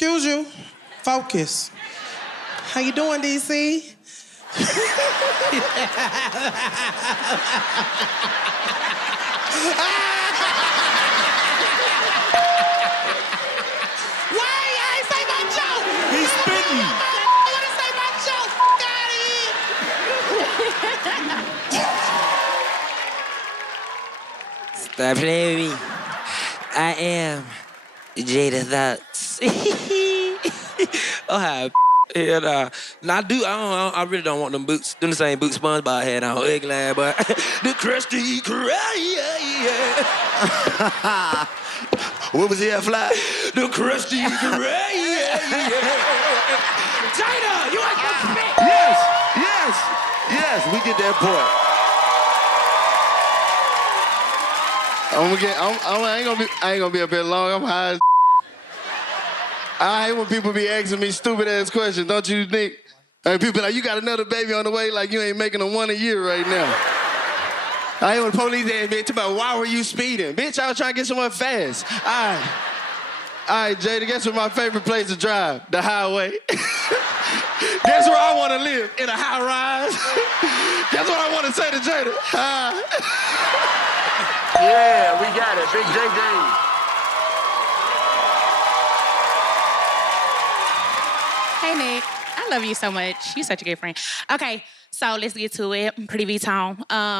Excuse you. Focus. How you doing, DC? Why you ain't say my joke? He's spitting. I wanna say my joke. Stop playing with me. I am Jada Thoughts. Oh, how hell nah. Nah, I really don't want them boots. Them the same boots SpongeBob had on. Ugly ass, but the crusty yeah. What was he at, Fly? The crusty yeah. Jada, you ain't supposed to spit. Yes, we get that point. I ain't gonna be a bit long. I'm high as I hate when people be asking me stupid ass questions, don't you think? Like, people be like, you got another baby on the way, like you ain't making a one a year right now. I hate when the police ask me about why were you speeding? Bitch, I was trying to get somewhere fast. All right, Jada, guess what my favorite place to drive? The highway. Guess where I want to live? In a high rise. Guess what I want to say to Jada? Yeah, we got it. Big JJ. Hey, Nick. I love you so much. You're such a good friend. Okay, so let's get to it. Pretty V-Tone.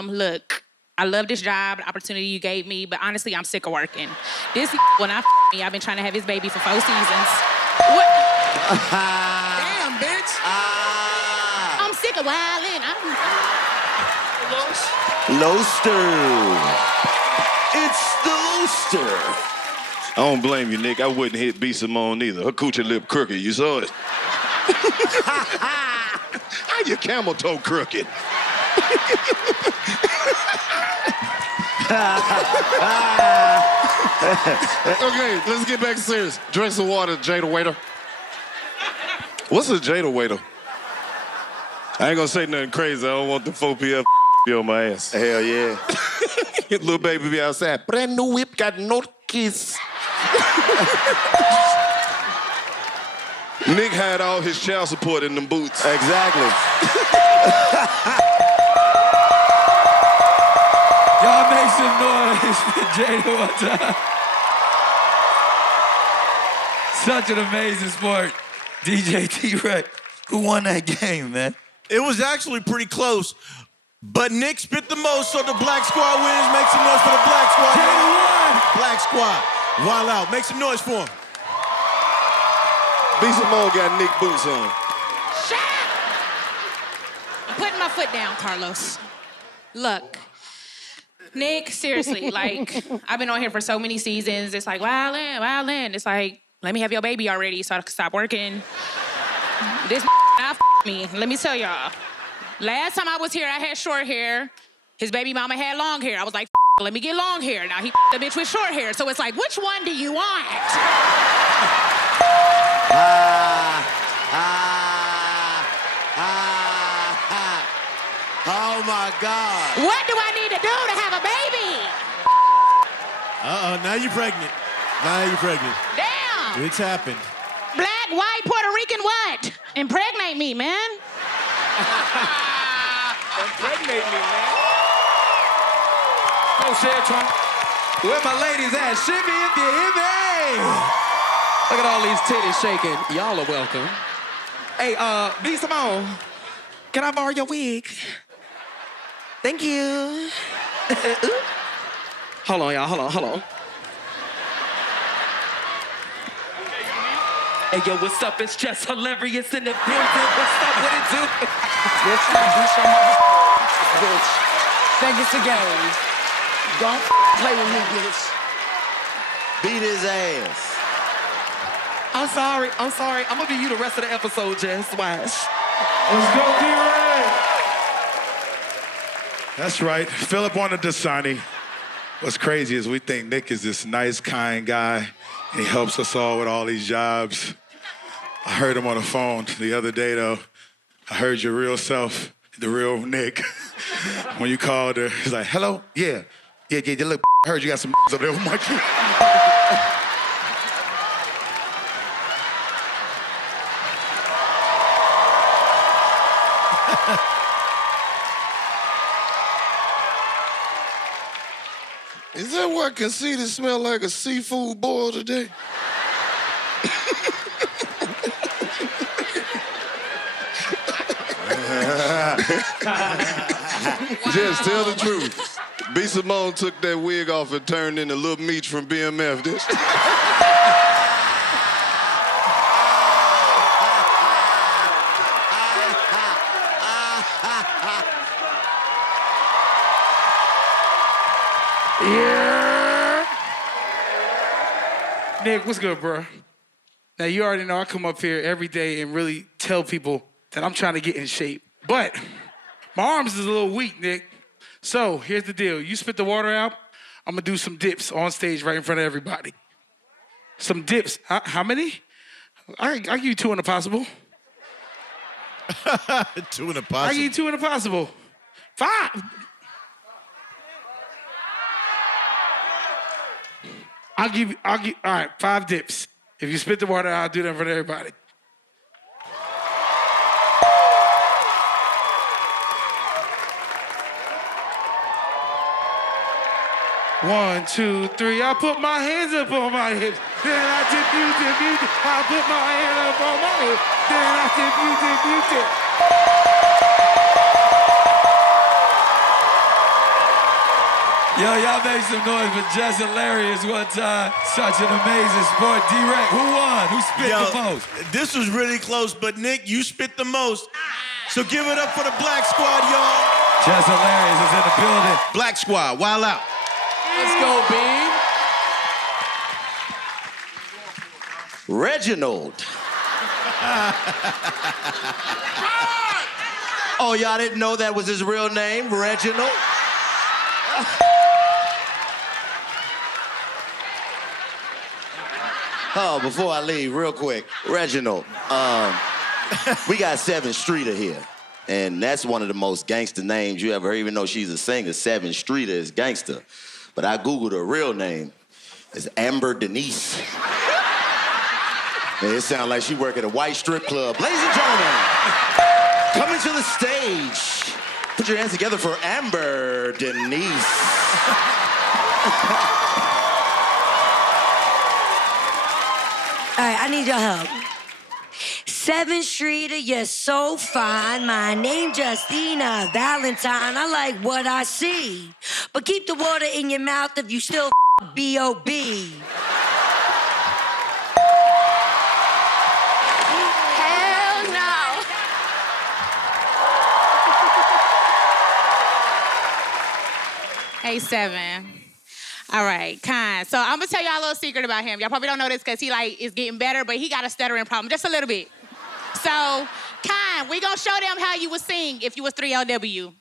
Look, I love this job, the opportunity you gave me, but honestly, I'm sick of working. This when I've been trying to have his baby for 4 seasons. What? Damn, bitch. I'm sick of wilding. Loaster. It's the Loaster. I don't blame you, Nick. I wouldn't hit B. Simone either. Her coochie lip crooked. You saw it. How your camel toe crooked? Okay, let's get back to serious. Drink some water, Jada waiter. What's a Jada waiter? I ain't gonna say nothing crazy. I don't want the 4PF on my ass. Hell yeah. Little baby be outside. Brand new whip, got no kiss. Nick had all his child support in them boots. Exactly. Y'all make some noise for Jada one time. Such an amazing sport. DJ T-Rex, who won that game, man? It was actually pretty close, but Nick spit the most, so the black squad wins. Make some noise for the black squad. Jada won! Black squad. WildNOut. Make some noise for him. B. Simone got Nick boots on. Shut up! I'm putting my foot down, Carlos. Look, Nick, seriously, like, I've been on here for so many seasons. It's like, wildin'. It's like, let me have your baby already so I can stop working. This me. Let me tell y'all. Last time I was here, I had short hair. His baby mama had long hair. I was like, let me get long hair. Now he the bitch with short hair. So it's like, which one do you want? Oh my God. What do I need to do to have a baby? Now you're pregnant. Damn. It's happened. Black, white, Puerto Rican, what? Impregnate me, man. Impregnate me, man. Go, Shertron. Where my ladies at? Shimmy if you hear me. Look at all these titties shaking. Y'all are welcome. Hey, B. Simone, can I borrow your wig? Thank you. Hold on, y'all. Hold on. Hey, yo, what's up? It's just hilarious in the building. What's up? What it do? Bitch. Think it's a game. Don't play with me, bitch. Beat his ass. I'm sorry. I'm gonna be you the rest of the episode, Jess. Watch. Let's go, D-Ray. That's right. Philip wanted to Sonny. What's crazy is we think Nick is this nice, kind guy, and he helps us all with all these jobs. I heard him on the phone the other day, though. I heard your real self, the real Nick. When you called her, he's like, hello? Yeah, look, I heard you got some over there with my kid. Is that what conceited smell like a seafood boil today? Just tell the truth. B. Simone took that wig off and turned into Lil Meech from BMF. This. Nick, what's good, bro? Now, you already know I come up here every day and really tell people that I'm trying to get in shape. But my arms is a little weak, Nick. So here's the deal. You spit the water out, I'm gonna do some dips on stage right in front of everybody. Some dips. How many? I give you 2 in a possible. 2 in a I possible. give you 2 in a possible. 5. All right, 5 dips. If you spit the water out, I'll do that in front of everybody. One, 2, 3. I put my hands up on my hips. Then I dip, you dip, you dip. I put my hand up on my hips. Then I dip, you dip, you dip. Yo, y'all make some noise for Jess Hilarious one time. Such an amazing sport. D-Rec, who won? Who spit the most? This was really close, but Nick, you spit the most. So give it up for the Black Squad, y'all. Jess Hilarious is in the building. Black Squad, WildNOut. Let's go, B. Reginald. Oh, y'all didn't know that was his real name, Reginald? Oh, before I leave, real quick, Reginald, we got 7th Streeter here. And that's one of the most gangster names you ever heard, even though she's a singer. 7th Streeter is gangster. But I Googled her real name. It's Amber Denise. And it sounds like she work at a white strip club. Ladies and gentlemen, coming to the stage. Put your hands together for Amber Denise. All right, I need your help. 7th Streeter, you're so fine. My name Justina Valentine. I like what I see. But keep the water in your mouth if you still B.O.B. Hell no. Hey, 7. All right, kind. So I'm gonna tell y'all a little secret about him. Y'all probably don't know this because he is getting better, but he got a stuttering problem, just a little bit. So, kind, we gonna show them how you would sing if you was 3LW.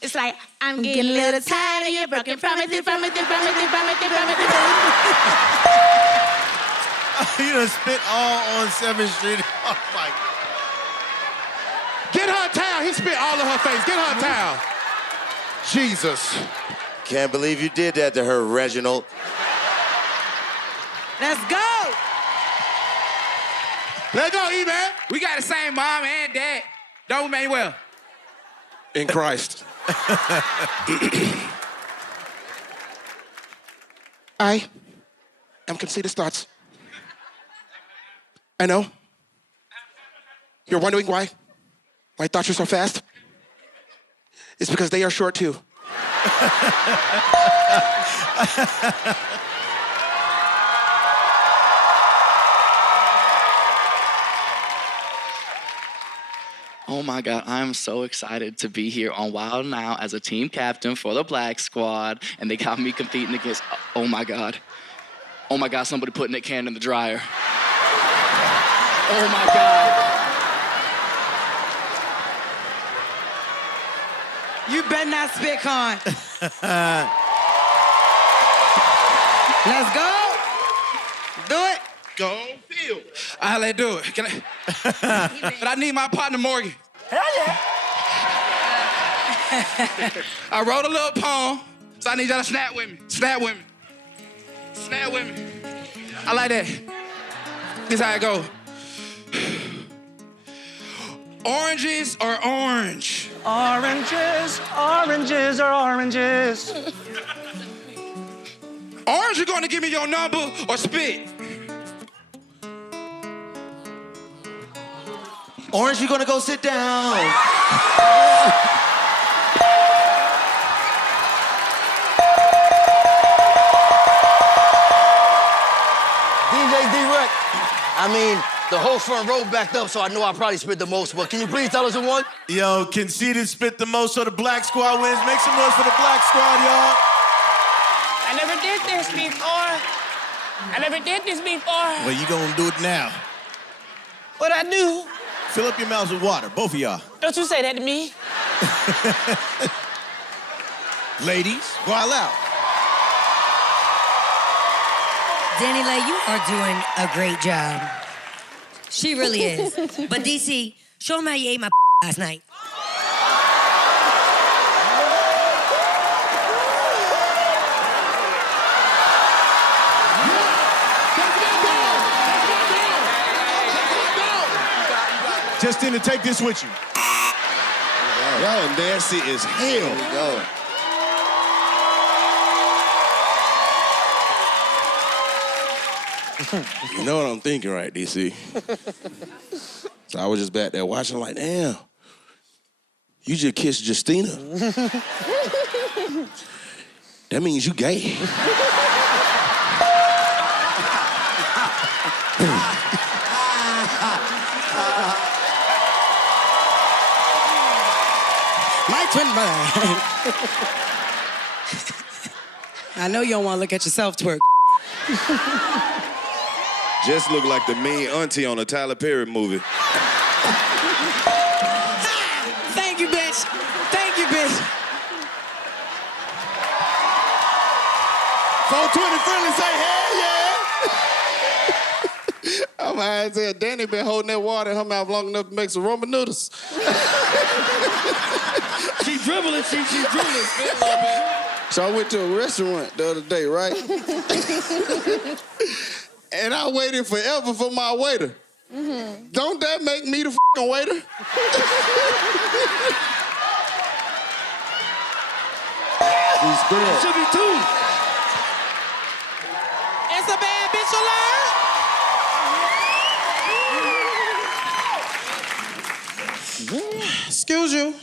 It's like, I'm getting a little tired of you, broken promises. You done spit all on 7th Street. Oh, my God. Get her a towel. He spit all of her face. Get her a towel. Jesus. Can't believe you did that to her, Reginald. Let's go. Let's go, E-Man. We got the same mom and dad. Don't we, Manuel? In Christ. I am Conceited Starts. I know. You're wondering why my thoughts are so fast? It's because they are short too. Oh my God, I'm so excited to be here on WildNOut as a team captain for the Black Squad, and they got me competing against, oh my God, somebody put Nick Cannon in the dryer. Oh my God. You better not spit, Con. Let's go. Do it. Go field. All right, let's do it. Can I? But I need my partner, Morgan. Hell yeah. I wrote a little poem, so I need y'all to snap with me. Snap with me. Snap with me. I like that. This how it go. Oranges or orange? Oranges, oranges or oranges. Orange, you gonna give me your number or spit? Orange, you gonna go sit down. DJ D-Rec, I mean, the whole front row backed up, so I know I probably spit the most, but can you please tell us who won? Yo, Conceited spit the most, so the Black Squad wins. Make some noise for the Black Squad, y'all. I never did this before. Well, you gonna do it now. What I do? Fill up your mouths with water, both of y'all. Don't you say that to me. Ladies, wild out. Danny Lay, you are doing a great job. She really is. But DC, show them how you ate my last night. Justina, take this with you. Y'all nasty as hell. There we go. You know what I'm thinking, right, DC? So I was just back there watching, like, damn, you just kissed Justina. That means you gay. My twin brother. I know you don't want to look at yourself twerk. Just look like the mean auntie on a Tyler Perry movie. Thank you, bitch. Thank you, bitch. 420 friendly say, hell yeah. I'm high as hell. Danny been holding that water in her mouth long enough to make some Roman noodles. She dribbling, she dribbling. So I went to a restaurant the other day, right? And I waited forever for my waiter. Mm-hmm. Don't that make me the f***ing waiter? Should be two. It's a bad bitch alert. Excuse you.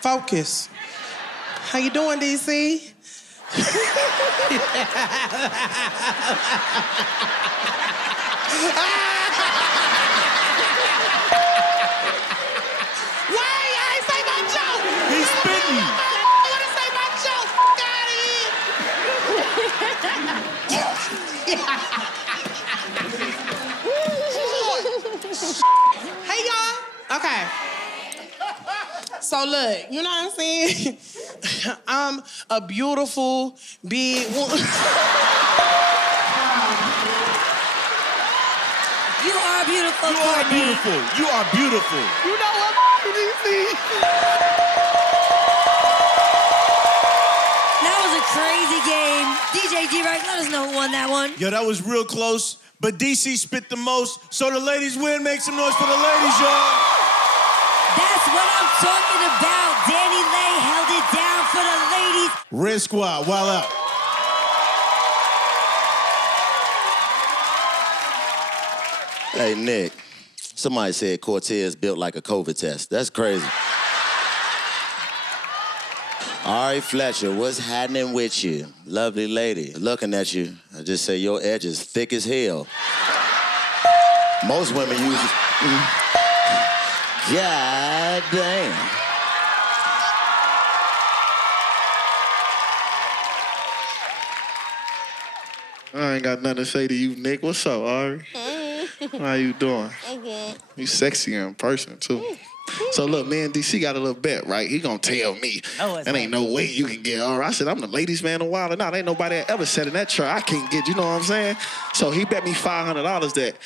Focus. How you doing, DC? Why I ain't say my joke? He's spitting. I want to say my joke. Hey, y'all. Okay. So look, you know what I'm saying? I'm a beautiful, big woman. You are beautiful, You are Courtney. beautiful. You are beautiful. You know what, DC? That was a crazy game. DJ D-Rec, let us know who won that one. Yo, that was real close, but DC spit the most, so the ladies win. Make some noise for the ladies, y'all. That's what I'm talking about. Danny Lay held it down for the ladies. Red Squad, wild out. Hey, Nick, somebody said Cortez built like a COVID test. That's crazy. Ari Fletcher, what's happening with you? Lovely lady. Looking at you, I just say your edge is thick as hell. Most women use it. God damn. I ain't got nothing to say to you, Nick. What's up, Ari? How you doing? You sexy in person, too. So look, me and DC got a little bet, right? He gonna tell me, that ain't no way you can get Ari. I said, I'm the ladies' man of WildNOut. Ain't nobody ever said in that chair I can't get, you know what I'm saying? So he bet me $500 that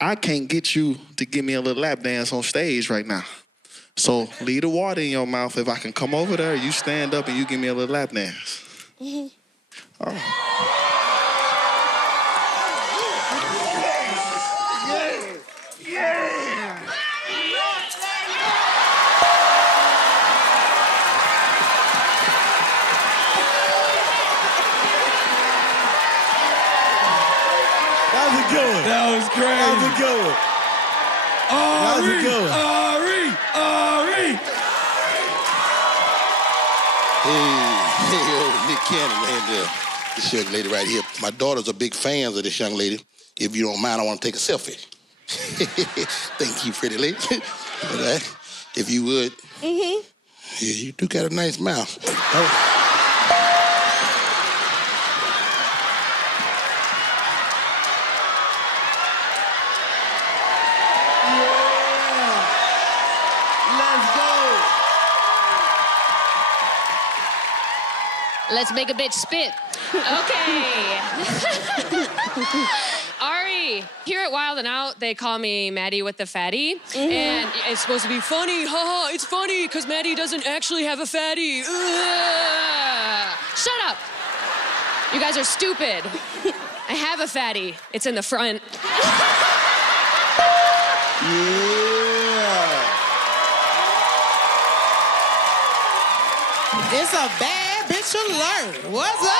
I can't get you to give me a little lap dance on stage right now. So leave the water in your mouth. If I can come over there, you stand up and you give me a little lap dance. All right. was crazy. That was a good one. That was a good one. Ari. Hey, Nick Cannon and this young lady right here. My daughters are big fans of this young lady. If you don't mind, I want to take a selfie. Thank you, pretty lady. If you would. Mm-hmm. Yeah, you do got a nice mouth. Oh. Let's make a bitch spit. Okay. Ari, here at WildNOut, they call me Maddie with the fatty. Mm-hmm. And it's supposed to be funny. Haha, it's funny because Maddie doesn't actually have a fatty. Shut up. You guys are stupid. I have a fatty. It's in the front. It's a bad bitch alert. What's up?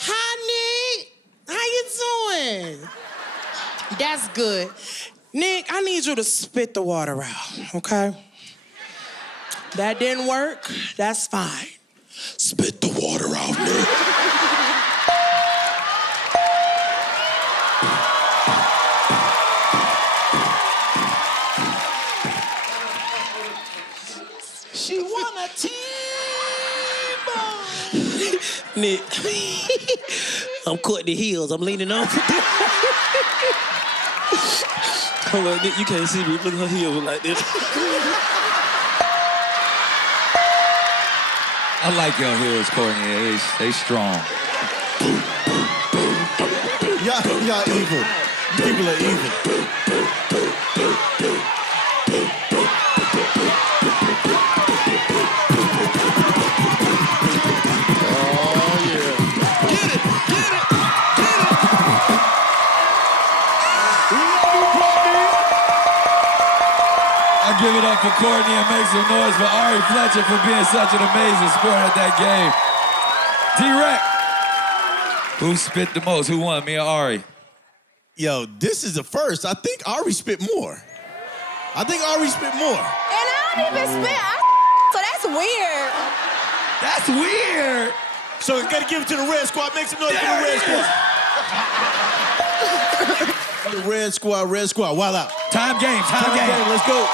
Hi, Nick. How you doing? That's good. Nick, I need you to spit the water out, okay? That didn't work? That's fine. Spit the water out, Nick. She wanna T-bone. Nick, I'm caught in the heels. I'm leaning on. Hold on, Nick, you can't see me. Look at her heels like this. I like your heels, Courtney. They strong. Y'all evil. You people are evil. Give it up for Courtney and make some noise for Ari Fletcher for being such an amazing sport at that game. D-Rec, who spit the most? Who won, me or Ari? Yo, this is the first. I think Ari spit more. And I don't even spit. So that's weird. That's weird. So you gotta give it to the red squad. Make some noise for the red squad. The red squad. Wild out. Time game. Let's go.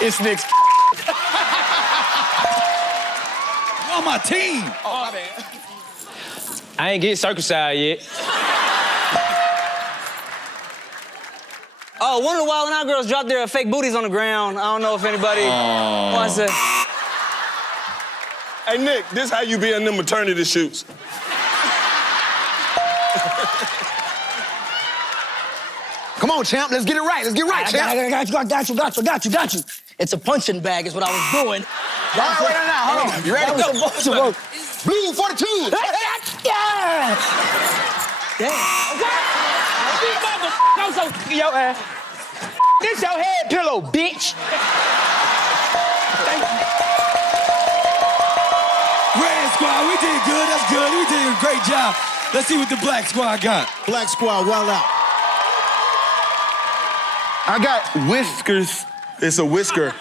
It's Nick's. On my team. Oh, my bad. I ain't get circumcised yet. Oh, one of the WildNOut girls dropped their fake booties on the ground. I don't know if anybody wants to. Hey, Nick, this how you be in them maternity shoots. Come on, champ. Let's get it right. Champ. I got you. It's a punching bag is what I was doing. All right, wait now. Hold on. You ready? Go. Blue 42. Yeah. Yo, this your head pillow, bitch. Red squad, we did good. That's good. We did a great job. Let's see what the black squad got. Black squad, well out. I got whiskers. It's a whisker.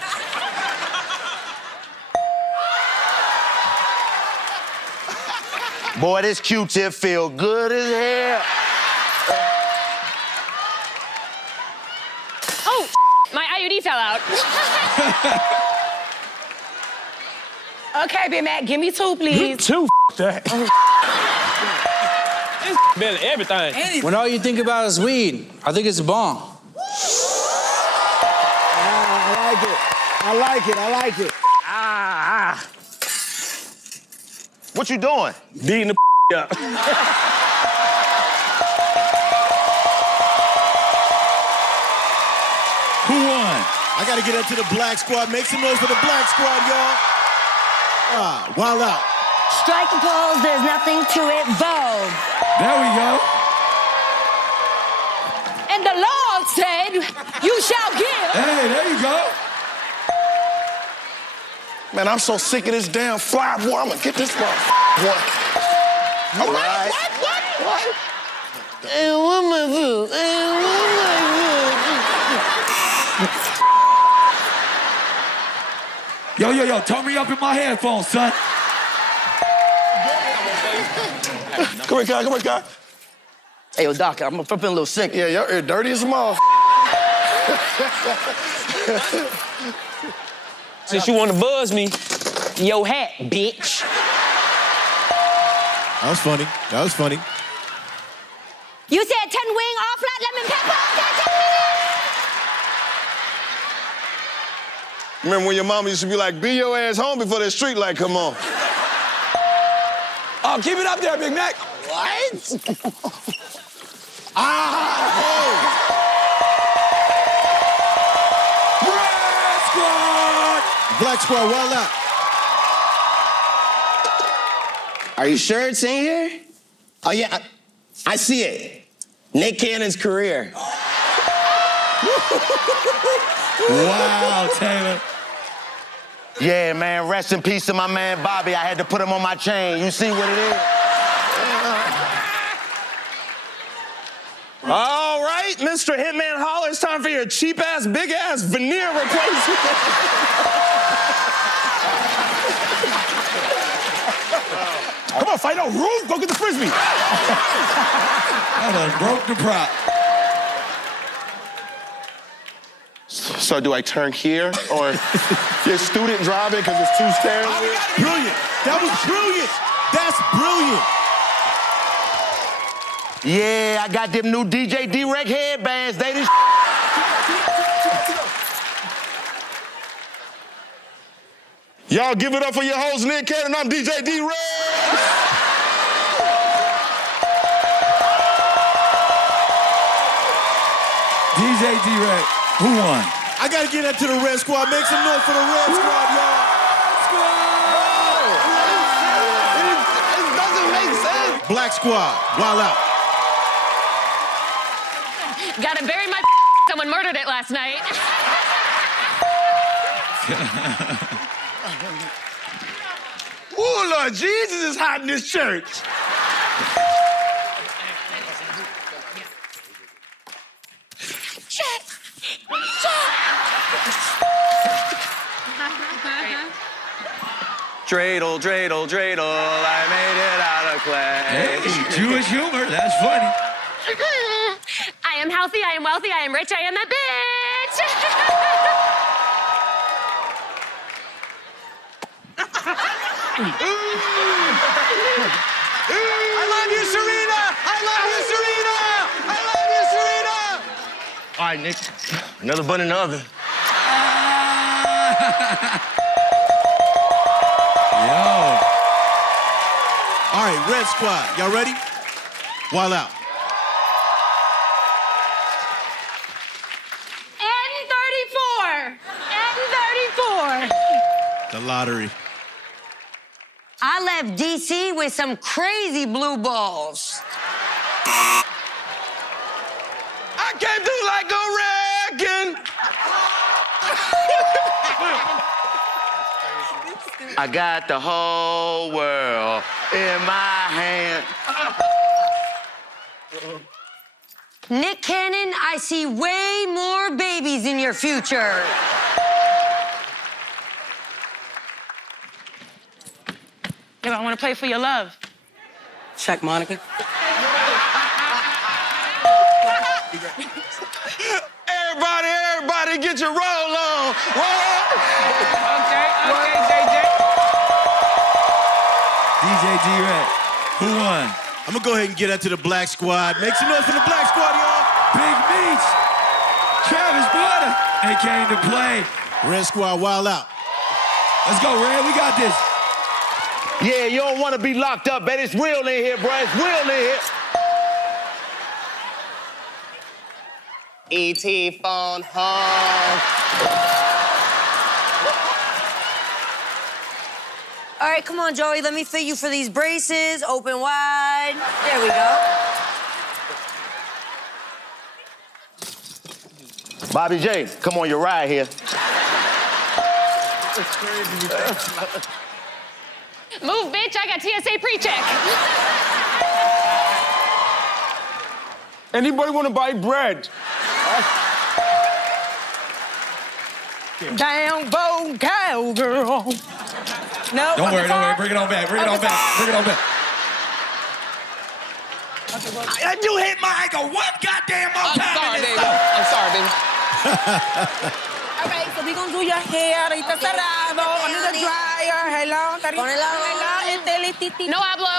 Boy, this Q-tip feel good as hell. Oh, my IUD fell out. Okay, Big Mac, give me 2, please. 2, that. It's better than everything. When all you think about is weed, I think it's a bomb. I like it. What you doing? Beating the up. Who won? I gotta get up to the black squad. Make some noise for the black squad, y'all. Wild out. Strike a pose, there's nothing to it, Vogue. There we go. And the Lord said, you shall give. Hey, there you go. Man, I'm so sick of this damn fly, boy. I'm gonna get this boy. All right. What? And what my food? And what my food? Yo, turn me up in my headphones, son. Come here, Kai. Hey, yo, Doc, I'm feeling a little sick. Yeah, your ear dirty as a motherfucker. Since you want to buzz me, yo hat, bitch. That was funny. You said 10 wing, all flat lemon pepper. Remember when your mama used to be like, be your ass home before that street light come on? Oh, keep it up there, Big Mac. What? Black Squad, wild out. Are you sure it's in here? Oh, yeah, I see it. Nick Cannon's career. Wow, Taylor. Yeah, man, rest in peace to my man Bobby. I had to put him on my chain. You see what it is? All right, Mr. Hitman Holler, it's time for your cheap-ass, big-ass veneer replacement. Come on, fight out roof. Go get the frisbee. I done broke the prop. So do I turn here or your student driving because it's two stairs? Brilliant. That was brilliant. That's brilliant. Yeah, I got them new DJ D-Rec headbands. They this. Y'all give it up for your host, Nick Cannon. I'm DJ D-Rec. DJ D-Rec, who won? I gotta get that to the Red Squad. Make some noise for the Red Squad, y'all. It doesn't make sense. Black Squad, wild out. Gotta bury my someone murdered it last night. Oh, Lord, Jesus is hot in this church. Dreidel, dreidel, dreidel, I made it out of clay. Hey, Jewish humor, that's funny. I am healthy, I am wealthy, I am rich, I am a bitch. I love you, Serena. I love you, Serena. I love you, Serena. All right, Nick. Another bun in the oven. Yo. All right, Red Squad, y'all ready? Wild out. N34. The lottery. I left DC with some crazy blue balls. I came through like a wrecking. I got the whole world in my hand. Nick Cannon, I see way more babies in your future. Yeah, I want to play for your love. Check, Monica. Everybody, get your roll on. Okay, JJ. DJ D-Rec, who won? I'm gonna go ahead and get that to the Black Squad. Make some noise for the Black Squad, y'all. Big Meech, Travis Porter, they came to play. Red Squad, wild out. Let's go, Red, we got this. Yeah, you don't want to be locked up, man. It's real in here, bro. It's real in here. E.T. phone home. All right, come on, Joey. Let me fit you for these braces. Open wide. There we go. Bobby J, come on your ride here. Move, bitch, I got TSA pre-check. Anybody want to buy bread? Down, bow, cowgirl. No. Don't worry. Bring it on back. Bring it on back. You hit my ankle one goddamn more time. I'm sorry, baby. Okay, so we gonna do your hair. Ahorita cerrado. Under the dryer. Hello. No hablo.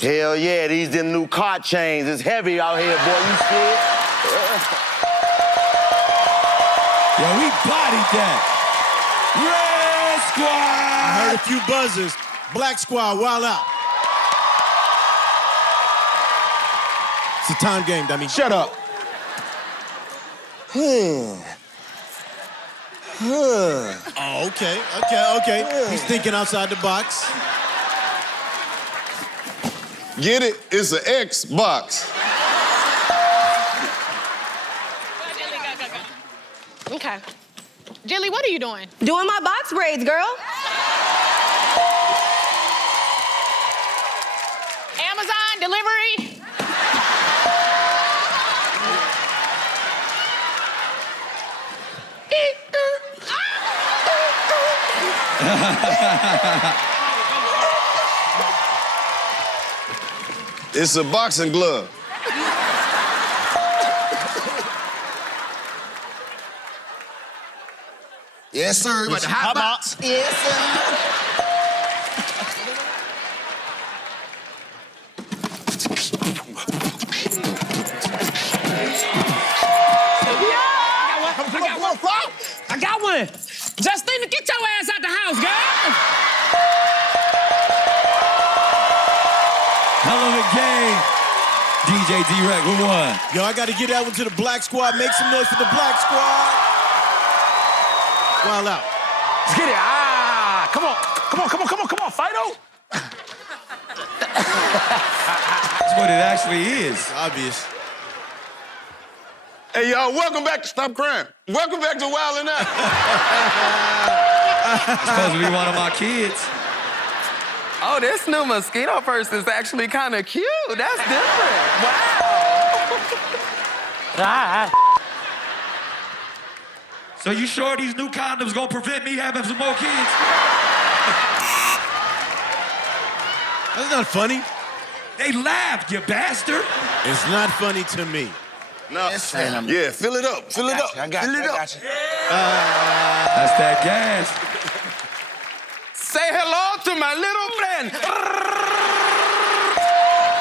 Hell yeah, these them new car chains. It's heavy out here, boy. You scared? Yo, we bodied that. Red Squad! I heard a few buzzers. Black Squad, wild out. It's a time game, dummy. Shut up. Oh, okay. He's thinking outside the box. Get it? It's an Xbox. Okay. Jilly, what are you doing? Doing my box braids, girl. Amazon delivery? It's a boxing glove. Yes, sir. But the hot box. Yes, sir. I got one. Justina, get your ass out the house, girl. Hell of a game. DJ D-Rec, who won? Yo, I got to get that one to the Black Squad. Make some noise for the Black Squad. Wild out. Let's get it. Come on, Fido. That's what it actually is. It's obvious. Hey, y'all, welcome back to Stop Crying. Welcome back to WildNOut. It's supposed to be one of my kids. Oh, this new mosquito purse is actually kind of cute. That's different. Wow. So you sure these new condoms gonna prevent me having some more kids? That's not funny. They laughed, you bastard. It's not funny to me. No. Yeah, fill it up. Fill it up. I got you. That's that gas. Say hello to my little friend.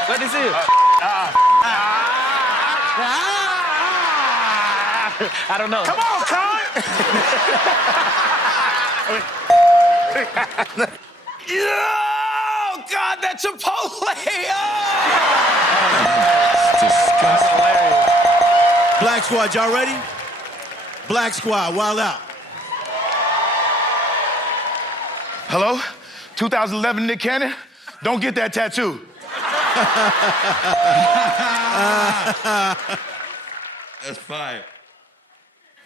What is it? I don't know. Come on, Con. Yo, God, that Chipotle. It's disgusting. Black Squad, y'all ready? Black Squad, wild out. Hello? 2011 Nick Cannon? Don't get that tattoo. That's fire.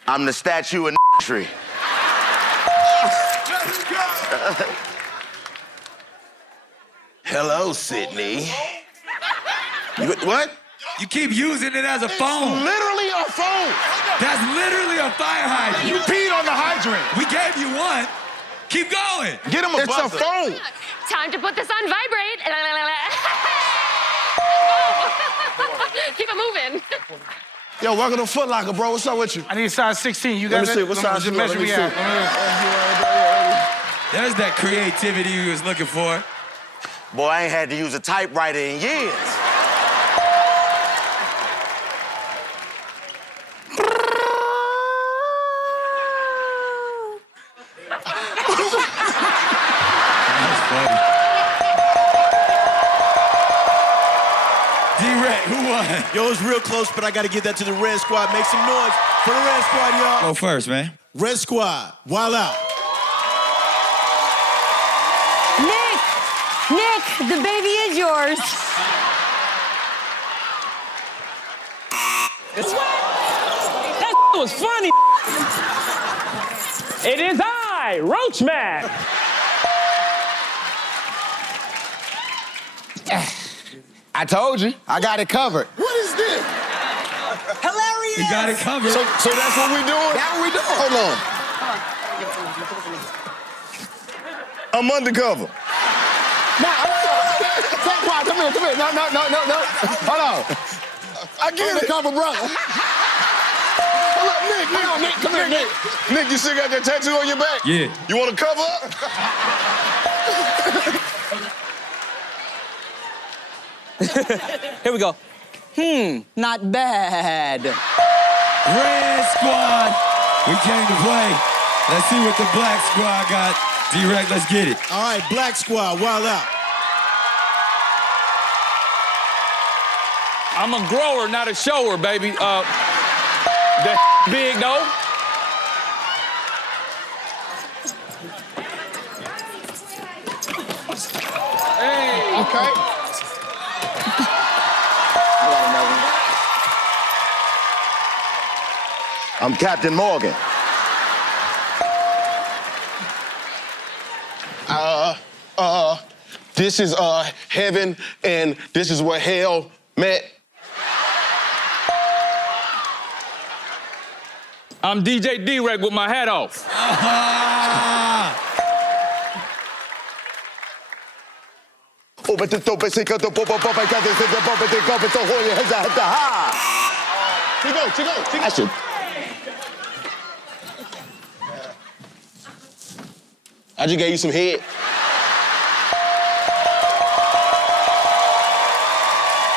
I'm the statue of tree. Hello, Sydney. What? You keep using it as a phone. Literally a phone. That's literally a fire hydrant. You peed on the hydrant. We gave you one. Keep going. Get him a buzzer. It's a phone. Time to put this on vibrate. Keep it moving. Yo, welcome to Foot Locker, bro. What's up with you? I need a size 16. You got Let me see. What size you measure want? me Let me out. There's that creativity we was looking for. Boy, I ain't had to use a typewriter in years. That's funny. D-Rec, who won? Yo, it's real close, but I got to give that to the Red Squad. Make some noise for the Red Squad, y'all. Go first, man. Red Squad, wild out. Nick, the baby is yours. That was funny. It is I, Roachman. I told you. I got it covered. What is this? Hilarious. He got it covered. So that's what we doing? That's what we doing. Hold on. I'm undercover. Nah, take quiet. Come here. No. Hold on. I get it. Undercover brother. Hold up, Nick. Come here, Nick. Nick, you still got that tattoo on your back? Yeah. You want to cover up? Here we go. Not bad. Red squad, we came to play. Let's see what the black squad got. D-Rec, let's get it. All right, black squad, wild out. I'm a grower, not a shower, baby. That big though. Hey. Okay. I got another one. I'm Captain Morgan. This is heaven, and this is where hell met. I'm DJ D-Rec with my hat off. Chico. I should. I just gave you some head.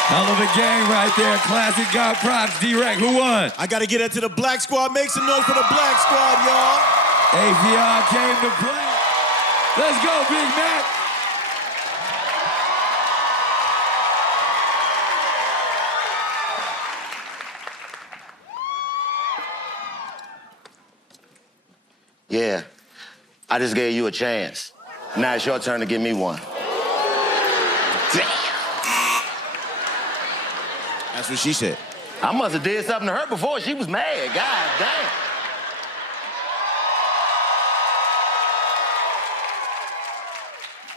Hell of a game right there. Classic got props. D-Rec, who won? I gotta get it to the black squad. Make some noise for the black squad, y'all. APR came to play. Let's go, Big Mac. Yeah, I just gave you a chance. Now it's your turn to give me one. Damn. That's what she said. I must have did something to her before she was mad. God damn.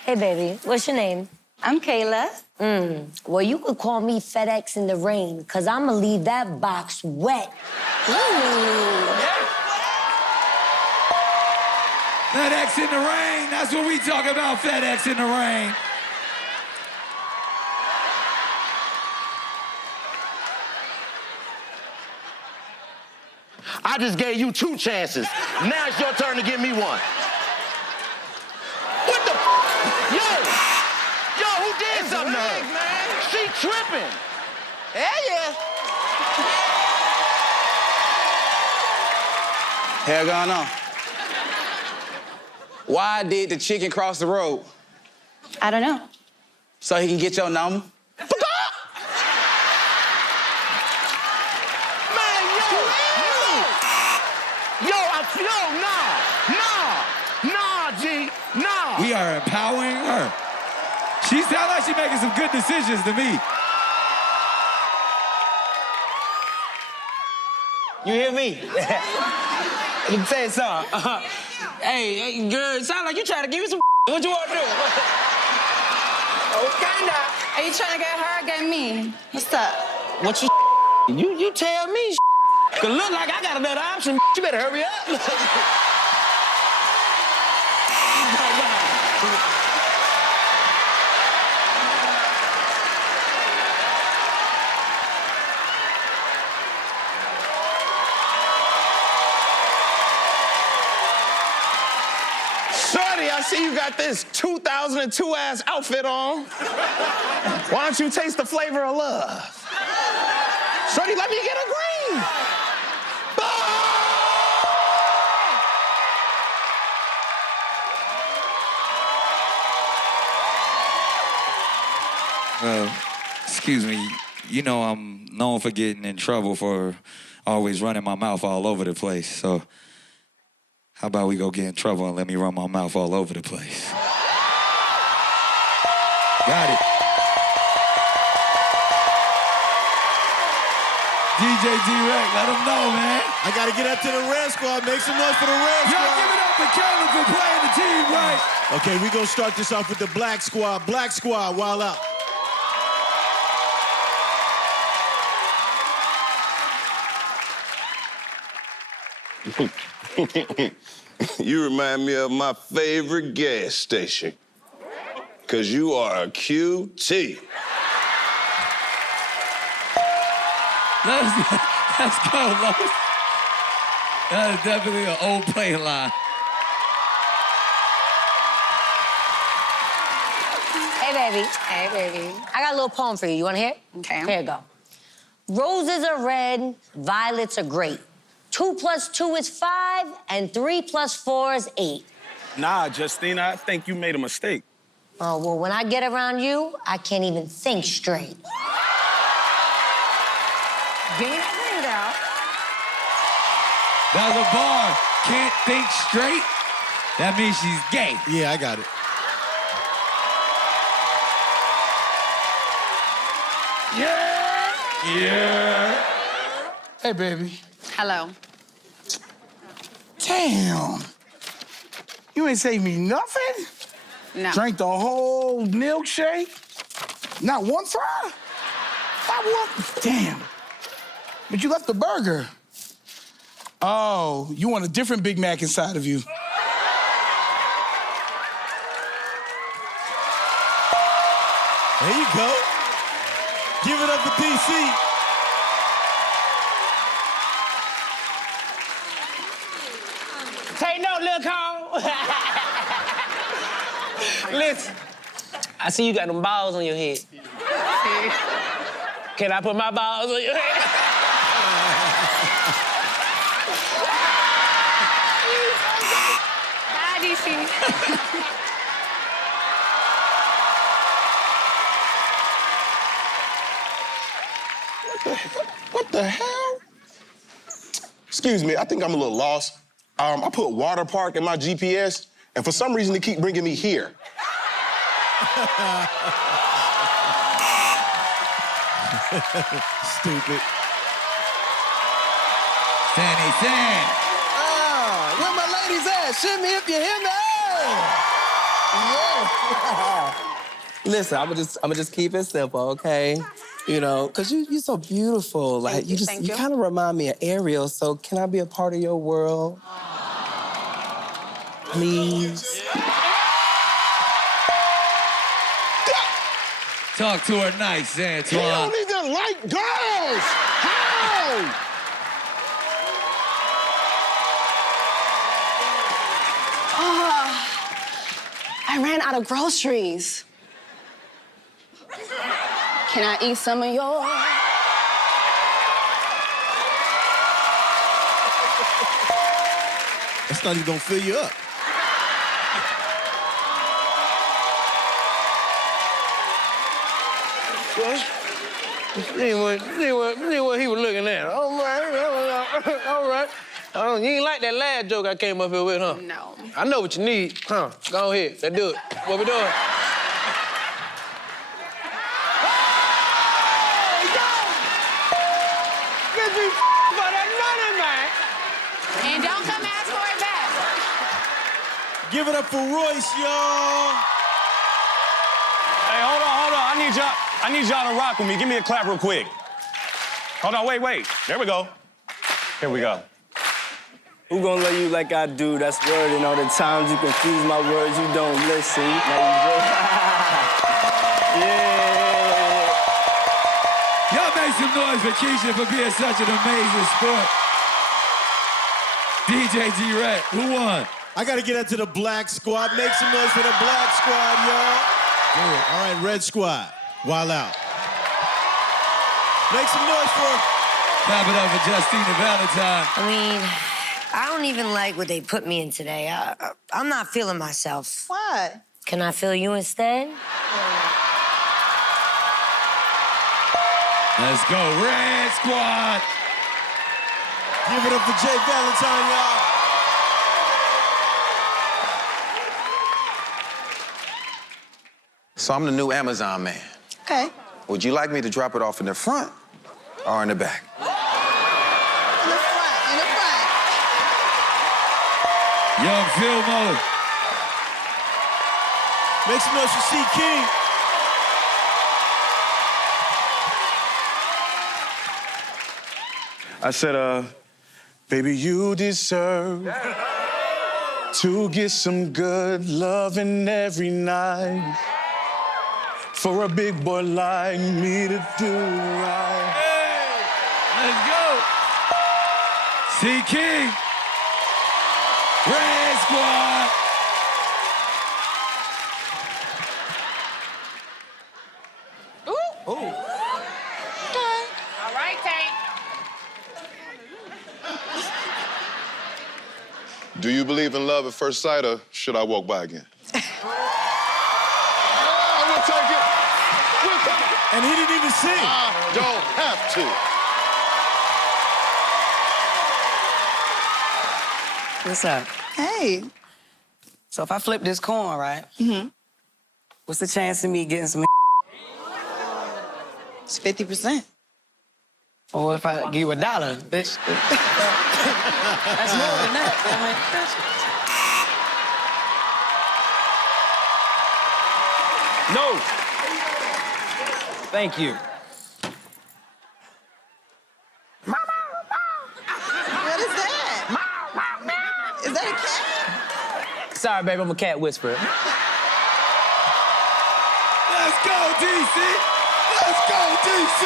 Hey, baby, what's your name? I'm Kayla. Well, you could call me FedEx in the rain, because I'm going to leave that box wet. FedEx in the rain. That's what we talk about, FedEx in the rain. I just gave you 2 chances. Now it's your turn to give me one. What the Yo, who did something to her? Man. She tripping. Yeah. Hell going on? Why did the chicken cross the road? I don't know. So he can get your number? Nah, G, nah. We are empowering her. She sounds like she's making some good decisions to me. You hear me? Let me tell you something. Hey, girl, it sound like you trying to give me some. What you want to do? Okay, now. Are you trying to get her or get me? What's up? What you tell me? Cause look like I got another option. You better hurry up. Shorty, I see you got this 2002 ass outfit on. Why don't you taste the flavor of love? Shorty, let me get a green. Excuse me, you know I'm known for getting in trouble for always running my mouth all over the place, so how about we go get in trouble and let me run my mouth all over the place? Got it. DJ D-Rec, let him know, man. I gotta get up to the red squad. Make some noise for the red squad. Y'all give it up to Caleb for playing the team right. Okay, we gonna start this off with the black squad. Black squad, wild out. You remind me of my favorite gas station. Cause you are a QT. Let's go, Lois. That is definitely an old play line. Hey, baby. Hey, baby. I got a little poem for you. You want to hear it? Okay. Here you go. Roses are red, violets are great. 2 + 2 is 5, and 3 + 4 is 8. Nah, Justina, I think you made a mistake. Oh, well, when I get around you, I can't even think straight. Being out. That's a bar. Can't think straight. That means she's gay. Yeah, I got it. Yeah. Hey, baby. Hello. Damn. You ain't say me nothing? No. Drank the whole milkshake? Not one fry? Not one? Damn. But you left the burger. Oh, you want a different Big Mac inside of you. There you go. Give it up for DC. Take note, Lil' Cole. Listen, I see you got them balls on your head. Can I put my balls on your head? Hi, DC. What the hell? Excuse me, I think I'm a little lost. I put water park in my GPS, and for some reason, they keep bringing me here. Stupid. Sandy Sand. Where my ladies at? Shimmy if you hear me. Yeah. Listen, I'ma just keep it simple, okay? You know, cause you're so beautiful. Like you kind of remind me of Ariel. So can I be a part of your world? Please. Talk to her nice, Antoine. You don't even like girls! How? I ran out of groceries. Can I eat some of yours? That's not even gonna fill you up. See what he was looking at. All right. You ain't like that last joke I came up here with, huh? No. I know what you need, huh? Go ahead, let's do it. What we doing? And don't come ask for it back. Give it up for Royce, y'all. Hey, hold on. I need y'all to rock with me. Give me a clap real quick. Hold on, wait. There we go. Here we go. Who gonna love you like I do? That's word. And all the times you confuse my words, you don't listen. Now you just... yeah. Y'all make some noise for Keisha for being such an amazing sport. DJ D-Rat, who won? I gotta get out to the Black Squad. Make some noise for the Black Squad, y'all. Good. All right, Red Squad, WildNOut. Make some noise for her. Clap it up for Justina Valentine. I mean, I don't even like what they put me in today. I'm not feeling myself. What? Can I feel you instead? Let's go, Red Squad. Give it up for Jay Valentine, y'all. So I'm the new Amazon man. Okay. Would you like me to drop it off in the front or in the back? In the front. Young Philmo. Make some noise for C. King. I said, Baby, you deserve to get some good loving every night. For a big boy like me to do right. Let's go. C King. Red Squad. Ooh. Okay. All right, Tank. Do you believe in love at first sight, or should I walk by again? We'll take it. We'll take it. And he didn't even sing. I don't have to. What's up? Hey. So if I flip this coin, right? Mm-hmm. What's the chance of me getting some? It's 50%. Or if I give you $1, bitch. That's more than that. No. Thank you. What is that? Is that a cat? Sorry, babe, I'm a cat whisperer. Let's go, DC. Let's go, DC.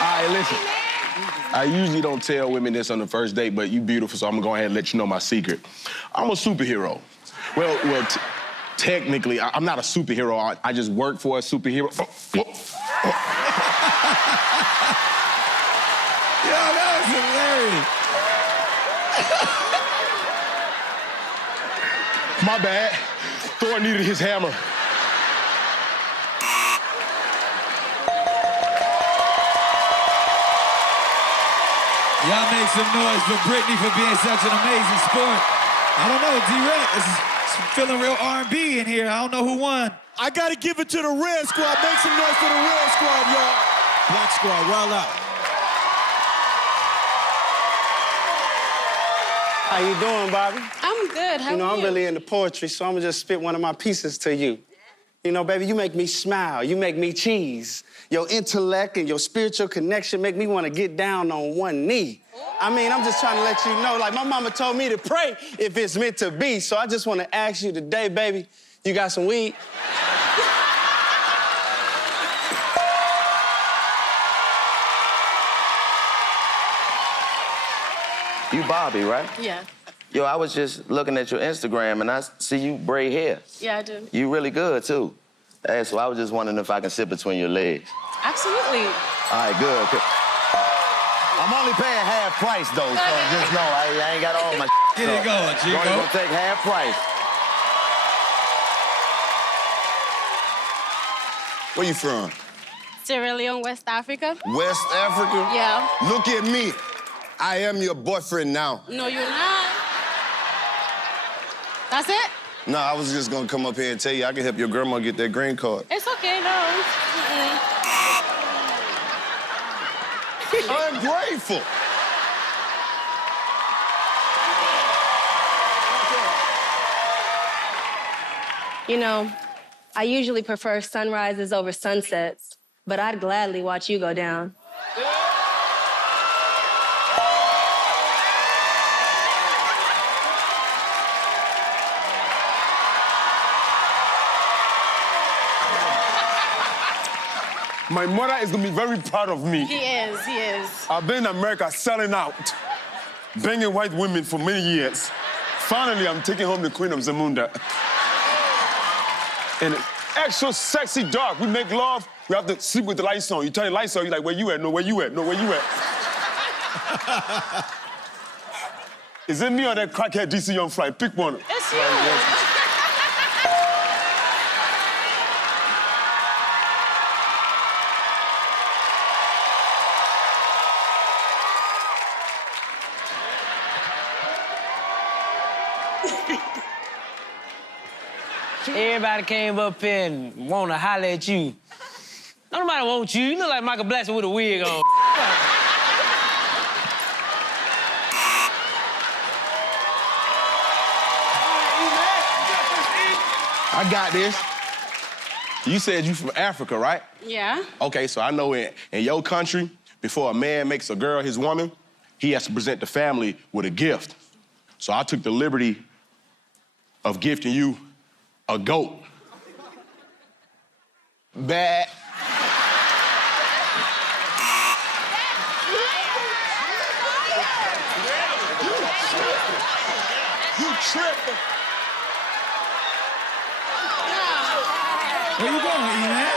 All right, listen. I usually don't tell women this on the first date, but you beautiful, so I'm gonna go ahead and let you know my secret. I'm a superhero. Well, technically, I'm not a superhero. I just work for a superhero. Yo, that was hilarious. My bad. Thor needed his hammer. Y'all make some noise for Brittany for being such an amazing sport. I don't know, D-Rec, it's feeling real R&B in here. I don't know who won. I gotta give it to the Red Squad. Make some noise for the Red Squad, y'all. Black Squad, WildNOut. How you doing, Bobby? I'm good. How are you? I'm really into poetry, so I'm gonna just spit one of my pieces to you. You know, baby, you make me smile. You make me cheese. Your intellect and your spiritual connection make me want to get down on one knee. I mean, I'm just trying to let you know, like my mama told me to pray if it's meant to be. So I just want to ask you today, baby, you got some weed? You Bobby, right? Yeah. Yo, I was just looking at your Instagram and I see you braid hair. Yeah, I do. You really good, too. Hey, so I was just wondering if I can sit between your legs. Absolutely. All right, good. I'm only paying half price, though, so just know I ain't got all my Get it going, Chico. I'm gonna take half price. Where you from? Sierra Leone, West Africa. West Africa? Yeah. Look at me. I am your boyfriend now. No, you're not. That's it? No, I was just gonna come up here and tell you I can help your grandma get that green card. It's okay, no. I'm grateful. You know, I usually prefer sunrises over sunsets, but I'd gladly watch you go down. My mother is gonna be very proud of me. He is, he is. I've been in America selling out, banging white women for many years. Finally, I'm taking home the Queen of Zamunda. And it's extra sexy dark. We make love, we have to sleep with the lights on. You turn the lights on, you're like, where you at? No, where you at? No, where you at? Is it me or that crackhead DC Young Fly? Pick one. It's you. Everybody came up here and wanna holler at you. Nobody wants you. You look like Michael Blackson with a wig on. I got this. You said you from Africa, right? Yeah. Okay, so I know in your country, before a man makes a girl his woman, he has to present the family with a gift. So I took the liberty of gifting you a goat. Bad. You tripping. Where you going, E-Man?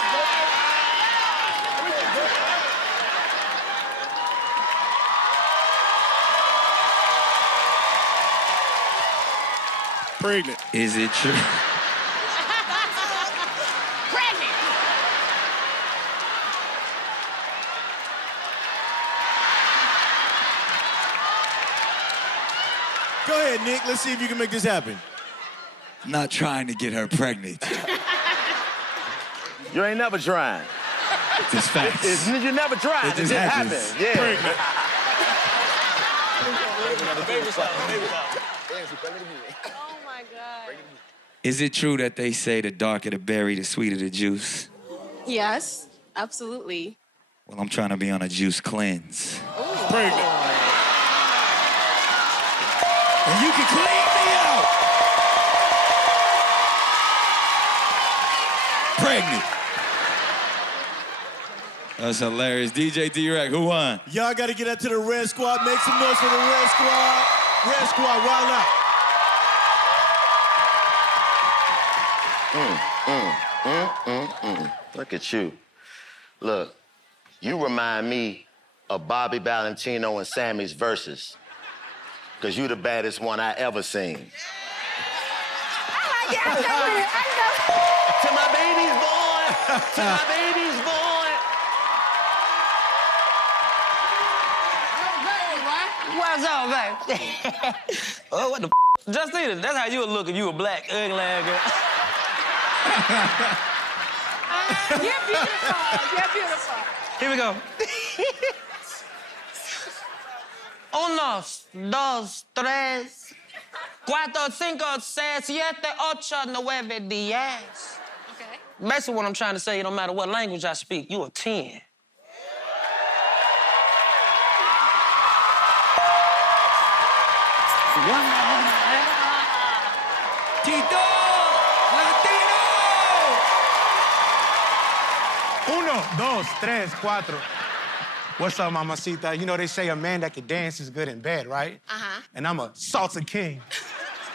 Pregnant. Is it true? Pregnant. Go ahead, Nick. Let's see if you can make this happen. I'm not trying to get her pregnant. You ain't never tried. It's facts. You never tried. It just happens. Yeah. Pregnant. Oh my God. Is it true that they say the darker the berry, the sweeter the juice? Yes, absolutely. Well, I'm trying to be on a juice cleanse. Pregnant. And you can clean me out. Pregnant. That's hilarious. DJ D-Rack, who won? Y'all got to get out to the Red Squad. Make some noise for the Red Squad. Red Squad, WildNOut. Look at you. Look, you remind me of Bobby Valentino and Sammy's verses. Because you the baddest one I ever seen. I like it. I know it. I know. To my baby's born. To my baby's born. What's up, babe? Oh, what the f? Justina, that's how you would look if you were black, ugly ass girl. You're beautiful. You're beautiful. Here we go. 1, 2, 3, 4, 5, 6, 7, 8, 9, 10. Okay. Basically, what I'm trying to say, no matter what language I speak, you a 10. Tito! Latino! 1, 2, 3, 4. What's up, mamacita? You know they say a man that can dance is good in bed, right? Uh-huh. And I'm a salsa king.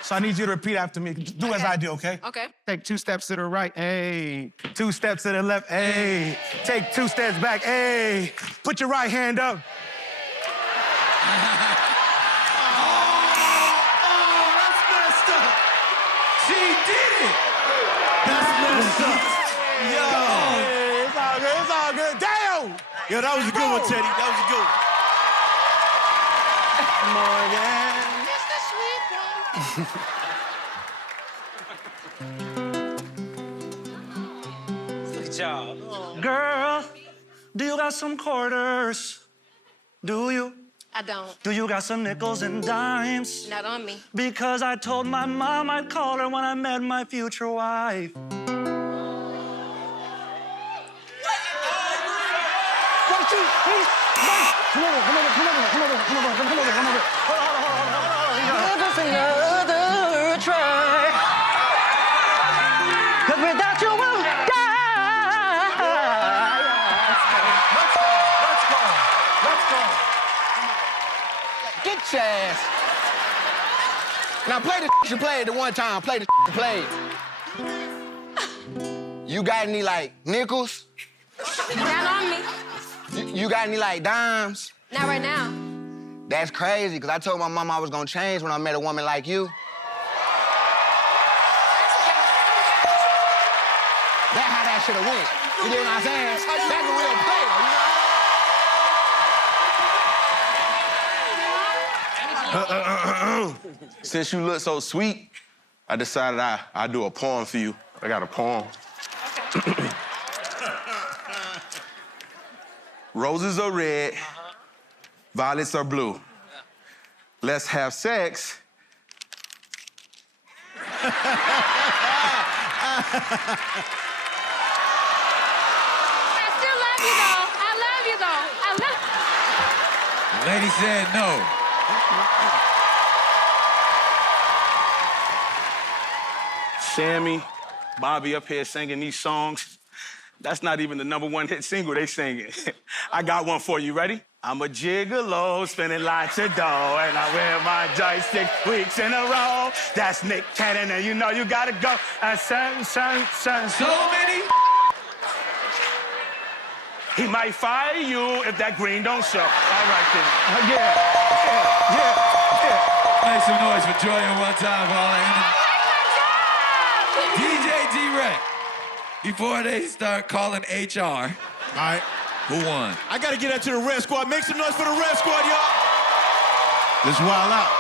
So I need you to repeat after me. Do as I do, okay? Okay. Take 2 steps to the right, hey. 2 steps to the left, hey. Take 2 steps back, hey. Put your right hand up. She did it! That's messed up. Yo. Hey, it's all good, it's all good. Damn! Yo, that was a good one, Teddy. That was a good Morgan. Look at y'all. Girl, do you got some quarters? Do you? I don't. Do you got some nickels and dimes? Not on me. Because I told my mom I'd call her when I met my future wife. Give us another try. 'Cause without you, we'll die. Let's go. Get your ass. Now play the you played the one time. Play the you played. You got any, like, nickels? Not on me. You got any, like, dimes? Not right now. That's crazy, because I told my mom I was going to change when I met a woman like you. That's how that should have went. You know what I'm saying? That's a real player, you know? Since you look so sweet, I decided I'd do a poem for you. I got a poem. Roses are red, violets are blue. Let's have sex. Lady said no. Sammy, Bobby up here singing these songs. That's not even the #1 hit single they singing. I got one for you. Ready? I'm a gigolo, spending lots of dough, and I wear my joystick weeks in a row. That's Nick Cannon, and you know you gotta go. Son. So many. He might fire you if that green don't show. All right, then. Yeah. Make some noise for Troy one time for all that. DJ D-Rec, before they start calling HR. All right. Who won? I gotta get up to the Red Squad. Make some noise for the Red Squad, y'all. Let's wild out.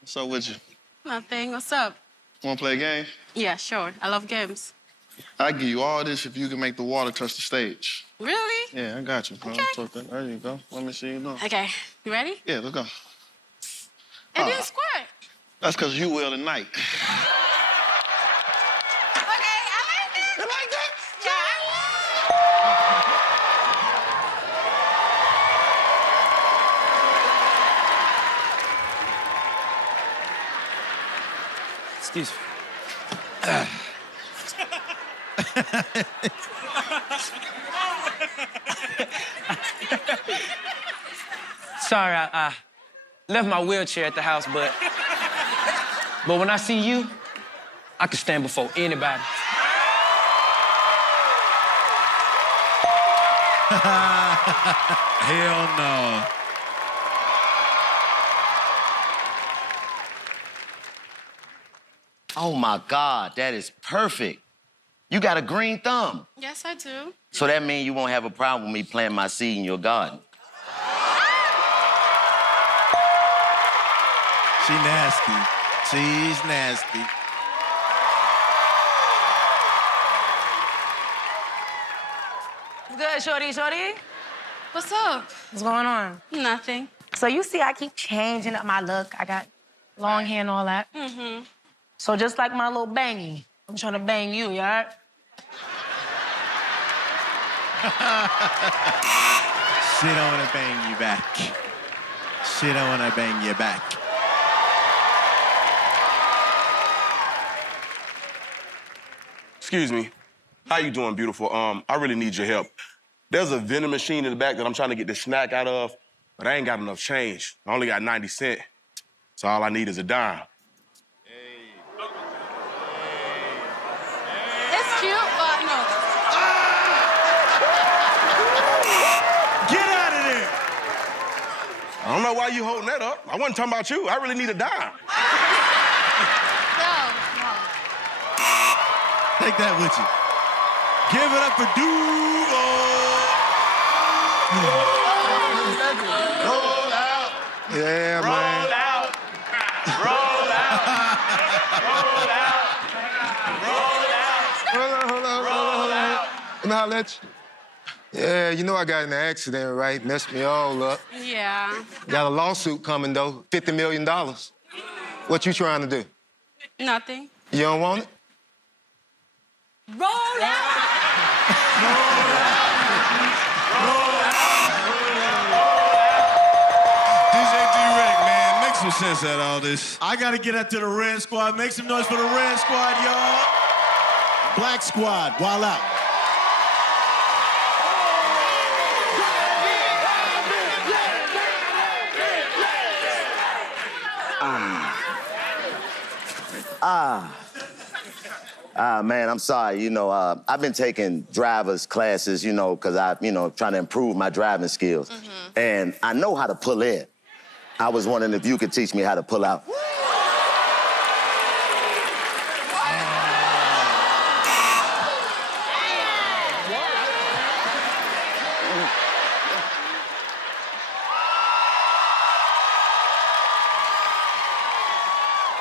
What's up with you? Nothing. What's up? Wanna play a game? Yeah, sure. I love games. I'll give you all this if you can make the water touch the stage. Really? Yeah, I got you. Okay. There you go. Let me see you do. Okay. You ready? Yeah, let's go. And then squirt. That's because you will tonight. Okay, I like that. You like that? Excuse me. Sorry, I left my wheelchair at the house, but when I see you, I can stand before anybody. Hell no. Oh my God, that is perfect. You got a green thumb. Yes, I do. So that means you won't have a problem with me planting my seed in your garden. She nasty. She's nasty. Good, shorty. What's up? What's going on? Nothing. So you see I keep changing up my look. I got long hair and all that. Mm-hmm. So just like my little bangy, I'm trying to bang you, you all right? She don't wanna bang you back. She don't wanna bang you back. Excuse me. How you doing, beautiful? I really need your help. There's a vending machine in the back that I'm trying to get the snack out of, but I ain't got enough change. I only got 90 cents. So all I need is a dime. It's cute, but no. Get out of there! I don't know why you holding that up. I wasn't talking about you. I really need a dime. Take that with you. Give it up for Roll out. Yeah, man. Roll out. Roll out. Roll out. Hold on. Can I let you? Yeah, you know I got in an accident, right? Messed me all up. Yeah. Got a lawsuit coming, though. $50 million. What you trying to do? Nothing. You don't want it? Roll out. DJ D-Rec, man, make some sense out of all this. I gotta get up to the Red Squad. Make some noise for the Red Squad, y'all. Black Squad, wild out. Man, I'm sorry. You know, I've been taking driver's classes, you know, because trying to improve my driving skills. Mm-hmm. And I know how to pull in. I was wondering if you could teach me how to pull out.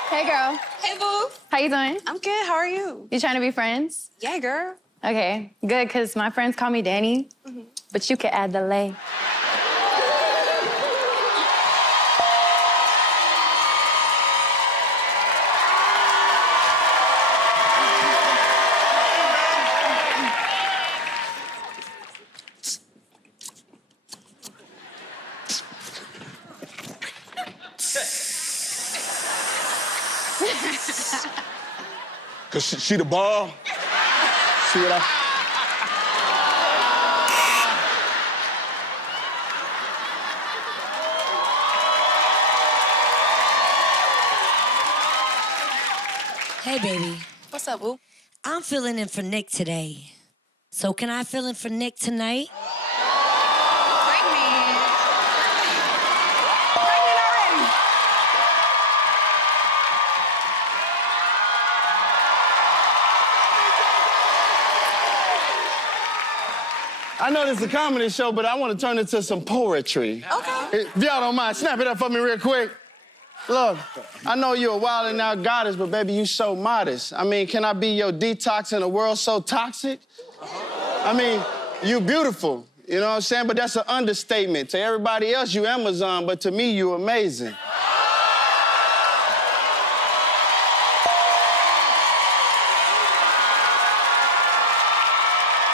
Hey, girl. Hey, boo. How you doing? I'm good. How are you? You trying to be friends? Yeah, girl. Okay, good, because my friends call me Danny, but you can add the lay. See the ball? See what I... Hey, baby. What's up, boo? I'm filling in for Nick today. So can I fill in for Nick tonight? Pregnant. Pregnant already. I know this is a comedy show, but I want to turn it to some poetry. Okay. If y'all don't mind, snap it up for me real quick. Look, I know you're a WildNOut goddess, but baby, you so modest. I mean, can I be your detox in a world so toxic? I mean, you beautiful, you know what I'm saying? But that's an understatement. To everybody else, you Amazon, but to me, you amazing.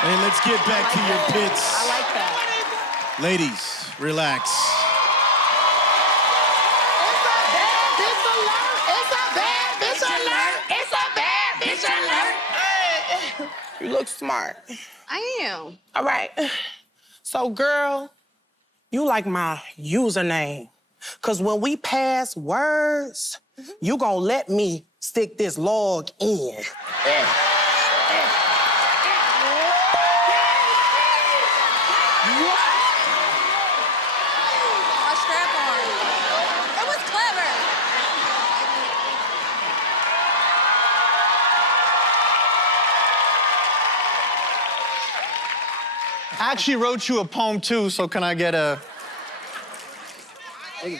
Hey, let's get back to your pits. I like that. Ladies, relax. You look smart. I am. All right. So, girl, you like my username. Because when we pass words, you gonna let me stick this log in. A strap on. It was clever. I actually wrote you a poem too, so can I get a...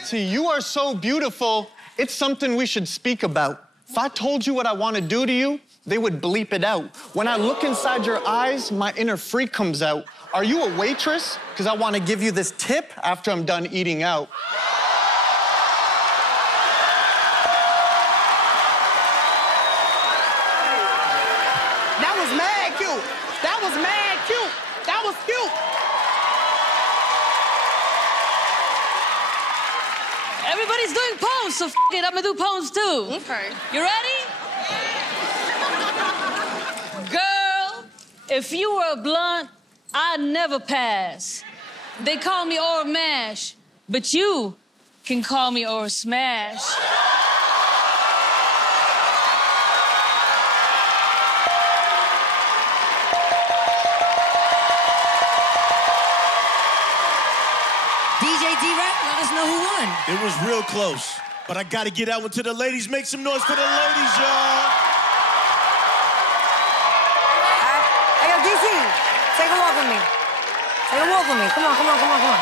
See, you are so beautiful, it's something we should speak about. If I told you what I want to do to you, they would bleep it out. When I look inside your eyes, my inner freak comes out. Are you a waitress? Because I want to give you this tip after I'm done eating out. That was mad cute. That was mad cute. That was cute. Everybody's doing poems, so f it, I'm gonna do poems too. Okay. You ready? Girl, if you were a blunt, I'd never pass. They call me or mash, but you can call me or smash. DJ D-Rap, let us know who won. It was real close, but I gotta get out to the ladies. Make some noise for the ladies, y'all. Hey, yo, DC, take a walk with me. Take a walk with me. Come on, come on, come on, come on.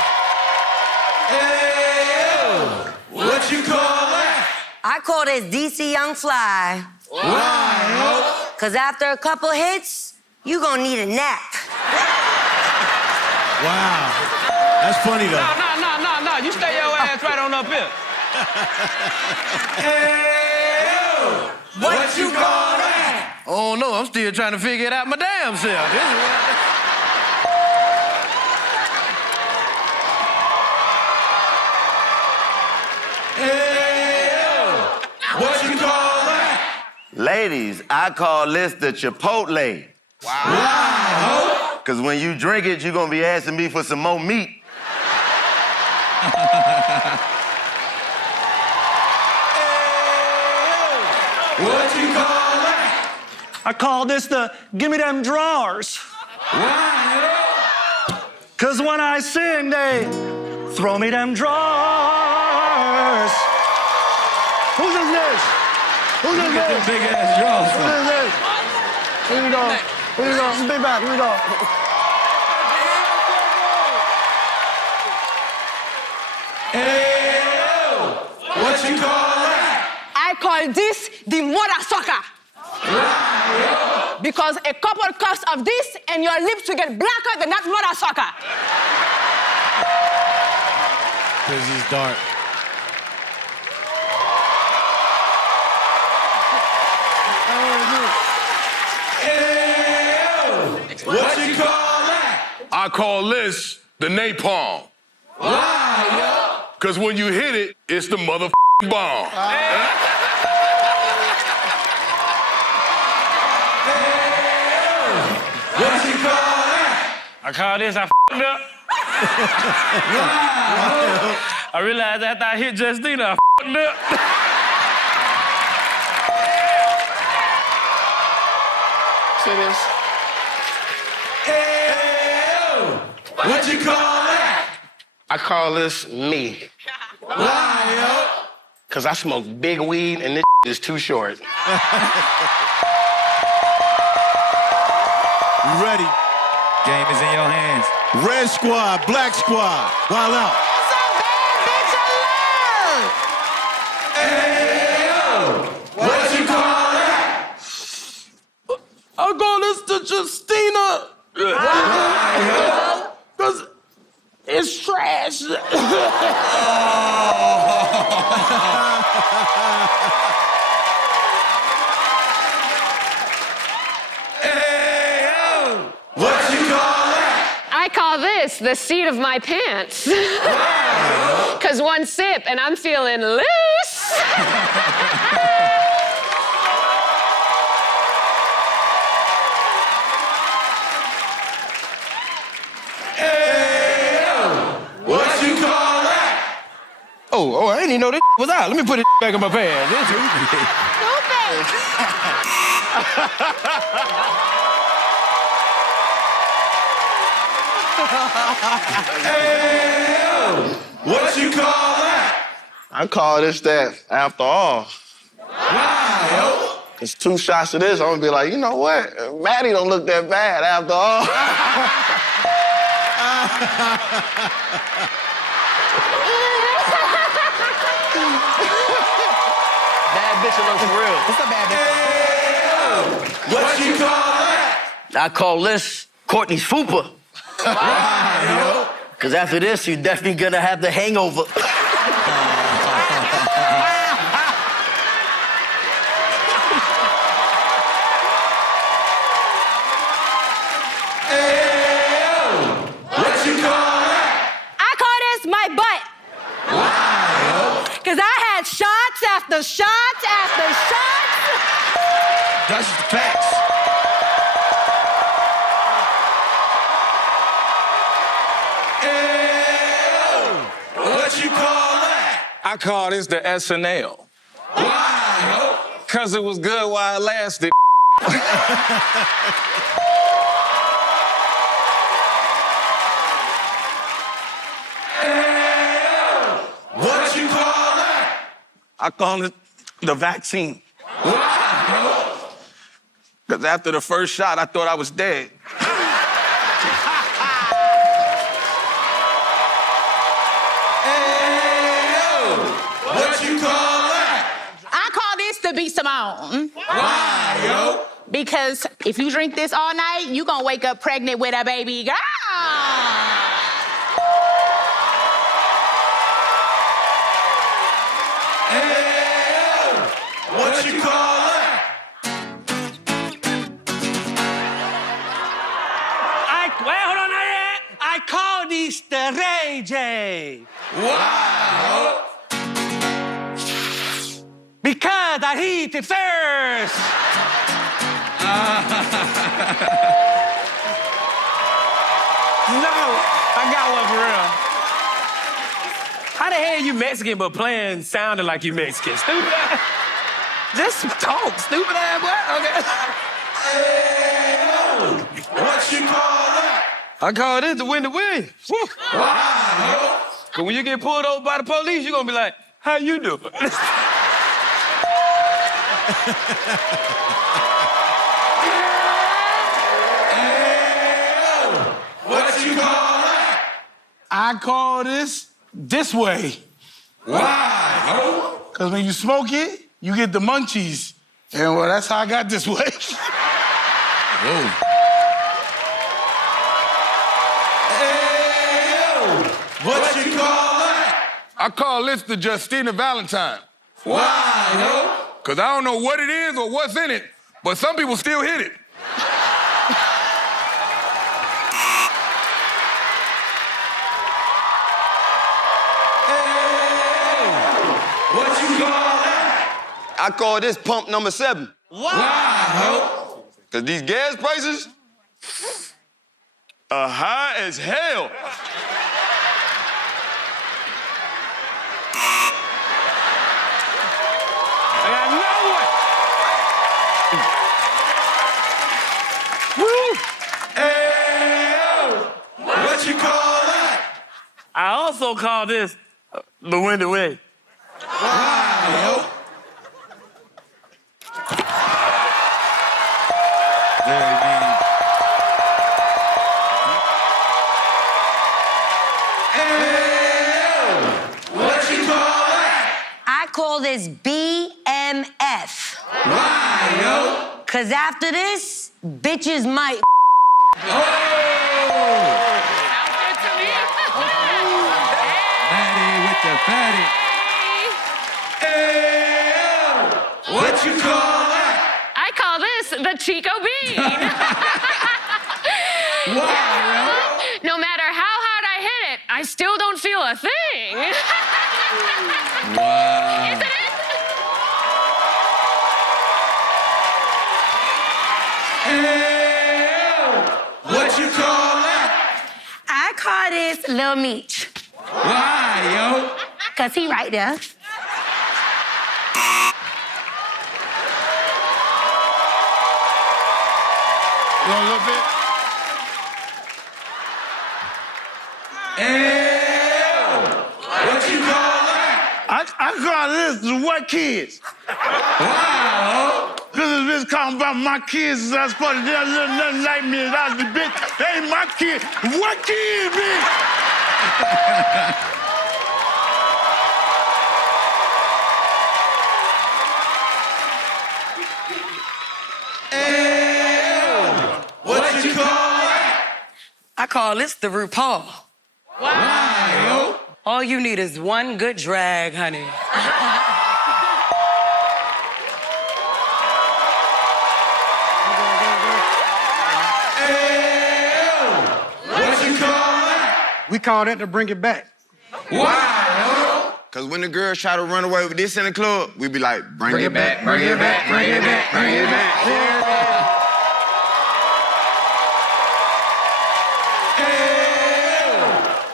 Hey, what you call that? I call this DC Young Fly. Why? Cause after a couple hits, you gonna need a nap. Wow. That's funny, though. No, you stay your ass right on up here. Hey, what you call that? Oh, no, I'm still trying to figure it out my damn self. This is what you call that? Ladies, I call this the Chipotle. Wow. Because when you drink it, you're gonna be asking me for some more meat. What you call that? I call this the gimme them drawers. Why? Cause when I sing, they throw me them drawers. Who's this next? Who's this Look at next? them big ass drawers. Who's this next? Here we go. Here we go. Big back. Here we go. Hey, what you call that? I call this the mother sucker. Because a couple cups of this and your lips will get blacker than that mother sucker. Because he's dark. What you call that? I call this the napalm. Why, yo? Because when you hit it, it's the motherfucking bomb. I call this, I f***ed up. I realized after I hit Justina, I f***ed up. See this? What you call that? I call this me. Why, yo? Cause I smoke big weed and this is too short. You ready? Game is in your hands. Red squad, black squad, wild out. What's up, bad bitch alert? Hey, yo! What you call that? I call this to Justina. Why? Cause it's trash. Hey, yo! What you call that? I call this the seat of my pants. Cause one sip and I'm feeling loose. Hey, yo! What you call that? Oh, I didn't even know this was out. Let me put it back in my pants. Hey, yo! What you call that? I call this that after all. Why, yo? It's 2 shots of this, I'm gonna be like, you know what? Maddie don't look that bad after all. Bad bitch alert for real. What's up, bad bitch? Hey, yo! What you call that? I call this Courtney's fupa. Why, yo? Cause after this, you're definitely gonna have the hangover. Hey, yo! What you call that? I call this my butt. Why, yo? Cause I had shots after shots after shots. That's just the facts. Hey, yo! What you call that? I call this the SNL. Why, yo? Cause it was good while it lasted. Hey, yo! What you call that? I call it the vaccine. Why, yo? Cause after the first shot, I thought I was dead. Hey, yo! What you call that? I call this the Be Simone. Why, yo? Because if you drink this all night, you gonna wake up pregnant with a baby girl. Hey, yo! What you call that? Hold on, I call this the Ray J. Why, Because I hit it first. No, I got one for real. How the hell you Mexican but playing sounding like you Mexican? Stupid ass. Just talk, stupid ass boy. Okay. Hey, yo! What you call that? I call this the Wendy Williams. Woo. Why, Cause when you get pulled over by the police, you're gonna be like, how you doing? Hey, yo! What you call that? I call this way. Why, yo? Because when you smoke it, you get the munchies. And well, that's how I got this way. Hey, yo! What you call that? I call this the Justina Valentine. Why, yo? Because I don't know what it is or what's in it, but some people still hit it. What you call that? I call this pump number 7. Why, ho? Because these gas prices, high as hell. I got another one. Woo! Hey, yo! What you call that? I also call this the windy way. Wow, Very mean. What you call that? I call this BMF. Why, yo? Cause after this, bitches might. Maddie with the fatty. What you call that? I call this the Chico Bean. Wow, No matter how hard I hit it, I still don't feel a thing. Wow. Isn't it? What you call that? I call this Lil Meech. Why, yo? Cause he right there. You want a little bit? What you call that? I call this the what kids. Wow. Cause this bitch talking about my kids is not supposed to do nothing like me. That's the bitch. They ain't my kid. What kid, bitch? What you call that? I call this the RuPaul. Why, yo? All you need is one good drag, honey. What you call that? We call that to bring it back. Why, Cause when the girls try to run away with this in the club, we be like, bring it back, bring it back, bring it back, bring it back.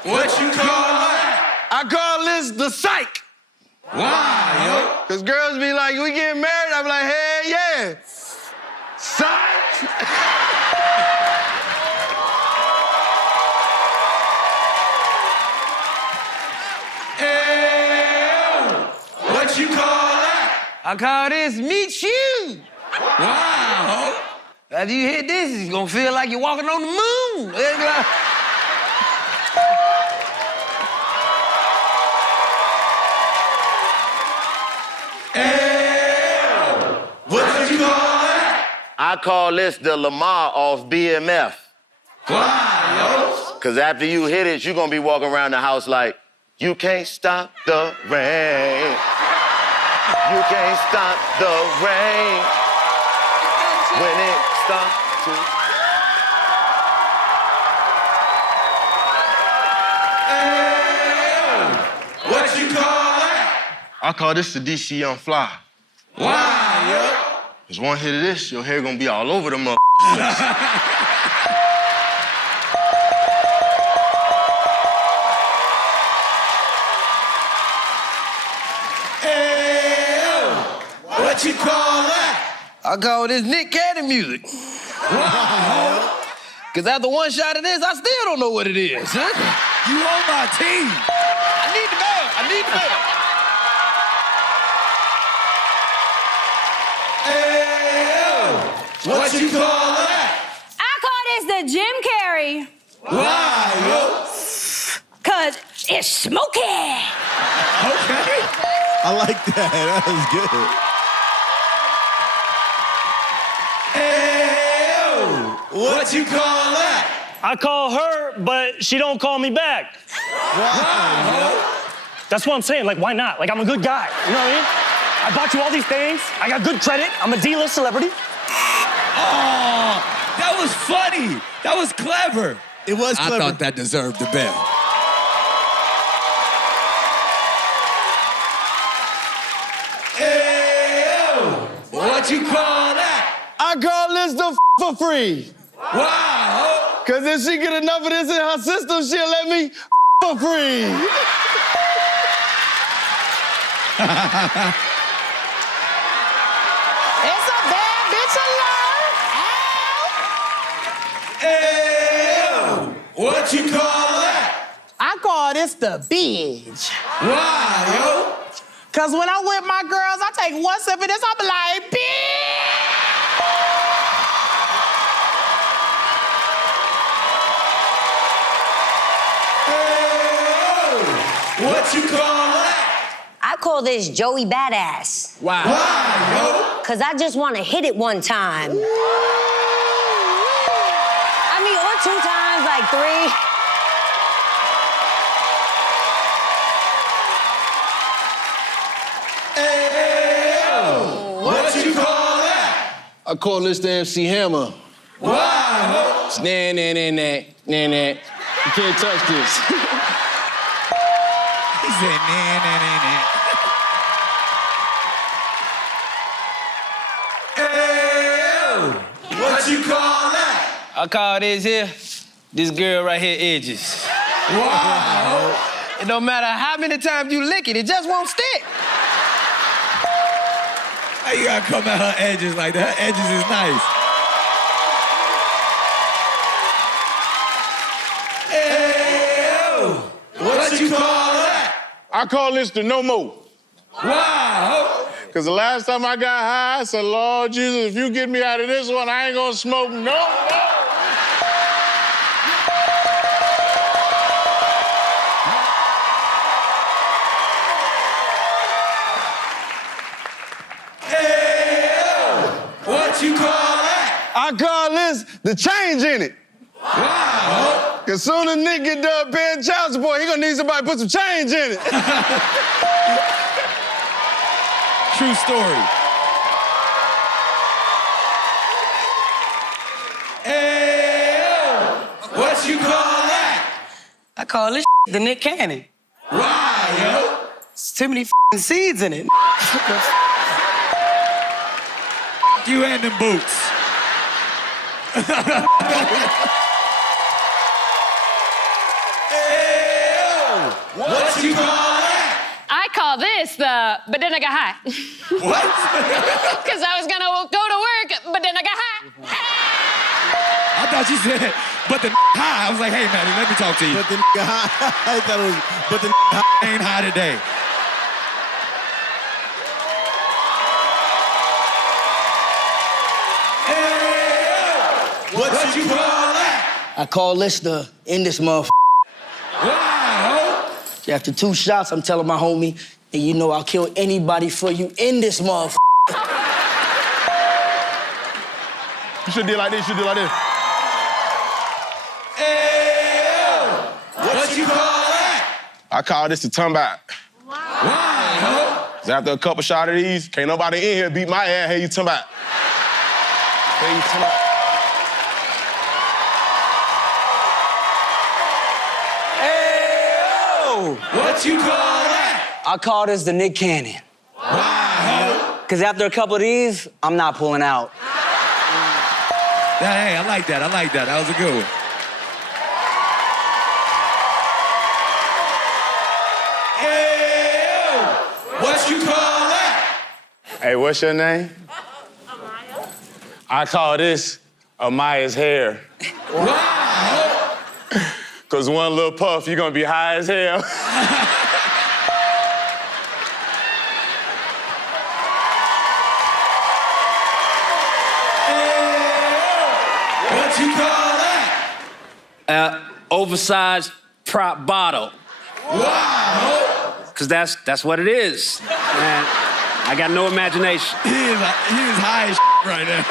What you call that? I call this the psych. Why, yo? Cause girls be like, we getting married. I be like, hell yeah. Psych. What you call that? I call this meet you. Wow. After you hit this, it's gonna feel like you're walking on the moon. What you call that? I call this the Lamar off BMF. Why, yo? Cause after you hit it, you're gonna be walking around the house like, you can't stop the rain. You can't stop the rain. When it stops to... What you call that? I call this the DC Young Fly. Why, yo? Cause one hit of this, your hair gonna be all over the mother. What you call that? I call this Nick Cannon music. Wow. Cause after one shot of this, I still don't know what it is. You on my team. I need the bell. I need the bell. What you call that? I call this the Jim Carrey. Why, yo? Cause it's smoky. Okay. I like that. That was good. What you call that? I call her, but she don't call me back. Wow. That's what I'm saying. Like, why not? Like, I'm a good guy. You know what I mean? I bought you all these things. I got good credit. I'm a D-list celebrity. Oh, that was funny. That was clever. It was clever. I thought that deserved the bell. What you call that? I call this the for free. Wow. Cause if she get enough of this in her system, she'll let me for free. It's a bad bitch alert. Hey, what you call that? I call this the binge. Why, yo? Cause when I'm with my girls, I take one sip of this, I be like, bitch. What you call that? I call this Joey Badass. Why? Why, yo? Cause I just wanna hit it one time. I mean, or 2 times, like 3. What you call that? I call this the MC Hammer. Why? It's nah. You can't touch this. He said, nah. What you call that? I call this girl right here, edges. Wow. It don't matter how many times you lick it, it just won't stick. How you gotta come at her edges like that? Her edges is nice. What you call that? I call this the no more. Wow. Because the last time I got high, I said, Lord Jesus, if you get me out of this one, I ain't gonna smoke no more. What you call that? I call this the change in it. Wow. Cause soon as Nick get done paying child support, he gonna need somebody to put some change in it. True story. What you call that? I call this the Nick Cannon. Why, yo? There's too many seeds in it. You and them boots. What you call that? I call this the, but then I got high. What? Because I was gonna go to work, but then I got high. I thought you said, but the high. I was like, hey, Maddie, let me talk to you. But the high. I thought it was, but the high Ain't high today. What you call that? I call this the in this motherfucker. Wow. After 2 shots, I'm telling my homie, and you know I'll kill anybody for you in this motherfucker. You should do it like this, What you call that? I call this the turnabout. Wow. Cause after a couple shots of these, can't nobody in here beat my ass. Hey, you turnabout. Hey, you turnabout. What you call that? I call this the Nick Cannon. Wow. Cause after a couple of these, I'm not pulling out. Hey, I like that. That was a good one. What you call that? Hey, what's your name? Amaya. I call this Amaya's hair. Wow. Cause one little puff, you're gonna be high as hell. What you call that? Oversized prop bottle. Wow. Cause that's what it is. Man, I got no imagination. He is high as right now.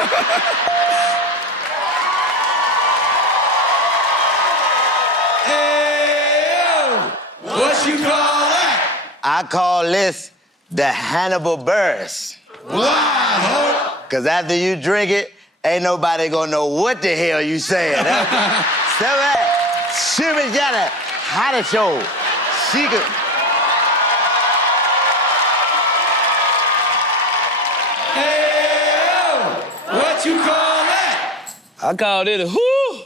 What you call that? I call this the Hannibal Buress. Wow. Cause after you drink it, ain't nobody gonna know what the hell you saying. So Shimmy got a how show. She could. What you call that? I called it a whoo.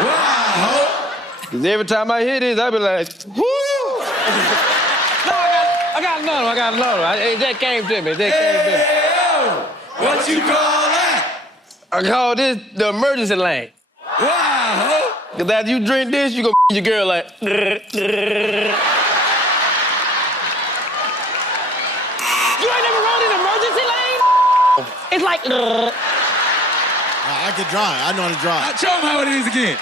Wow. Because every time I hear this, I be like, whoo! No, I got another one. It just came to me. What you call that? I call this the emergency lane. Wow. Because after you drink this, you go your girl like. You ain't never rode in emergency lane? It's like. I can drive. I know how to drive. Show them how it is again.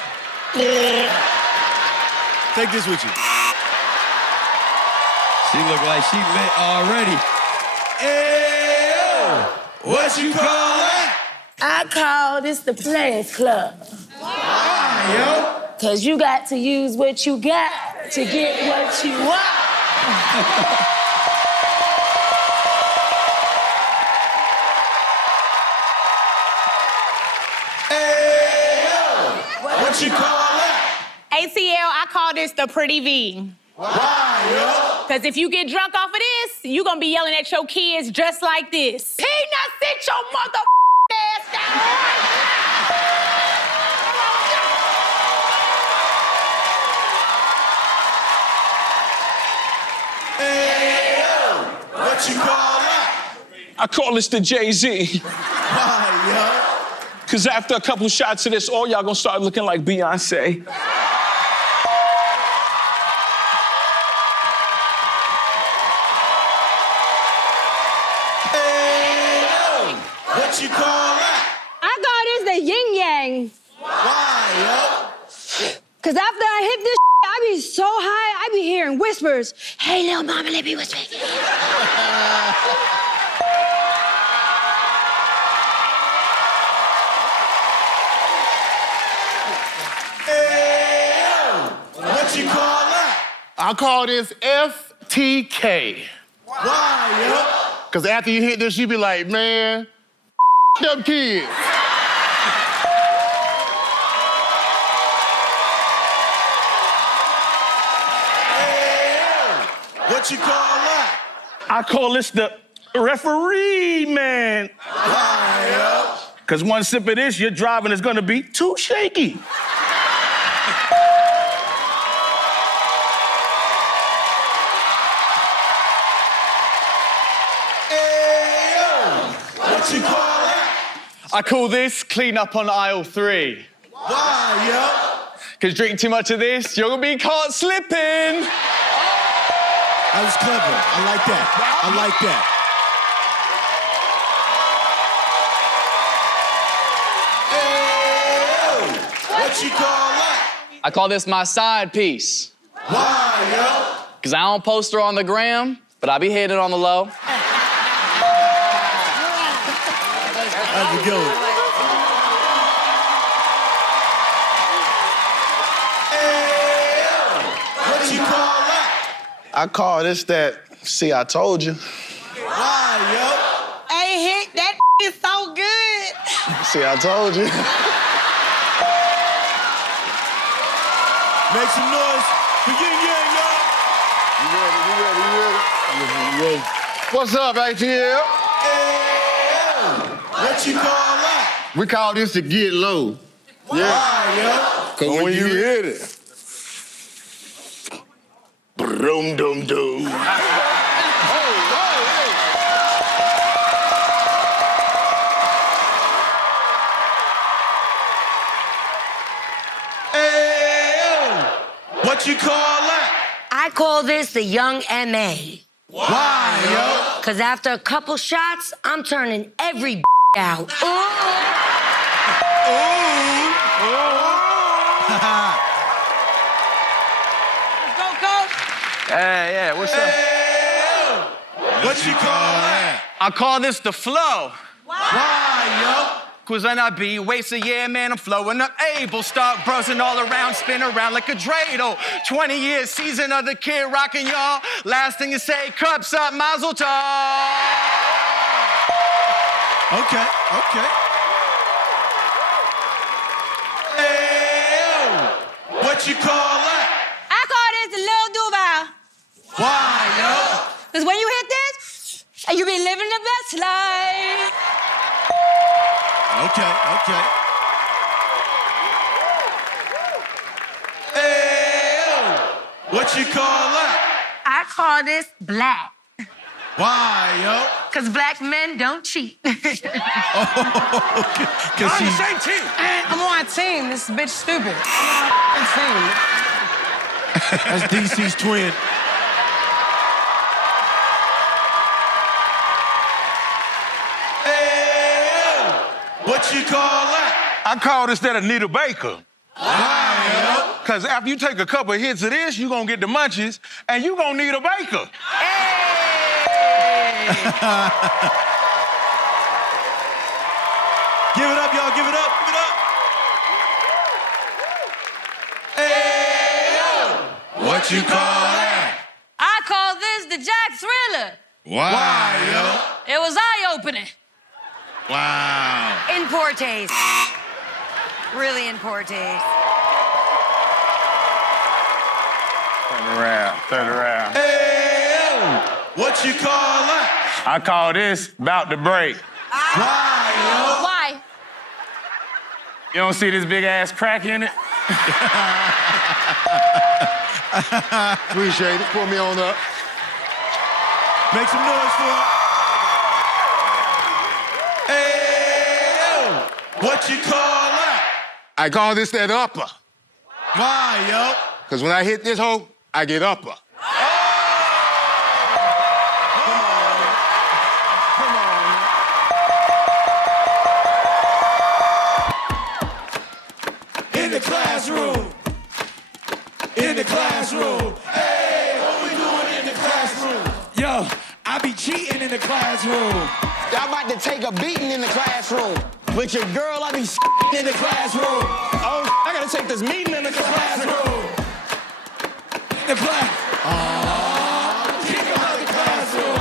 Take this with you. She look like she lit already. Ew. What you call that? I call this the Players Club. Why, yo? Cause you got to use what you got to get what you want. What you call that? ATL, I call this the pretty V. Why, yo? Because if you get drunk off of this, you going to be yelling at your kids just like this. Peanut, sit your mother ass down right What you call that? I call this the Jay-Z. Why, yo? Because after a couple shots of this, all y'all gonna start looking like Beyonce. What you call that? I call this the yin yang. Why, yo? Cause after I hit this I be so high, I be hearing whispers. Hey, little mama, let me whisper. What you call that? I call this FTK. Why, yo? Cause after you hit this, you be like, man, them kids. What you call that? I call this the referee, man. Why, yo? Because one sip of this, your driving is gonna be too shaky. What you call that? I call this clean up on aisle 3. Why, yo? Because drinking too much of this, you're gonna be caught slipping. That was clever. I like that. I like that. What you call that? I call this my side piece. Why, yo? Because I don't post her on the gram, but I be hitting it on the low. How'd you go? What you call that? I call this that, see, I told you. Why, yo? Hey, Hick, that is so good. See, I told you. Make some noise for Yin Yang, y'all. You ready? What's up, ATL? What you call that? We call this the get low. Why, yo? Cause when you hit it. Brum dum dum. What you call that? I call this the young MA. Why, yo? Cause after a couple shots, I'm turning every out. Ooh. Let's go, coach. Yeah, what's up? What you call that? I call this the flow. Why, yo? Cause when I be wasted, yeah, man, I'm flowing up able. Start buzzing all around, spin around like a dreidel. 20 years, season of the kid rocking, y'all. Last thing you say, cups up, mazel tov. Okay. What you call that? I call this the Lil Duval. Why, yo? Cause when you hit this, you be living the best life. Okay. What you call that? I call this black. Why, yo? Because black men don't cheat. Cause I'm on the same team. I'm on a team. This bitch stupid. I'm on a team. That's DC's twin. Hey, what you call that? I call this that Anita Baker. Why, yo? Because after you take a couple of hits of this, you're going to get the munchies, and you're going to need a baker. Give it up, y'all. Give it up. Give it up. Hey, what you call that? I call this the Jack Thriller. Why, yo? It was eye-opening. Wow. In poor taste. Really in poor taste. Turn around, turn around. Hey, what you call that? I call this about to break. Why, yo? Why? You don't see this big-ass crack in it? Appreciate it. Pull me on up. Make some noise for it. Hey, what you call that? I call this that upper. Why, yo? Because when I hit this hoe, I get upper. In the classroom. In the classroom. Hey, what we doing in the classroom? Yo, I be cheating in the classroom. Y'all about to take a beating in the classroom. With your girl, I be in the classroom. Oh, I gotta take this meeting in the classroom. In the class. Kick him out the classroom.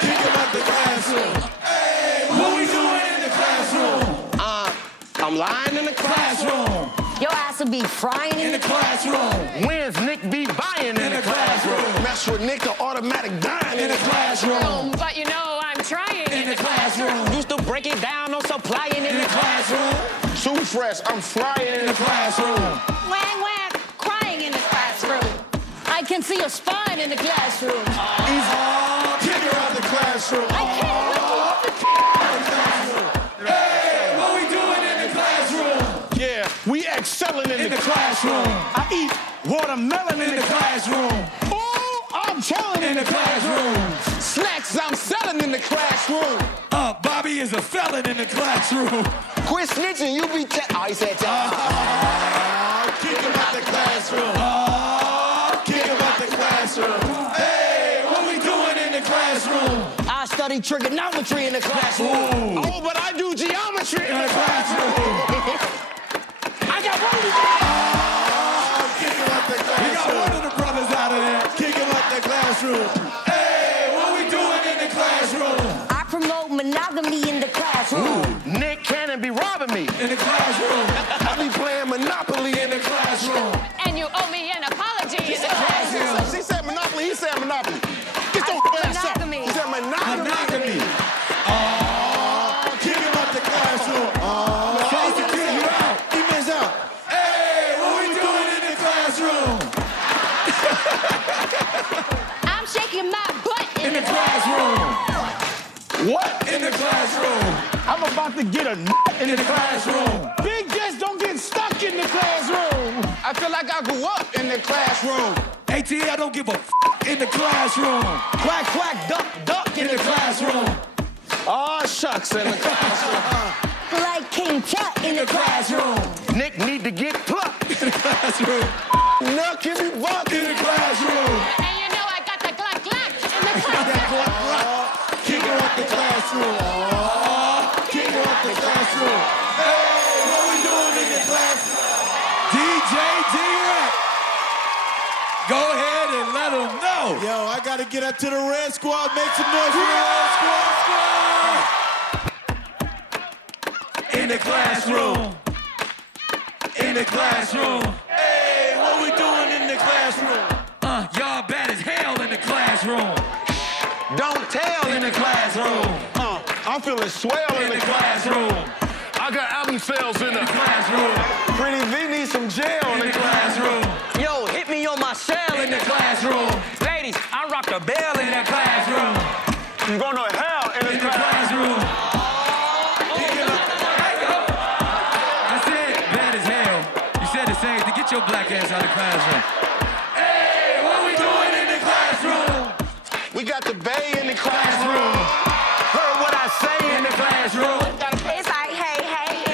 Kick him out the classroom. Hey, what we doing in the classroom? I'm lying in the classroom. Your ass will be frying In the classroom. When's Nick be buying in the classroom? Mess with Nick, an automatic dying in the classroom. But you know, I'm trying. In the classroom. Used to break it down on supplying in In the classroom. Too fresh, I'm frying In the classroom. Wang, wang, crying in the classroom. I can see your spine in the classroom. Kick her out the classroom. I can't wait. Hey, what we doing in the classroom? Yeah, we excelling in In the classroom. I eat watermelon In the classroom. Ooh, I'm telling In the classroom. Snacks I'm selling in the classroom. Bobby is a felon in the classroom. Quit snitching, you be he said Kick him out the classroom. Kick him out the classroom. Hey, what we doing in the classroom? I study trigonometry in the classroom. Ooh. Oh, but I do geometry In the classroom. I got one of Kick him out the classroom. We got one of the brothers out of there. Kick him out the classroom. Hey, what we doing in the classroom? I promote monogamy in the classroom. Nick Cannon be robbing me. In the classroom. I be playing Monopoly In the classroom. And you owe me an apology. She said Monopoly, he said Monopoly. Get your ass up. Monogamy. He said monogamy. Monogamy. Kick him out the classroom. Face the kid, you out. He missed out. Hey, what we doing in the classroom? I'm shaking my butt In the classroom. What? In the classroom. I'm about to get a In the classroom. Big just don't get stuck in the classroom. I feel like I grew up in the classroom. AT, I don't give a in the classroom. Quack, quack, duck, duck In the classroom. Oh, shucks in the classroom. Like King Tut In the classroom. Nick need to get plucked. In the classroom. No, give me buck. In the classroom. And you know I got the gluck gluck in the classroom. Kick her out the classroom. Kick her out the classroom. Hey, what we doing in the classroom? DJ D-Rec. Go ahead and let them know. Yo, I got to get up to the Red Squad. Make some noise for the Red Squad. In the classroom. In the classroom. Hey, what we doing in the classroom? Y'all bad as hell in the classroom. Don't tell In the classroom. I'm feeling swell In the classroom. I got album sales in In the classroom. Pretty V needs some gel In the classroom. Yo, hit me on my cell. classroom. Ladies, I rock the bell in the classroom. You're going to hell in the classroom. I said bad as hell. You said the same thing. Get your black ass out of the classroom. Hey, what we doing in the classroom? We got the bay in the classroom. Heard what I say in the classroom. It's like, hey,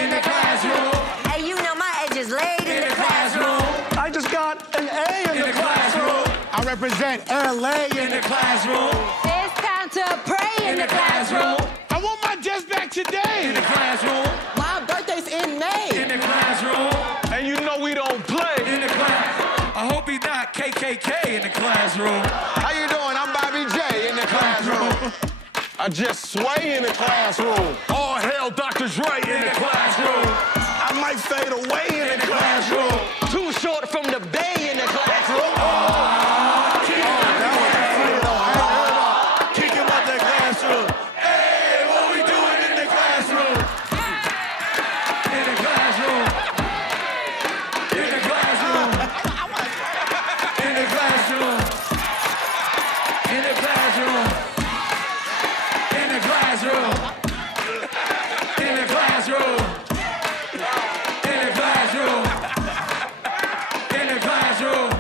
In the classroom. Hey, you know my edge is laid in the classroom. I just got an A in the classroom. I represent LA In the classroom. It's time to pray in the classroom. I want my desk back today. In the classroom. My birthday's in May. In the classroom. And you know we don't play. In the class. I hope he's not KKK in the classroom. How you doing? I'm Bobby J in the classroom. I just sway in the classroom. All hell, Dr. Dre in the classroom. I might fade away in the classroom. Too short from the bay in the classroom. Kick him out that classroom. Hey, what we doing in the classroom? In the classroom. In the classroom. In the classroom. In the classroom. In the classroom. In the classroom. In the classroom. In the classroom.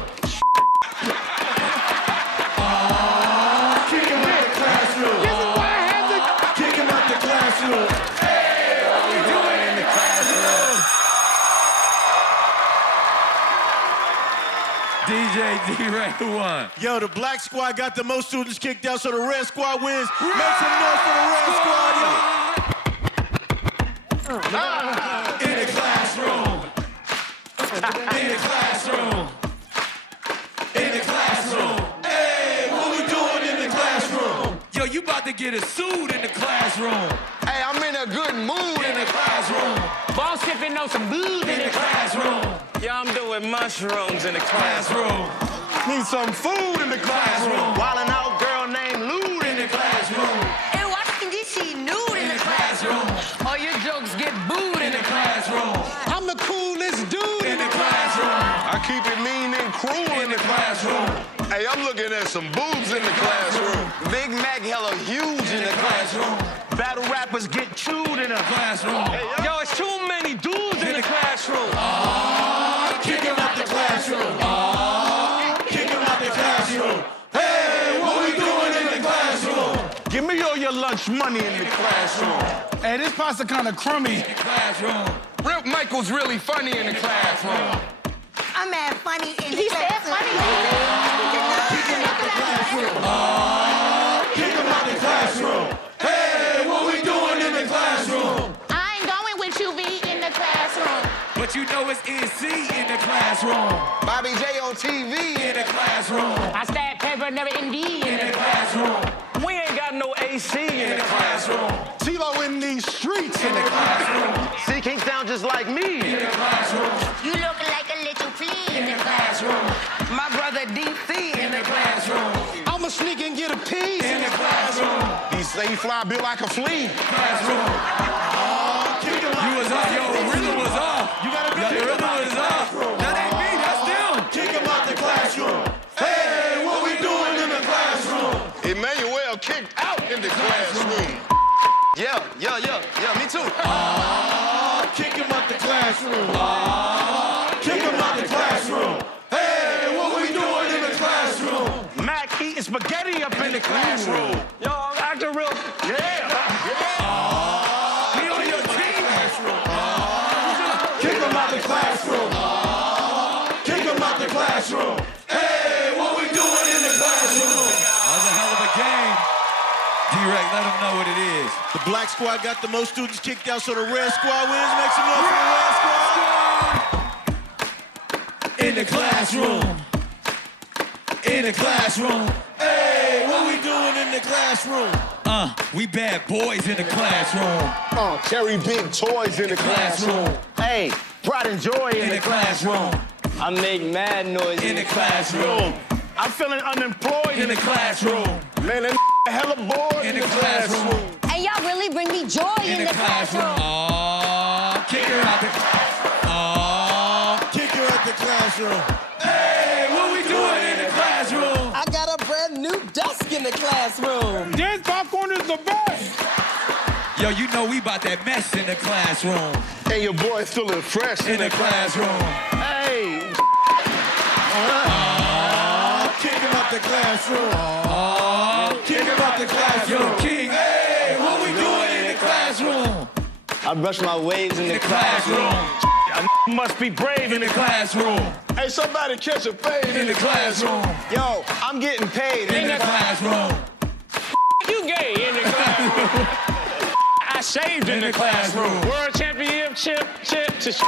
Kick him out the classroom. This is why I had to. Kick him out the classroom. Hey, what we doing in the classroom? DJ D-Ray won. Yo, the black squad got the most students kicked out, so the red squad wins. Make some noise for the red squad, yo. In the classroom. In the classroom. In the classroom. Hey, what we doing in the classroom? Yo, you about to get a suit in the classroom. Hey, I'm in a good mood In the classroom. Ball sipping on some booze In the classroom. Yeah, I'm doing mushrooms in the Classroom. Need some food in the classroom. WildNOut girl named Lou In the classroom. And Washington, D.C. nude in the classroom. All your jokes get booed In the classroom. I'm the coolest dude In the classroom. I keep it mean and cruel In the classroom. Hey, I'm looking at some boobs in the classroom. Big Mac hella huge in the classroom. Battle rappers get chewed in the Classroom. Yo, it's too many dudes in the classroom. Kick him out the classroom. Kick him out the classroom. Hey, what we doing in the classroom? Give me all your lunch money in the classroom. Hey, this pasta kind of crummy. In the classroom. Rip Michael's really funny in the classroom. I'm mad funny in the He said classroom. funny. Kick him out the classroom. Kick him out the classroom. Hey, what we doing in the classroom? I ain't going with you, V, in the classroom. But you know it's NC in the classroom. Bobby J on TV In the classroom. I stab paper, never indeed In the classroom. We ain't got no AC In the classroom. CeeLo in these streets In the classroom. See, King sound just like me. In the classroom. You look like a little flea In the classroom. My brother DC In the classroom. I'ma sneak and get a piece. In the classroom. He say he fly built like a flea. Classroom. Kick him out You was the off. Yo, classroom. rhythm was off. You gotta Yo, kick the him rhythm out the was off. classroom. That ain't me. That's them. Kick him out the classroom. Hey, what we doing in the classroom? Emmanuel kicked out in the classroom. Yeah, me too. Kick him out the classroom. Kick him out the classroom. Hey, what we doing in the classroom? Mac eating spaghetti up in the classroom. Yo, I'm acting real. Yeah. We on your team. Kick him out the classroom. Kick him out the classroom. Hey, what we doing in the classroom? That was a hell of a game. D-Ray, let them know what it is. The black squad got the most students kicked out, so the red squad wins. Make some noise for the red squad. In the classroom. In the classroom. Hey, what we doing in the classroom? We bad boys in the classroom. Carry big toys in the classroom. Hey, pride and joy In the classroom. I make mad noise In the classroom. I'm feeling unemployed In the classroom. Man, that hella bored In the classroom. And y'all really bring me joy in the classroom. Kick her out the Kick her out the classroom. Hey, what we doing in the classroom? dusk in the classroom. Dance popcorn is the best. Yo, you know we about that mess in the classroom. And your boy feeling fresh in the classroom. Hey. Kick him out the classroom. Kick him out the classroom. Yo, King, hey, what we doing in the classroom? I brush my waves in the classroom. Y'all must be brave in the classroom. Hey, somebody catch a fade In the classroom. Yo, I'm getting paid In the classroom. You gay in the classroom. I shaved in the classroom. World championship, chip to Kick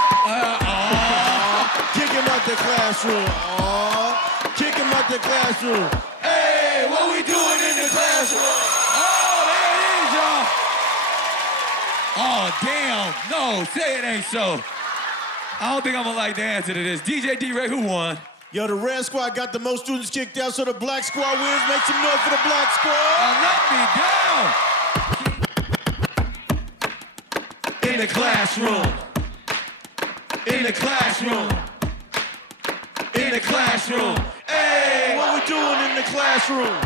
him out the classroom. Kick him out the classroom. Hey, what we doing in the classroom? Oh, there it is, y'all. Oh, damn. No, say it ain't so. I don't think I'm gonna like the answer to this. DJ D-Ray, who won? Yo, the red squad got the most students kicked out, so the black squad wins. Make some noise for the black squad. Let me down. In the classroom. In the classroom. In the classroom. Hey, what we doing in the classroom?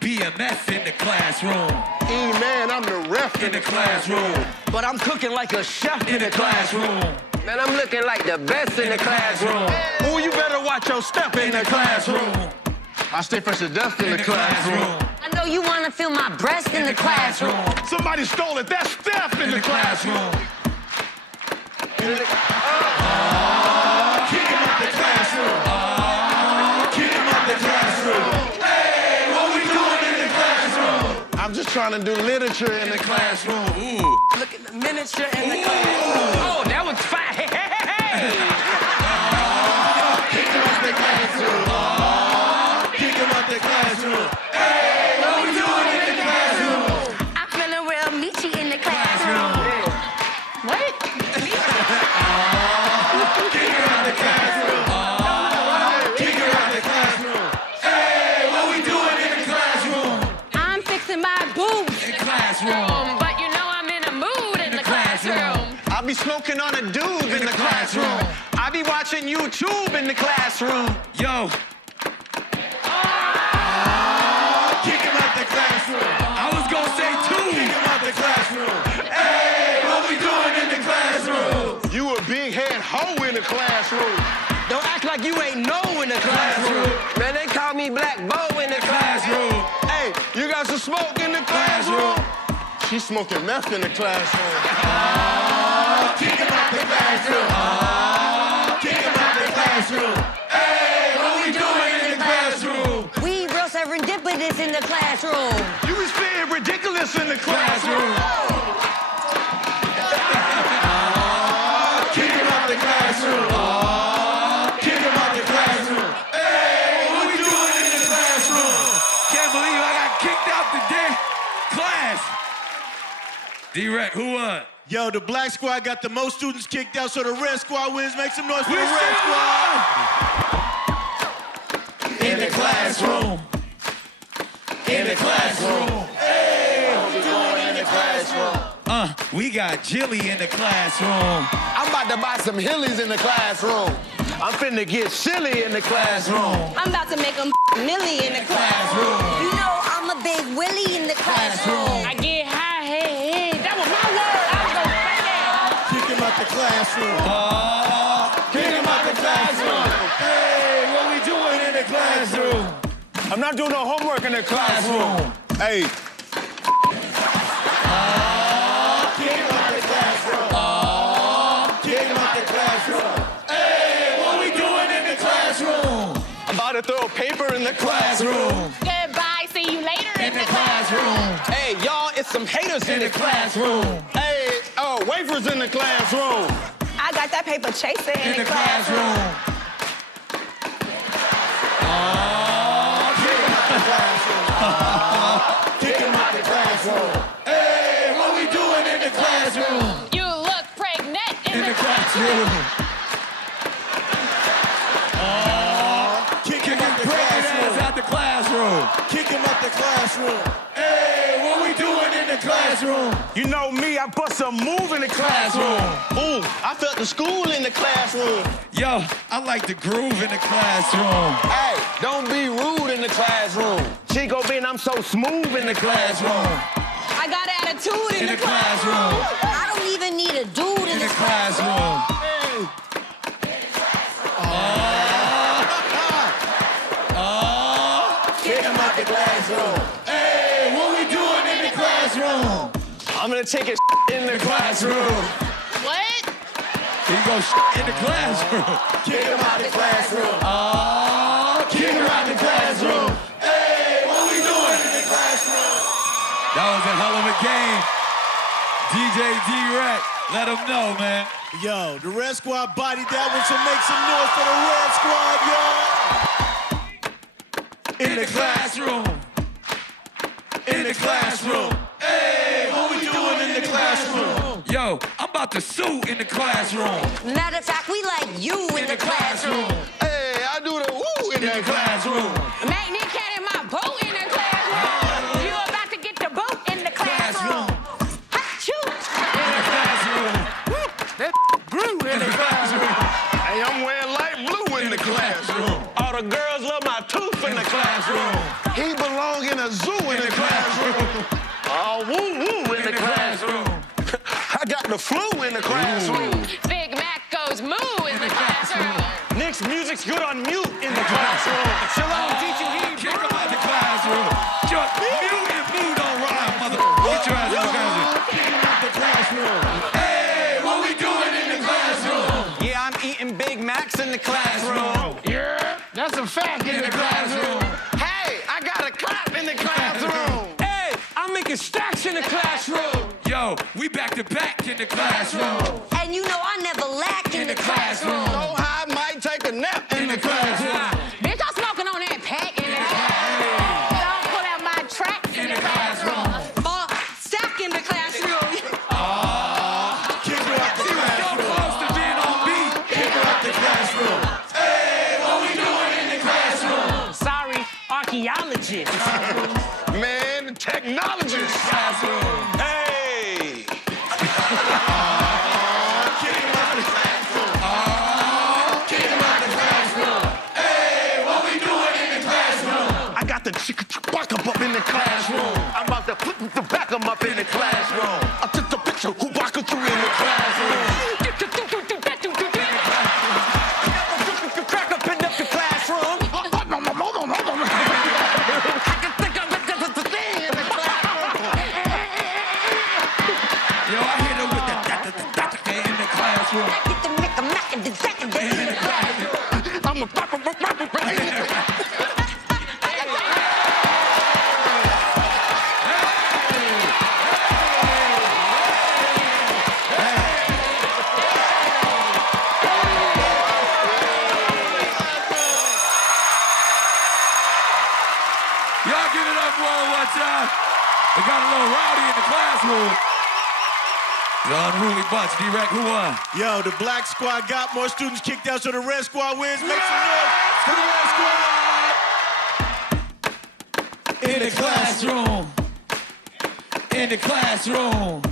BMF in the classroom. Man, I'm the ref In the classroom. But I'm cooking like a chef In the classroom. Man, I'm looking like the best in the classroom. Oh, you better watch your step In the classroom. I stay fresh to death in the classroom. I know you want to feel my breast in the classroom. Somebody stole it. That's Steph in the classroom. Kick him out the classroom. Kick him out the classroom. Hey, what we doing in the classroom? I'm just trying to do literature in the classroom. Ooh. Look at the miniature in the classroom. Oh, that was fire. Hey, hey, hey, hey. Kick him out the classroom. Kick him out the classroom. Hey, what we doing in the classroom? I'm feeling real meaty in the classroom. What? Kick her out the classroom. Kick her out the classroom. Hey, what we doing in the classroom? I'm fixing my boobs. In the classroom. But you know I'm in a mood in the classroom. I be smoking on a dude in the classroom. I be watching YouTube in the classroom. Yo, Kick him out the classroom. I was gonna say two. Kick him out the classroom. Hey, what we doing in the classroom? You a big head hoe in the classroom. Don't act like you ain't know in the classroom. Man, they call me Black Bo in the classroom. Hey, you got some smoke in the classroom? She's smoking meth in the classroom. Kick him out the classroom. Kick him out the classroom. Hey, what we doing in the classroom? We real serendipitous in the classroom. You was being ridiculous in the classroom. Kick him out the classroom. Kick him out the classroom. Hey, what we doing in the classroom? Can't believe I got kicked out the damn class. D-Rec, who won? Yo, the black squad got the most students kicked out, so the red squad wins. Make some noise for the red squad. In the classroom. In the classroom. Hey, what we doing in the classroom? We got Jilly in the classroom. I'm about to buy some Hillies in the classroom. I'm finna get silly in the classroom. I'm about to make a millie in the classroom. You know I'm a big Willie in the classroom. I get high, hey, hey. That was my word. I was gonna say that. Kick him out the classroom. Kick him out the classroom. Hey, what we doing in the classroom? I'm not doing no homework in the classroom. Hey, Kick him out the classroom. Kick him out the classroom. Hey, what we doing in the classroom? I'm about to throw a paper in the Classroom. Goodbye, see you later In the classroom. Hey, y'all, it's some haters In the classroom. Hey, wafers in the classroom. I got that paper chaser In the classroom. Kick him out the classroom. Hey, what we doing in the classroom? You look pregnant In the classroom. Kick him Kick out his the pregnant ass classroom. out the classroom. Kick him out the classroom. Hey, what we doing in the classroom? classroom. You know me, I bust a move in the classroom. Ooh, I felt the school in the classroom. Yo, I like the groove in the classroom. Hey, don't be rude in the classroom. Chico Ben, I'm so smooth in the classroom. I got attitude In the classroom. I don't even need a dude In the classroom. Kick him out the classroom. Hey, what we doing in the classroom? I'm gonna take his in the classroom. What? Here you go, in the classroom. Kick him out the classroom. Kick him out the classroom. Hey, what we doing in the classroom? That was a hell of a game. DJ D-Rec, let him know, man. Yo, the Red Squad bodied that one, so make some noise for the Red Squad, yo. In the classroom. In the classroom. Hey, what we doing in the classroom? Yo, I'm about to sue in the classroom. Matter of fact, we like you in the classroom. Hey, I do the woo in the classroom. Make me carry my boat in the classroom. You about to get the boat in the classroom. Achoo. In the classroom. That grew in the classroom. Hey, I'm wearing light blue in the classroom. All the girls love my tooth in the classroom. He belong in a zoo in the classroom. Oh, woo woo in the classroom. I got the flu in the classroom. Big Mac goes moo in the classroom. Nick's music's good on mute in the classroom. Shalom, teaching him. Kick him out the classroom. Mute and blue don't rhyme, mother. Get your ass in the classroom. Kick him out the classroom. Hey, what we doing in the classroom? Yeah, I'm eating Big Macs in the classroom. Yeah, that's a fact In the classroom. Hey, I got a clap in the classroom. Hey, I'm making stacks in the classroom. Yo, we back to back in the classroom. And you know I never lack in the classroom. So high, might take a nap in the classroom. Bitch, I'm smoking on that pack in the classroom. Don't pull out my tracks in the classroom. Stack in the classroom. Kick her out the So classroom. close to being on beat. Kick her out the classroom. Hey, what we doing in the classroom? Sorry, archaeologist. Man, the technologist. Classroom. Hey. Kick him out the classroom. Kick him out the classroom. Hey, what we doing in the classroom? I got the back up in the classroom. I'm about to put the back up in the classroom. I took the picture who back through in the classroom. Crack up in the classroom. Yo, I hit her with the in the classroom. I'm a pop. Y'all give it up for her one time. They got a little rowdy in the classroom. The unruly bunch. D-Rec, who won? Yo, the Black Squad got more students kicked out, so the Red Squad wins. Make some noise for the Red Squad! In the classroom. In the classroom.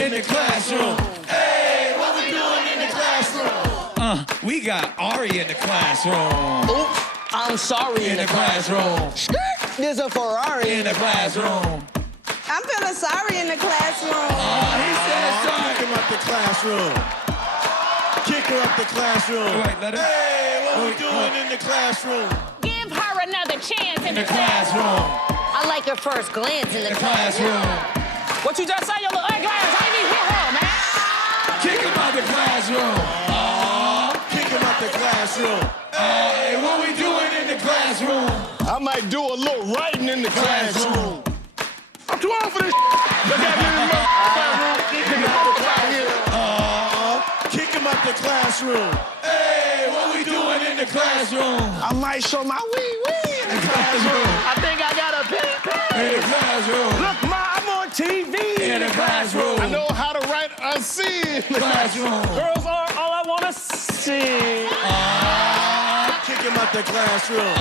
In the classroom. Hey, what we doing in the classroom? We got Ari in the classroom. Oops, I'm sorry In the classroom. There's a Ferrari In the classroom. I'm feeling sorry in the classroom. He said sorry. Kick him out the classroom. Kick her out the classroom. Wait, let him. Hey, what we doing in the classroom? Give her another chance in In the classroom. I like her first glance in the In the classroom. What you just say, your little ugly ass? I ain't even hit her, man. Kick him out the classroom. Kick him out the classroom. Hey, what we doing in the classroom? I might do a little writing in the classroom. I'm too old for this. Kick him out the classroom. Hey, what we doing in the classroom? I might show my wee in the classroom. I think I got a pen. In the classroom. Look, Ma, I'm on TV. In the classroom. I know how to write a scene in the Classroom. Girls are all I wanna see. Kick him out the classroom.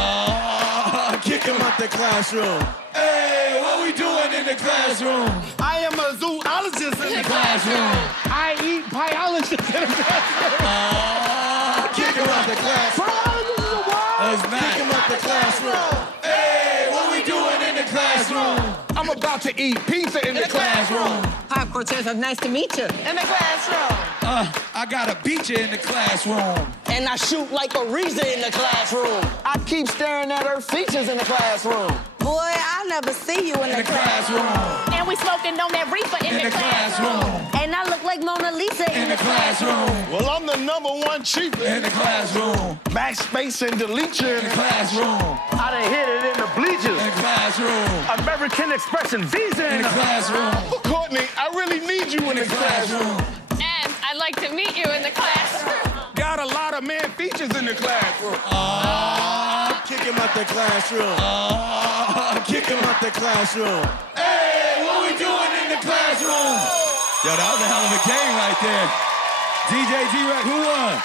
Kick him out the classroom. Hey, what we doing in in the classroom. I am a zoologist in the classroom. I eat biologists in the classroom. Kick him out the classroom. Biologist is a word. Kick him out the classroom. Hey, what we doing in the classroom? I'm about to eat pizza in the classroom. Hi, Cortez. Nice to meet you. In the classroom. I gotta beat you in the classroom. And I shoot like a Reza in the classroom. I keep staring at her features in the classroom. Boy, I never see you in the classroom. And we smoking on that reefer in the classroom. And I look like Mona Lisa in the classroom. Well, I'm the #1 chief In the classroom. backspace and delete you In the classroom. I done hit it in the bleachers. In the classroom. American Expression Visa In the classroom. Courtney, I really need you in the classroom. And I'd like to meet you in the classroom. Got a lot of man features in the classroom. Kick him out the classroom. Kick him out the classroom. Hey, what we doing in the classroom? Yo, that was a hell of a game right there. DJ D-Rec, who won?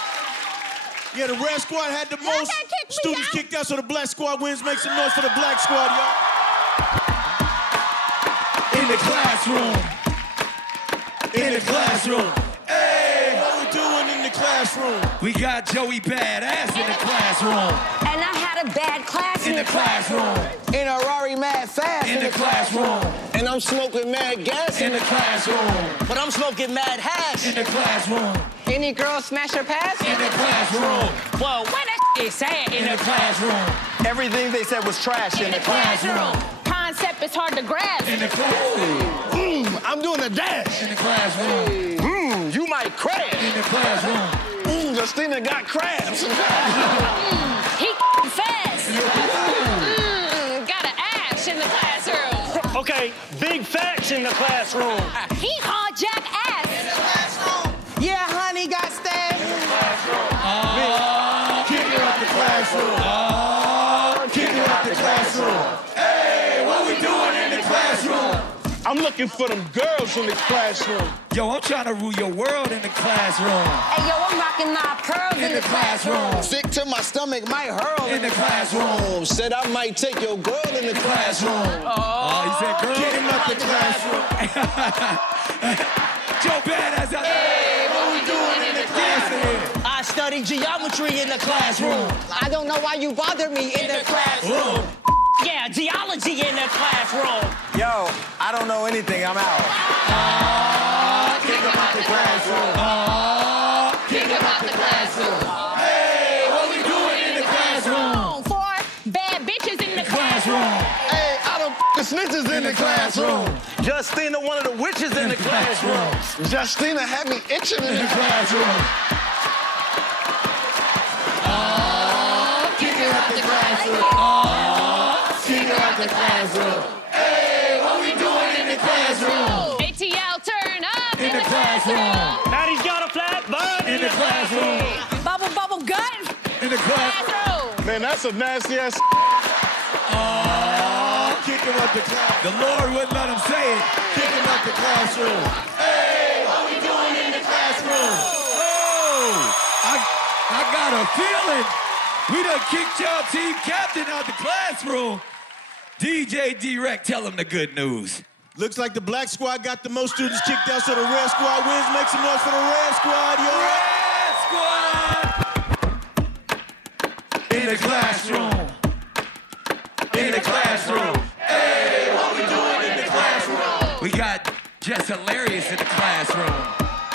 Yeah, the red squad had the most students kicked out, so the black squad wins. Make some noise for the black squad, y'all. In the classroom. In the classroom. Hey, what we doing in the classroom? We got Joey Badass in the classroom. And I had a bad class In the classroom. In a Rari mad fast In the classroom. And I'm smoking mad gas In the classroom. But I'm smoking mad hash. In the classroom. Any girl smash her pass? In the classroom. Well, where that is at In the classroom. Everything they said was trash in the classroom. Concept is hard to grasp. In the classroom. I'm doing a dash. In the classroom. You might crash. In the classroom. Justina got crabs. He fast. Got an ash in the classroom. Okay, big facts in the classroom. He hijack ass. In the classroom. Yeah, honey, got stabbed. Kick him out the classroom. Kick him out the classroom. Hey, what we doing in the classroom? I'm looking for them girls in the classroom. Yo, I'm trying to rule your world in the classroom. Hey, yo, I'm rocking my pearls in the classroom. Sick to my stomach, might hurl In the classroom. Said I might take your girl in the classroom. Oh, he said girl. Kick him out the classroom. Joe Badass out there. Hey, what we doing in the classroom? I study geometry in the classroom. I don't know why you bother me in the classroom. Yeah, geology in the classroom. Yo, I don't know anything. I'm out. Kick him out the classroom. Kick him out the classroom. Hey, what we doing in the classroom? For bad bitches in the Classroom. Hey, I don't the snitches in the classroom. Justina, one of the witches in the classroom. Justina had me itching in the classroom. Kick him out the classroom. Kick him out the classroom. Hey, what we doing in the classroom? ATL, turn up In the classroom. Maddie's got a flat butt In the classroom. Bubble gut. In the classroom. Man, that's a nasty ass. Kick him out the classroom. The Lord wouldn't let him say it. Kick him out the classroom. Hey, what we doing in the classroom? Oh, I got a feeling we done kicked y'all team captain out the classroom. DJ D-Rec, tell him the good news. Looks like the black squad got the most students kicked out, so the red squad wins. Make some noise for the red squad, yo. Red squad! In the classroom. In the classroom. Hey, what we doing in the classroom? We got Jess Hilarious in the classroom.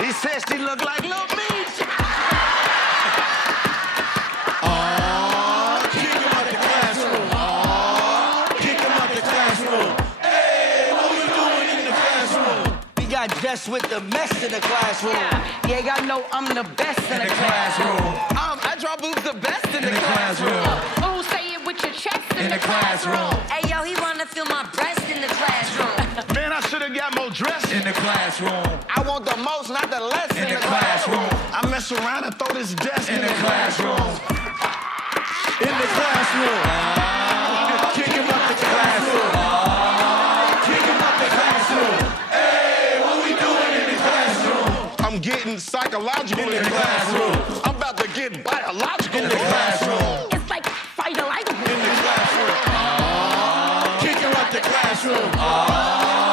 He said she looked like Lil Meech. Kick him out the classroom. Kick him out the classroom. Hey, what we doing in the classroom? We got Jess with the mess in the classroom. Yeah, y'all know I'm the best in the classroom. I draw boobs the best in the classroom. Oh, say it with your chest In the classroom. Hey, yo, he wanna feel my breast in the classroom. Man, I should have got more dressed. In the classroom. I want the most, not the less In the classroom. I mess around and throw this desk In the classroom. In the classroom. Kick him out the classroom. Kick him out the classroom. Hey, what we doing in the classroom? I'm getting psychological In the classroom. I'm about to get biological In the classroom. It's like fight a light. In the classroom. Kick him out the classroom.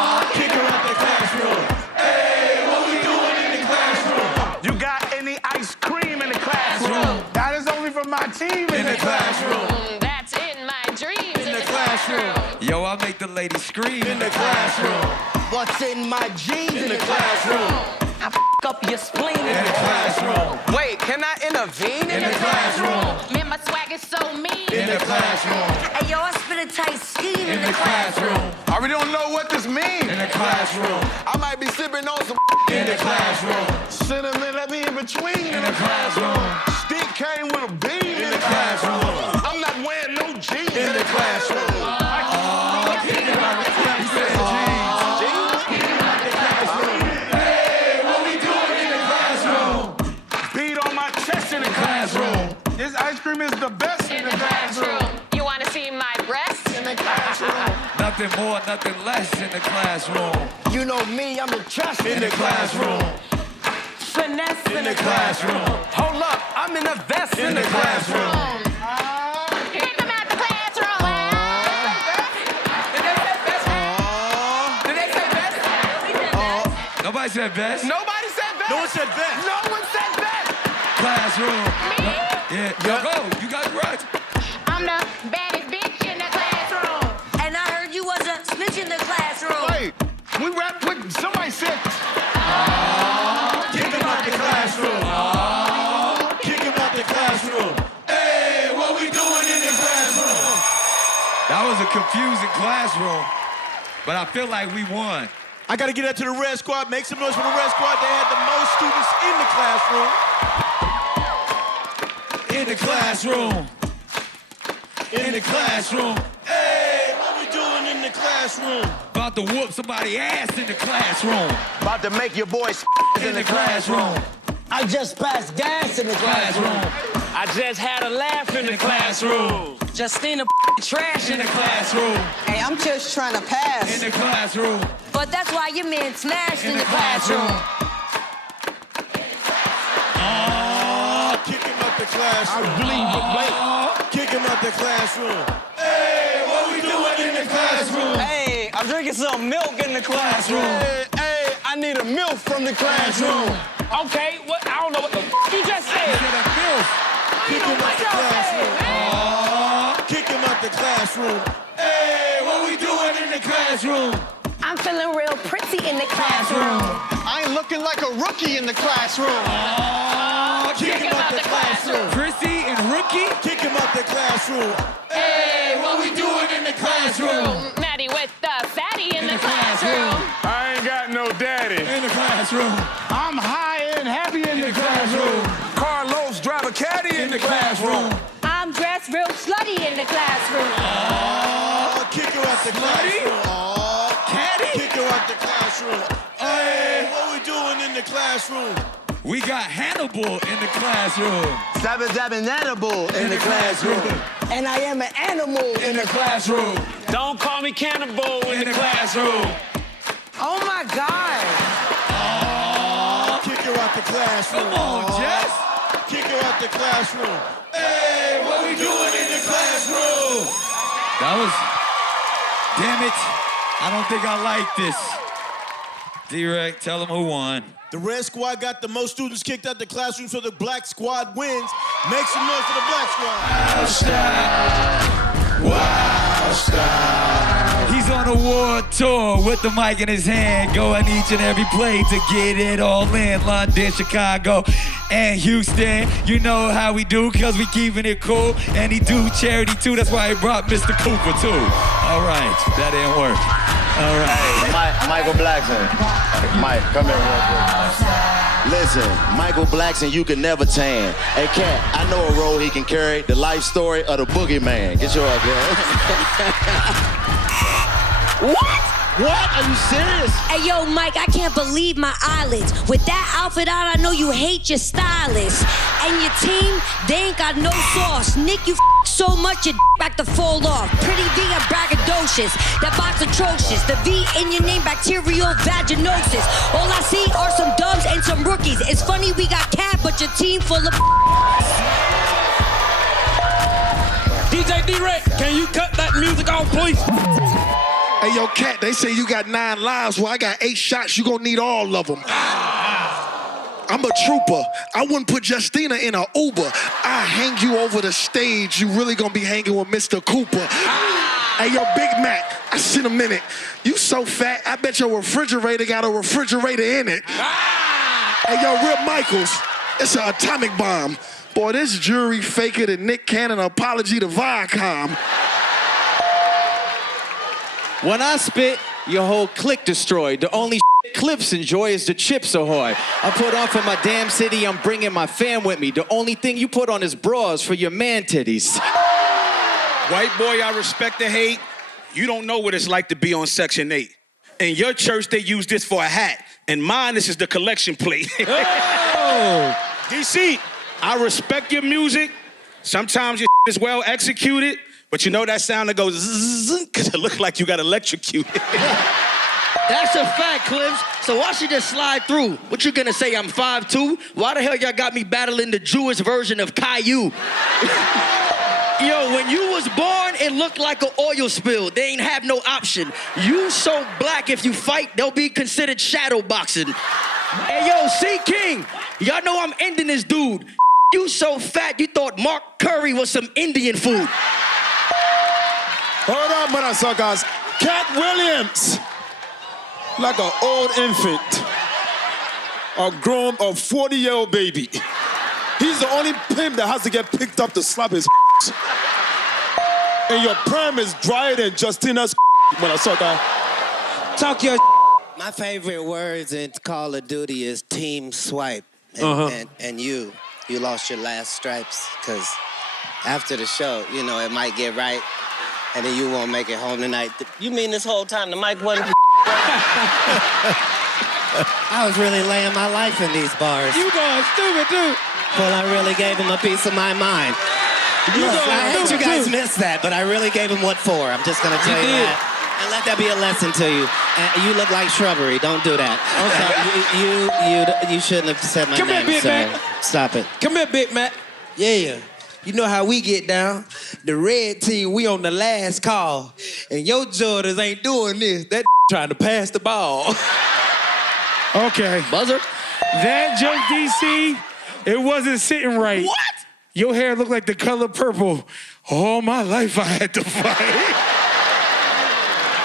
cream in the classroom. That is only for my team in the classroom. That's in my dreams In the classroom. Yo, I make the ladies scream In the classroom. What's in my jeans In the classroom. I up your spleen In the classroom. Wait, can I intervene In the classroom. Man, my swag is so mean. In the classroom. Hey, yo, I spit a tight scheme In the classroom. I really don't know what this means. In the classroom. I might be sipping on some In the classroom. cinnamon, let me in between. In the classroom. Stick came with a beam In the classroom. I'm not wearing no jeans In the classroom. Hey, what we doing in the classroom? Beat on my chest in the classroom. This ice cream is the best in the classroom. You want to see my breasts? In the classroom. Nothing more, nothing less in the classroom. You know me, I'm the trust In the classroom. Finesse In the classroom. Hold up, I'm in a vest In the classroom. Kick them out the classroom. Did they say best? Nobody said best. Nobody said best. No one said best. No one said best. Classroom. Yeah, yo, go. You got it right. I'm the baddest bitch in the classroom. And I heard you was a snitch in the classroom. Wait, we rap quick. Somebody said, Kick him out the classroom. Kick him out the classroom. Hey, what we doing in the classroom? That was a confusing classroom, but I feel like we won. I gotta get that to the Red Squad. Make some noise for the Red Squad. They had the most students in the classroom. In the classroom. In the classroom. Hey, what we doing in the classroom? About to whoop somebody's ass in the classroom. About to make your boy In the classroom. I just passed gas in the classroom. I just had a laugh in the classroom. Justina trash In the classroom. Hey, I'm just trying to pass. In the classroom. But that's why your man smashed in the classroom. Kick him out the classroom. I bleed with Blake. Kick him out the classroom. Hey, what we doing in the classroom? Hey, I'm drinking some milk in the classroom. Hey, I need a milk from the classroom. Okay, what? I don't know what the you just said. Kick him out the classroom. Kick him out the classroom. Hey, what we doing in the classroom? I'm feeling real pretty in the classroom. I ain't looking like a rookie in the classroom. Kick him out the classroom. Chrissy and Rookie. Kick him out the classroom. Hey, what we doing in the classroom? Maddie with the fatty in the classroom. I ain't got no daddy. In the classroom. I'm high and happy in the classroom. Carlos drive a caddy in the classroom. I'm dressed real slutty in the classroom. Kick her out the classroom. Caddy. Kick her out the classroom. Hey, what we doing in the classroom? We got Hannibal in the classroom. Hannibal in the classroom. And I am an animal In the classroom. Don't call me cannibal in the classroom. Oh my God. Kick her out the classroom. Come on, Jess. Kick her out the classroom. Hey, what we doing in the classroom? That was. Damn it. I don't think I like this. D-Rec, tell them who won. The Red Squad got the most students kicked out the classroom, so the Black Squad wins. Make some noise for the Black Squad. Wild style. He's on a world tour with the mic in his hand, going each and every place to get it all in. London, Chicago, and Houston. You know how we do, cause we keeping it cool. And he do charity too, that's why he brought Mr. Cooper too. All right, that didn't work. All right. Hey, Michael Blackson. Mike, come here real quick. Listen, Michael Blackson, you can never tan. Hey, Cat, I know a role he can carry, the life story of the boogeyman. Get your up, girl. What? What? Are you serious? Hey, yo, Mike, I can't believe my eyelids. With that outfit on, I know you hate your stylist. And your team, they ain't got no sauce. Nick, you so much, your back to fall off. Pretty V and braggadocious. That box atrocious. The V in your name, bacterial vaginosis. All I see are some dubs and some rookies. It's funny we got Cat, but your team full of DJ D-Rec, can you cut that music off, please? Hey, yo, Cat, they say you got 9 lives. Well, I got 8 shots. You gonna need all of them. I'm a trooper. I wouldn't put Justina in an Uber. I hang you over the stage. You really gonna be hanging with Mr. Cooper. Hey, yo, Big Mac, I seen a minute. You so fat, I bet your refrigerator got a refrigerator in it. Hey, yo, Rip Michaels, it's an atomic bomb. Boy, this jury faker than Nick Cannon apology to Viacom. When I spit, your whole clique destroyed. The only Clips enjoy is the Chips Ahoy. I put on for my damn city, I'm bringing my fam with me. The only thing you put on is bras for your man titties. White boy, I respect the hate. You don't know what it's like to be on Section 8. In your church, they use this for a hat. In mine, this is the collection plate. Oh! DC, I respect your music. Sometimes your is well executed, but you know that sound that goes zzz, because it looks like you got electrocuted. That's a fact, Clips. So why should just slide through? What you gonna say, I'm 5'2"? Why the hell y'all got me battling the Jewish version of Caillou? Yo, when you was born, it looked like an oil spill. They ain't have no option. You so black, if you fight, they'll be considered shadow boxing. Hey, yo, C-King, y'all know I'm ending this dude. You so fat, you thought Mark Curry was some Indian food. Hold on, motherfuckers. Cat Williams. Like an old infant. A grown, a 40-year-old baby. He's the only pimp that has to get picked up to slap his and your perm is drier than Justina's motherfucker. Talk your My favorite words in Call of Duty is team swipe. And you lost your last stripes, because after the show, you know, it might get right, and then you won't make it home tonight. You mean this whole time the mic wasn't I was really laying my life in these bars. You going stupid, too. Well, I really gave him a piece of my mind. I hate you guys missed that, but I really gave him what for. I'm just gonna tell you that. And let that be a lesson to you. You look like shrubbery. Don't do that. You shouldn't have said my name. Come here, Big Mac. Stop it. Come here, Big Mac. Yeah. You know how we get down? The red team, we on the last call. And your Jordans ain't doing this. That trying to pass the ball. Okay. Buzzer? That joke, DC, it wasn't sitting right. What? Your hair looked like the color purple. All my life I had to fight.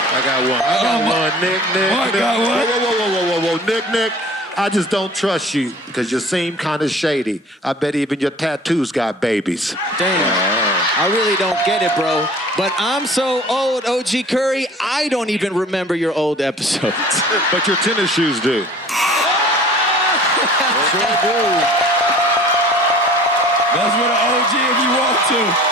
I got one. Nick. I got one. Whoa. Nick. I just don't trust you because you seem kind of shady. I bet even your tattoos got babies. Damn. I really don't get it, bro. But I'm so old, OG Curry, I don't even remember your old episodes. But your tennis shoes do. Sure do. That's what an OG if you want to.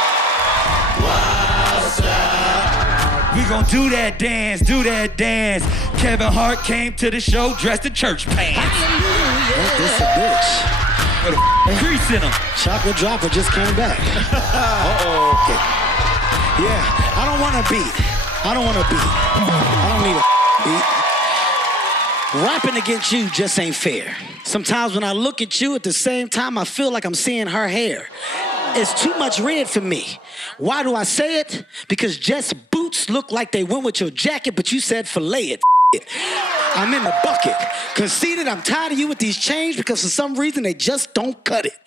We gon' do that dance. Kevin Hart came to the show dressed in church pants. Ain't this a bitch? Crease in him. Chocolate dropper just came back. Okay. Yeah, I don't want a beat. I don't need a beat. Rapping against you just ain't fair. Sometimes when I look at you at the same time, I feel like I'm seeing her hair. It's too much red for me. Why do I say it? Because Jess' boots look like they went with your jacket, but you said fillet it. I'm in the bucket. Conceited, I'm tired of you with these chains because for some reason they just don't cut it.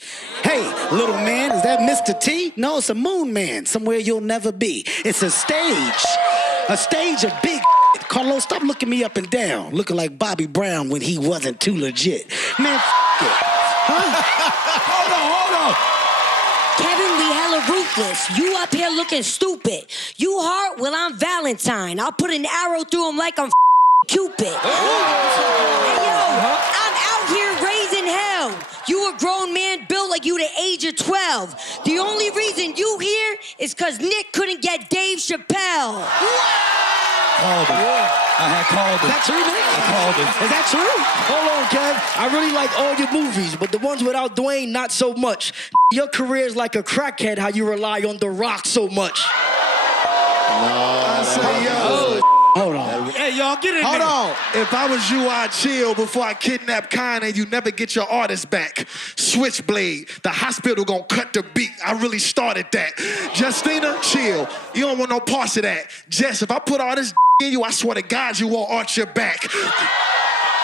Hey, little man, is that Mr. T? No, it's a moon man, somewhere you'll never be. It's a stage of big Carlos, stop looking me up and down, looking like Bobby Brown when he wasn't too legit. Man, it. Huh? Hold on. Kevin, we hella ruthless. You up here looking stupid. You Hart, well, I'm Valentine. I'll put an arrow through him like I'm Cupid. Hey, yo, I'm out here raising hell. You a grown man built like you the age of 12. The only reason you here is because Nick couldn't get Dave Chappelle. Called him. I had called him. Is that true, Nick? I called him. Is that true? Hold on, Kev. I really like all your movies, but the ones without Dwayne, not so much. Your career is like a crackhead, how you rely on The Rock so much. Hold on. Hey, y'all, get in Hold there. on. If I was you, I'd chill before I kidnap Kanye and you never get your artist back. Switchblade, the hospital gonna cut the beat. I really started that. Justina, chill. You don't want no parts of that. Jess, if I put all this in you, I swear to God you won't arch your back.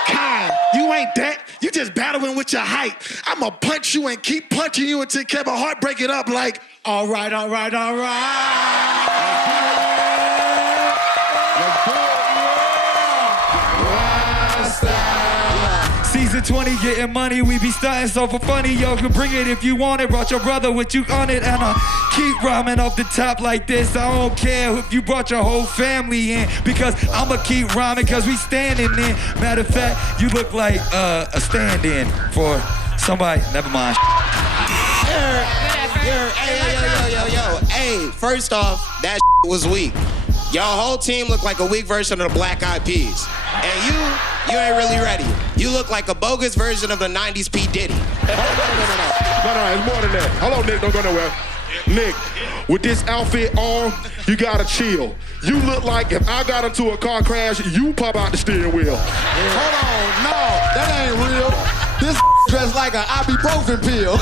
Kind, you ain't that. You just battling with your height. I'ma punch you and keep punching you until Kevin Hart break it up like, all right, all right, all right. Season 20, getting money, we be stunting so for funny. Yo, can bring it if you want it. Brought your brother with you on it, and I keep rhyming off the top like this. I don't care if you brought your whole family in, because I'ma keep rhyming, cause we standing in. Matter of fact, you look like a stand-in for somebody. Never mind. Yo. Hey, first off, that was weak. Y'all whole team look like a weak version of the Black Eyed Peas. And you ain't really ready. You look like a bogus version of the 90s P. Diddy. No, it's more than that. Hold on, Nick, don't go nowhere. Nick, with this outfit on, you gotta chill. You look like if I got into a car crash, you pop out the steering wheel. Hold on, no, that ain't real. This dressed like an ibuprofen pill.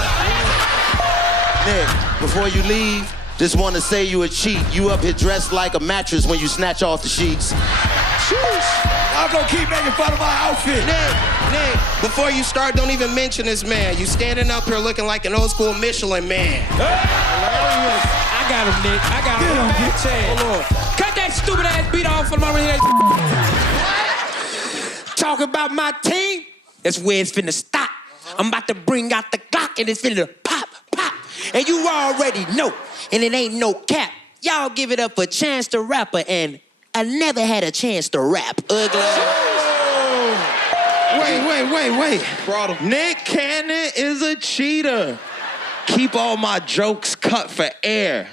Nick, before you leave, just want to say you a cheat. You up here dressed like a mattress when you snatch off the sheets. I'm gonna keep making fun of my outfit. Nick, before you start, don't even mention this man. You standing up here looking like an old school Michelin man. I got him, Nick. I got him. Hold on. Cut that stupid ass beat off from over here. Talk about my team. That's where it's finna stop. I'm about to bring out the Glock and it's finna pop, pop. And you already know, and it ain't no cap. Y'all give it up for Chance the Rapper, and I never had a chance to rap. Ugly. Wait. Nick Cannon is a cheater. Keep all my jokes cut for air.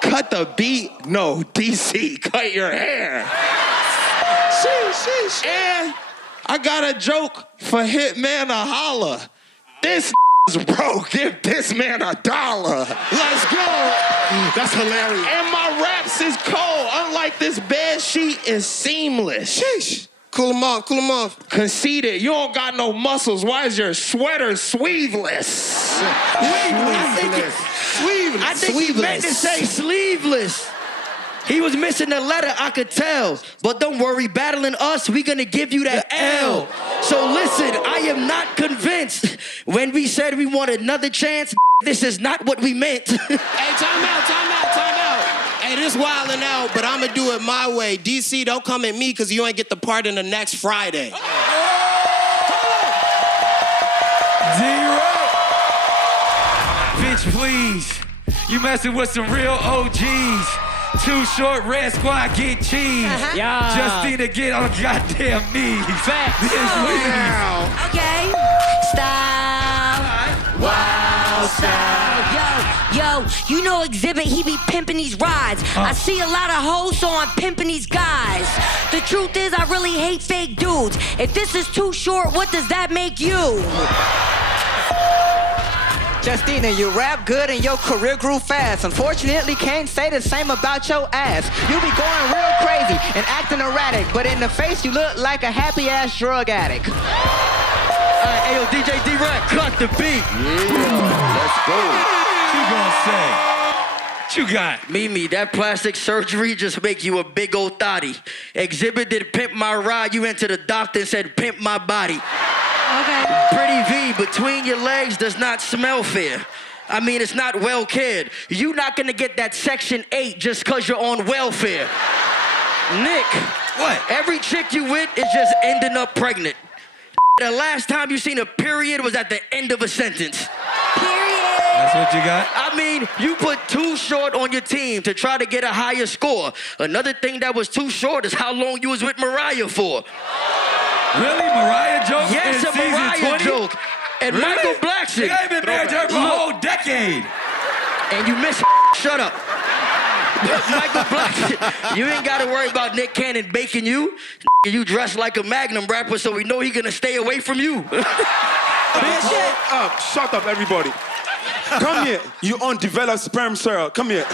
Cut the beat. No, DC, cut your hair. And I got a joke for Hitman to holla. This is broke. Give this man $1. Let's go. That's hilarious. And my raps is cold. Unlike this bed sheet is seamless. Sheesh. Cool him off. Conceited. You don't got no muscles. Why is your sweater sleeveless? I think he meant to say sleeveless. He was missing the letter, I could tell. But don't worry, battling us, we gonna give you that L. So listen, I am not convinced. When we said we want another chance, this is not what we meant. Hey, time out. Hey, this wildin' out, but I'ma do it my way. DC, don't come at me, cause you ain't get the part in the next Friday. D-Rock. Bitch, please. You messing with some real OGs. Too short, red squad, get cheese. Yeah. Justina, get on goddamn knees. Facts. Okay, style. Wow, style. Yo, you know Exhibit, he be pimping these rides. I see a lot of hoes, so I'm pimping these guys. The truth is, I really hate fake dudes. If this is too short, what does that make you? Justina, you rap good and your career grew fast. Unfortunately, can't say the same about your ass. You be going real crazy and acting erratic, but in the face, you look like a happy-ass drug addict. Hey, yo, DJ D-Rack, cut the beat. Yeah, let's go. What you gonna say? What you got? Mimi, that plastic surgery just make you a big old thotty. Exhibit did pimp my ride. You went to the doctor and said pimp my body. Okay. Pretty V, between your legs does not smell fair. I mean, it's not well cared. You not gonna get that Section 8 just cause you're on welfare. Nick, what? Every chick you with is just ending up pregnant. The last time you seen a period was at the end of a sentence. That's what you got? I mean, you put too short on your team to try to get a higher score. Another thing that was too short is how long you was with Mariah for. Really? Mariah joke? Yes, in a Mariah season 20? joke. And Really? Michael Blackson. You ain't been married to her for a whole decade. And you miss shut up. Michael Blackson, you ain't got to worry about Nick Cannon baking you. You dress like a Magnum rapper, so we know he gonna stay away from you. Shut up, everybody. Come here, you undeveloped sperm cell. Come here.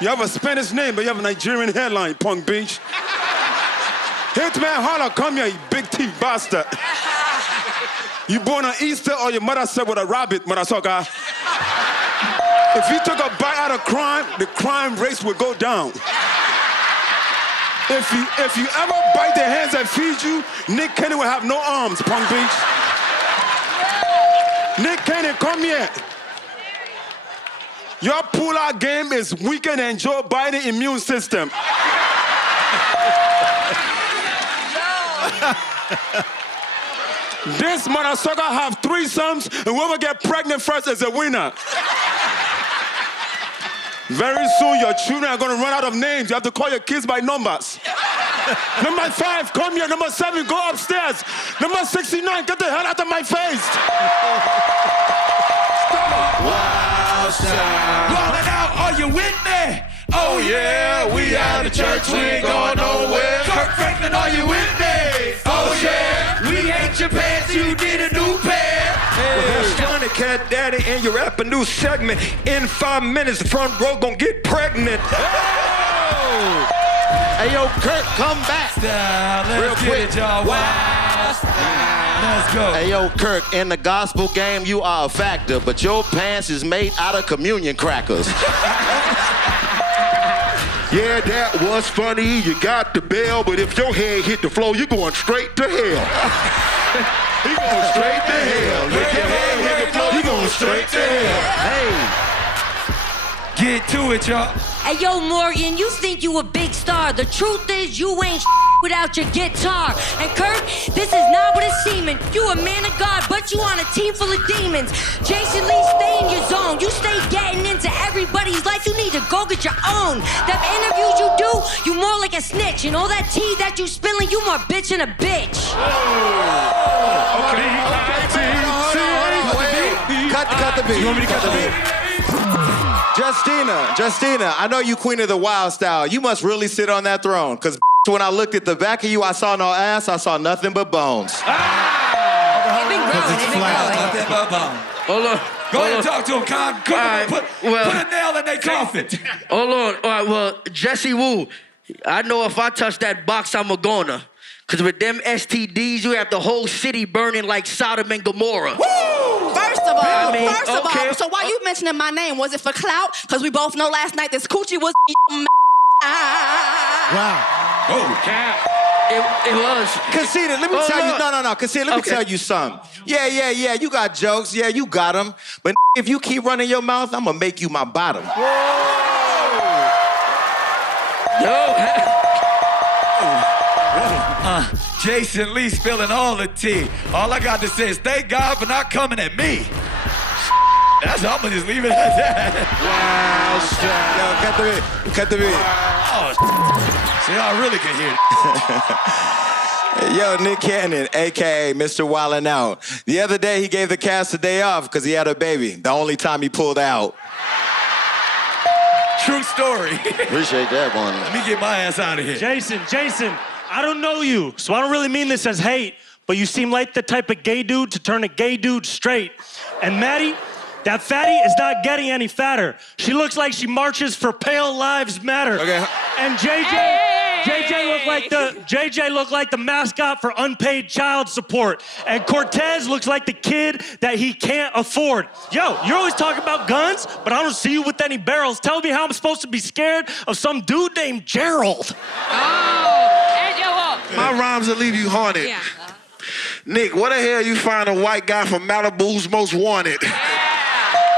You have a Spanish name, but you have a Nigerian hairline, punk bitch. Hitman holla, come here, you big teeth bastard. You born on Easter or your mother said with a rabbit, motherfucker. If you took a bite out of crime, the crime rates would go down. If you ever bite the hands that feed you, Nick Cannon will have no arms, Punk Beach. Nick Cannon, come here. Your pull-out game is weaker than Joe Biden's immune system. This motherfucker have threesomes, and whoever get pregnant first is a winner. Very soon, your children are gonna run out of names. You have to call your kids by numbers. Number 5, come here. Number 7, go upstairs. Number 69, get the hell out of my face. WildNOut, are you with me? Oh yeah, we out of church, we ain't going nowhere. Kirk Franklin, are you with me? Oh yeah, we ain't your pants, you need a new pair. Well, that's Johnny Cat Daddy, and you're at a new segment. In 5 minutes, the front row gonna get pregnant. Oh! Hey, yo, Kirk, come back. Let's Real get it, y'all. Let's go. Hey, yo, Kirk, in the gospel game, you are a factor, but your pants is made out of communion crackers. Yeah, that was funny. You got the bell, but if your head hit the floor, you're going straight to hell. He going straight to hell. If your head hit the floor, you going straight to hell. Hey. Get to it, y'all. Hey, yo, Morgan, you think you a big star. The truth is you ain't without your guitar. And Kurt, this is not what it's seeming. You a man of God, but you on a team full of demons. Jason Lee, stay in your zone. You stay getting into everybody's life. You need to go get your own. Them interviews you do, you more like a snitch. And all that tea that you spilling, you more bitch than a bitch. Cut the beat. You want me to cut the beat? Justina, I know you queen of the wild style. You must really sit on that throne, because when I looked at the back of you, I saw no ass, I saw nothing but bones. It been growing. Nothing but bone. Hold on. Go ahead and talk to him, Con. Come on, put a nail in their coffin. Hold on. All right, well, Jesse Wu, I know if I touch that box, I'm a goner. Because with them STDs, you have the whole city burning like Sodom and Gomorrah. Woo! First of all, so why you mentioning my name? Was it for clout? Because we both know last night this coochie was Wow. Oh, cap. It was. Conceited, let me tell you, no. Conceited, let me tell you something. Yeah, you got jokes. Yeah, you got them. But if you keep running your mouth, I'm going to make you my bottom. Jason Lee spilling all the tea. All I got to say is thank God for not coming at me. I'm gonna just leave it at that. Wow, cut the beat. Oh, see, I really can hear it. Yo, Nick Cannon, a.k.a. Mr. WildNOut. The other day, he gave the cast a day off because he had a baby. The only time he pulled out. True story. Appreciate that one. Let me get my ass out of here. Jason, I don't know you, so I don't really mean this as hate, but you seem like the type of gay dude to turn a gay dude straight. And Maddie, that fatty is not getting any fatter. She looks like she marches for Pale Lives Matter. Okay. And JJ looked like the mascot for unpaid child support. And Cortez looks like the kid that he can't afford. Yo, you're always talking about guns, but I don't see you with any barrels. Tell me how I'm supposed to be scared of some dude named Gerald. My rhymes will leave you haunted. Yeah. Nick, what the hell you find a white guy from Malibu's Most Wanted?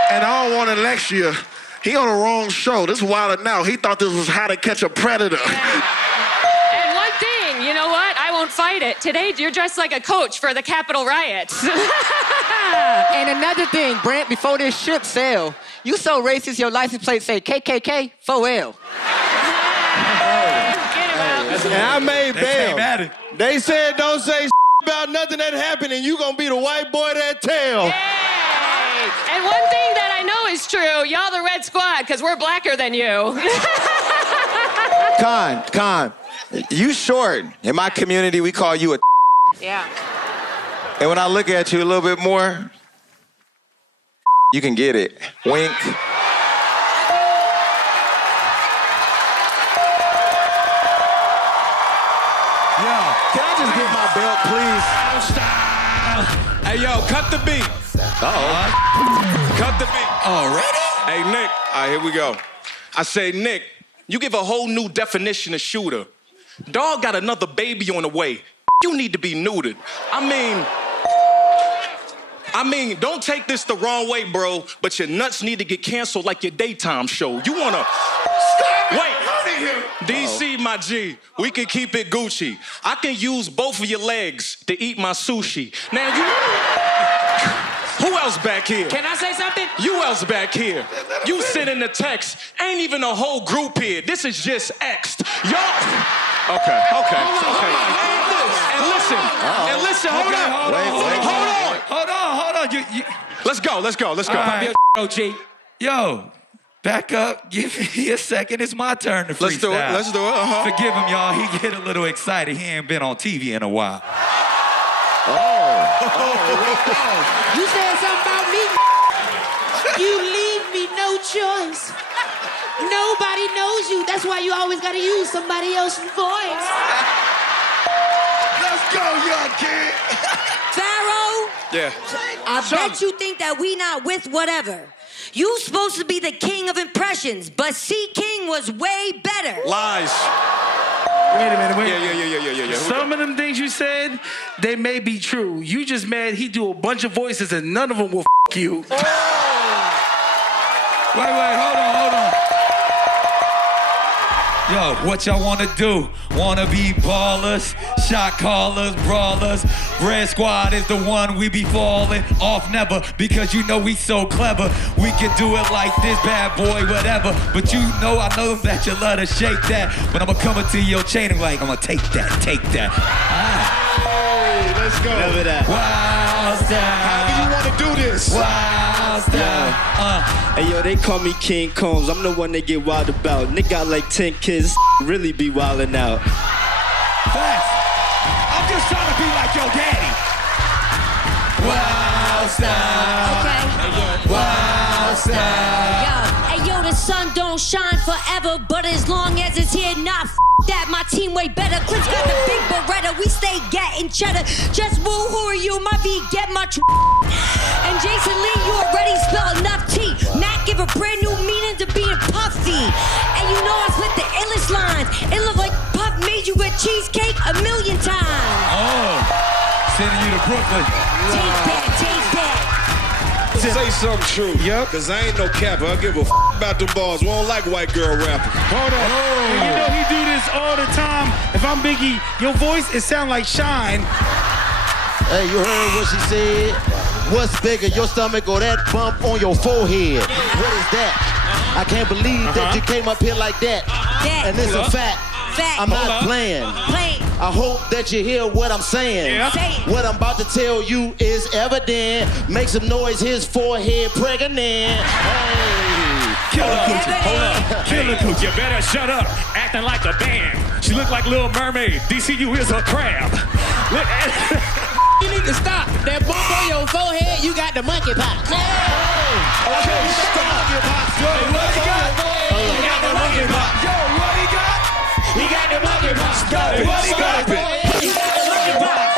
And I don't want to lecture you. He on the wrong show. This is WildNOut. He thought this was How to Catch a Predator. And one thing, you know what? I won't fight it. Today, you're dressed like a coach for the Capitol riots. And another thing, Brent, before this ship sail, you so racist your license plate say KKK 4L. And I made bail. They said don't say about nothing that happened and you gonna be the white boy that tell. Yay! And one thing that I know is true, y'all the Red Squad, because we're blacker than you. Con, you short. In my community, we call you a Yeah. And when I look at you a little bit more, you can get it. Wink. Can I just get my belt, please? Hey, yo, cut the beat. Cut the beat. Already? Hey, Nick. All right, here we go. I say, Nick, you give a whole new definition of shooter. Dog got another baby on the way. You need to be neutered. I mean, don't take this the wrong way, bro, but your nuts need to get canceled like your daytime show. You wanna... Wait, DC, my G, we can keep it Gucci. I can use both of your legs to eat my sushi. Now, who else back here? Can I say something? You else back here? You send in the text. Ain't even a whole group here. This is just X'd. Y'all... Okay. And listen, hold on. Let's go. Right. Yo, back up. Give me a second. It's my turn to freestyle. Let's do it. Forgive him, y'all. He get a little excited. He ain't been on TV in a while. You said something about me. You leave me no choice. Nobody knows you. That's why you always gotta use somebody else's voice. Let's go, young kid. Pharaoh, Yeah. I bet you think that we not with whatever. You supposed to be the king of impressions, but C King was way better. Lies. Wait a minute. Yeah. Some of them things you said, they may be true. You just mad he do a bunch of voices and none of them will you. Wait, hold on. Yo, what y'all wanna do? Wanna be ballers, shot callers, brawlers. Red Squad is the one we be falling off never, because you know we so clever. We can do it like this, bad boy, whatever. But you know, I know that you love to shake that. But I'ma come into your chain and like, I'ma take that. Hey, let's go. Remember that. Wild style. How do you wanna do this? Wild style. Hey yo, they call me King Combs. I'm the one they get wild about. Nigga got like 10 kids. Really be wildin' out. Facts. I'm just trying to be like your daddy. Wild style. Okay. Wild style. Yo, hey yo, the sun don't shine forever, but as long as it's here, not that. My team way better. Clips got the big Beretta. We stay getting cheddar. Just woo, who are you? My V get much. And Jason Lee, you already spelled enough T. Mac give a brand new meaning to being puffy. And you know I split the illest lines. It look like Puff made you with cheesecake 1,000,000 times. Oh, sending you to Brooklyn. Take that. Say something true. Yep. Cause I ain't no capper. I give a about them balls. We don't like white girl rappers. Hold on. And you know he do this all the time. If I'm Biggie, your voice, it sound like Shine. Hey, you heard what she said? What's bigger, your stomach or that bump on your forehead? What is that? I can't believe that you came up here like that. And it's a fact. I'm not playing. I hope that you hear what I'm saying. What I'm about to tell you is evident. Make some noise, his forehead pregnant. Hey. Hold up. Killer Cooch, you better shut up. Acting like a band. She look like Little Mermaid. DCU is a crab. Look at You need to stop. That bump on your forehead, you got the monkey pox. Okay, stop. What he got? He got the monkey pox. Yo, what he got? He got the monkey pox. What he got? He got the monkey pox.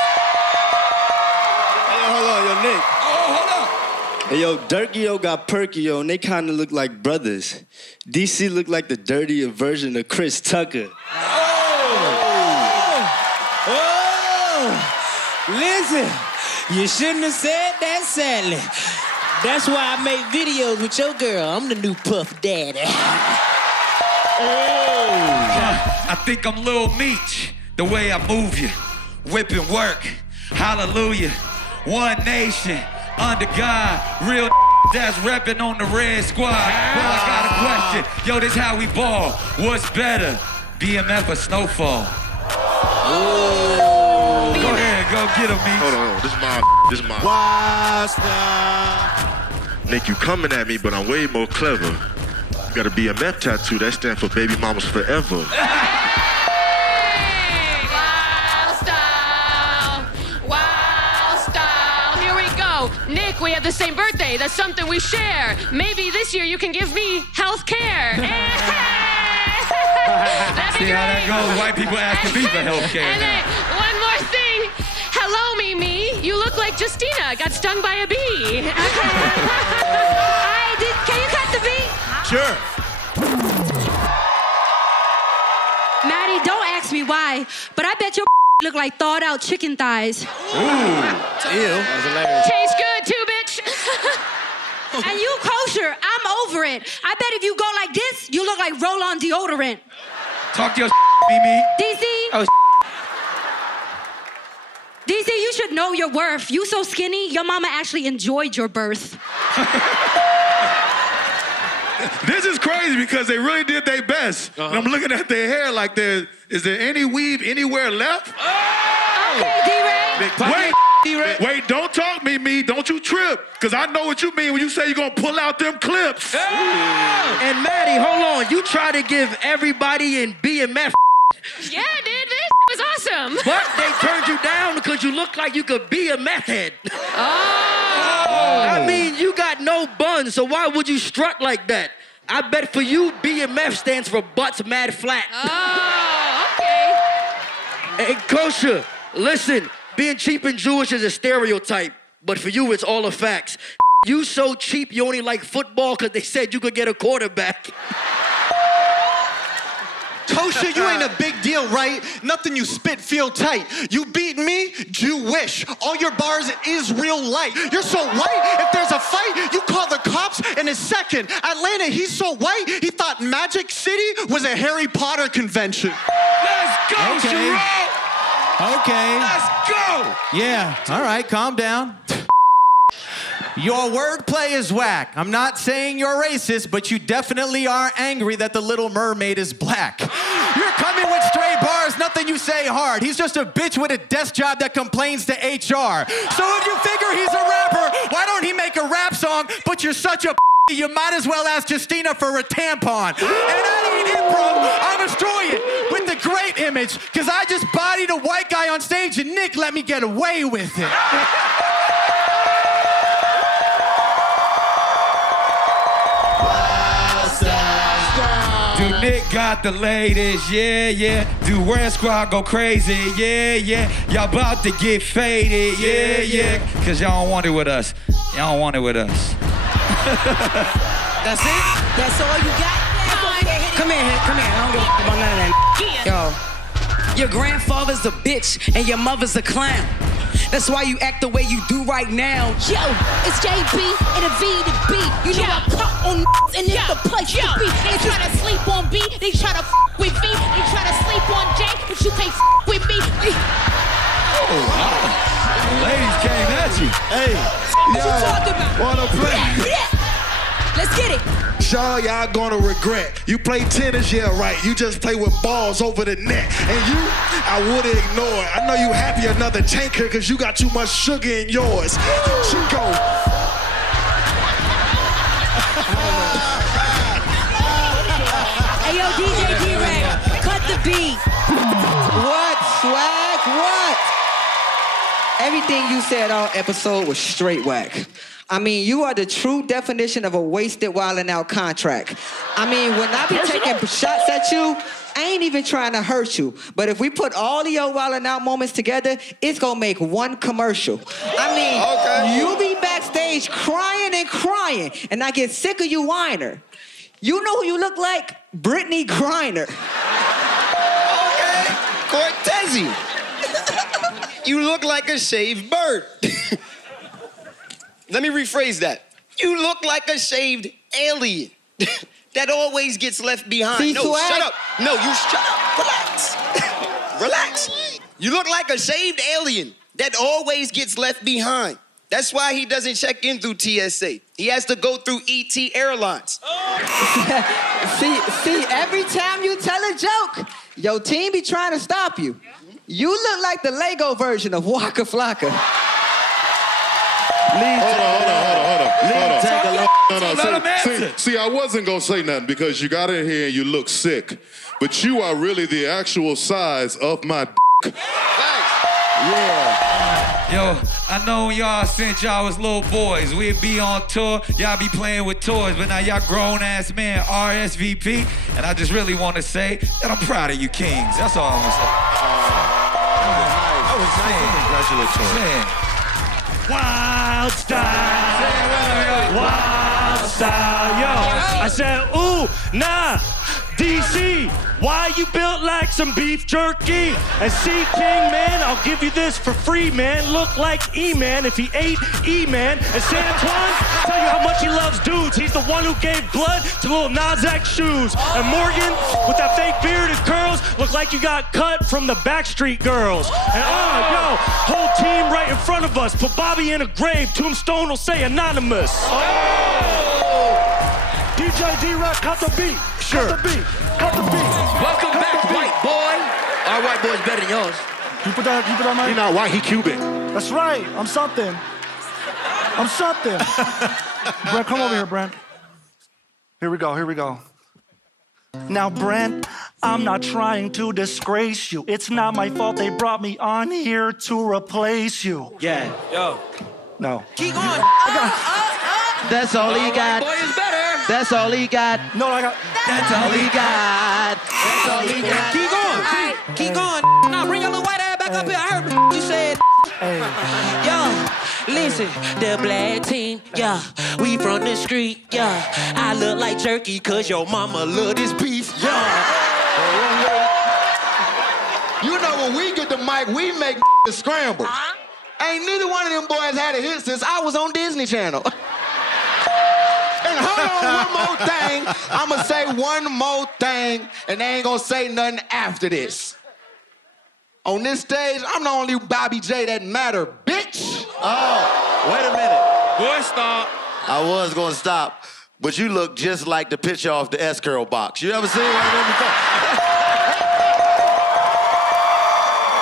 Hey, hold on, yo, Nick. Hold on. Hey, yo, Durkio got Perkio, and they kind of look like brothers. DC look like the dirtier version of Chris Tucker. Listen, you shouldn't have said that, sadly. That's why I make videos with your girl. I'm the new Puff Daddy. I think I'm Lil Meech, the way I move you, whip and work, hallelujah, one nation, under God, real that's reppin' on the Red Squad. Well, I got a question, yo, this how we ball, what's better, BMF or Snowfall? Go ahead, go get him, Meech. Hold on, this is mine. Wild style. Nick, you coming at me, but I'm way more clever. You got a BMF tattoo, that stands for Baby Mamas Forever. Wild style. Here we go. Nick, we have the same birthday. That's something we share. Maybe this year you can give me health care. See how that goes? White people asking me for health care. And then one more thing. Hello, Mimi. You look like Justina. Got stung by a bee. Can you cut the beat? Sure. Maddie, don't act ask me why, but I bet your look like thawed out chicken thighs. Ew. That was hilarious. Tastes good too, bitch. And you kosher, I'm over it. I bet if you go like this, you look like roll-on deodorant. Talk your Mimi. DC? Oh, DC, you should know your worth. You so skinny, your mama actually enjoyed your birth. This is crazy because they really did their best. And I'm looking at their hair like is there any weave anywhere left? Okay, D-Ray. Wait, don't talk me, don't you trip. Because I know what you mean when you say you're going to pull out them clips. And Maddie, hold on. You try to give everybody in BMF Yeah, dude, this was awesome. but they turned you down because you look like you could be a meth head. Oh. I mean, you got no buns, so why would you strut like that? I bet for you, BMF stands for butts mad flat. Oh, okay. Hey, kosher, listen, being cheap and Jewish is a stereotype, but for you, it's all the facts. You so cheap, you only like football because they said you could get a quarterback. Kosher, you ain't a big deal, right? Nothing you spit feel tight. You beat me, Jewish. All your bars is real light. You're so white, if there's a fight, you call the cops in a second. Atlanta, he's so white, he thought Magic City was a Harry Potter convention. Let's go, Okay. Sherrod. Okay. Let's go. Yeah, all right, calm down. Your wordplay is whack. I'm not saying you're racist, but you definitely are angry that the Little Mermaid is black. You're coming with straight bars, nothing you say hard. He's just a bitch with a desk job that complains to HR. So if you figure he's a rapper, why don't he make a rap song? But you're such a you might as well ask Justina for a tampon. And that ain't improv. I'm destroying it with the great image, because I just bodied a white guy on stage and Nick let me get away with it. Do Nick got the latest, yeah, yeah. Do Red Squad go crazy, yeah, yeah. Y'all about to get faded, yeah, yeah. Cause y'all don't want it with us. Y'all don't want it with us. That's it? That's all you got? Come here. I don't give a fuck about none of that. Yo, your grandfather's a bitch and your mother's a clown. That's why you act the way you do right now. Yo, it's JB and a V to B. You know I cut on and it's the place to be. They try to sleep on B, they try to with V. They try to sleep on J, but you can't with me. Ladies came at you. Hey, What you talking about? Wanna play? Let's get it. Y'all gonna regret. You play tennis, yeah, right. You just play with balls over the net. And you, I would've ignored. I know you happy another tanker because you got too much sugar in yours. Chico. Hey, yo, DJ D-Ray, cut the beat. What, swag? What? Everything you said all episode was straight whack. I mean, you are the true definition of a wasted WildNOut contract. I mean, when I be taking shots at you, I ain't even trying to hurt you. But if we put all of your WildNOut moments together, it's gonna make one commercial. I mean, you be backstage crying and crying, and I get sick of you whiner. You know who you look like? Brittany Griner. Okay, Cortezi. You look like a shaved bird. Let me rephrase that. You look like a shaved alien that always gets left behind. See, no, swag? shut up. No, you shut up. Relax. Relax. You look like a shaved alien that always gets left behind. That's why he doesn't check in through TSA. He has to go through ET Airlines. See, every time you tell a joke, your team be trying to stop you. You look like the Lego version of Waka Flocka. Hold on. See, I wasn't gonna say nothing because you got in here and you look sick, but you are really the actual size of my dick. Yeah. Yo, I know when y'all since y'all was little boys, we'd be on tour, y'all be playing with toys, but now y'all grown-ass men RSVP, and I just really want to say that I'm proud of you kings. That's all I'm gonna say. That was nice. Congratulations. Wild style. Wild style, yo. I said, ooh, nah, DC, why you built like some beef jerky? And see, King, man, I'll give you this for free, man. Look like E-Man if he ate E-Man. And San Antoine, tell you how much he loves dudes. He's the one who gave blood to little Nas X shoes. And Morgan, with that fake beard and curls, look like you got cut from the Backstreet Girls. And yo, whole team right in front of us. Put Bobby in a grave. Tombstone will say anonymous. DJ D-Rock, cut the beat. Sure. Cut the beat. Cut the beat. Welcome back, white boy. Our white boy's better than yours. You put that mic? He not white, he Cuban. That's right. I'm something. I'm something. Brent, come over here, Brent. Here we go. Now, Brent, I'm not trying to disgrace you. It's not my fault they brought me on here to replace you. Yeah. Yo. No. Keep going. That's all he got. Boy is better. That's all he got. No, I got. That's all he got. That's all he got. Keep going. Right. Keep going. Now bring your little white ass back up here. I heard what you said. Yo, listen, the black team, yeah, we from the street, yeah. I look like jerky cause your mama love this beef, yeah. You know when we get the mic, we make scramble. Ain't neither one of them boys had a hit since I was on Disney Channel. And hold on one more thing. I'ma say one more thing, and they ain't gonna say nothing after this. On this stage, I'm the only Bobby J that matter, bitch. Oh, wait a minute. Boy, stop. I was gonna stop, but you look just like the picture off the S-Curl box. You ever seen one of them before?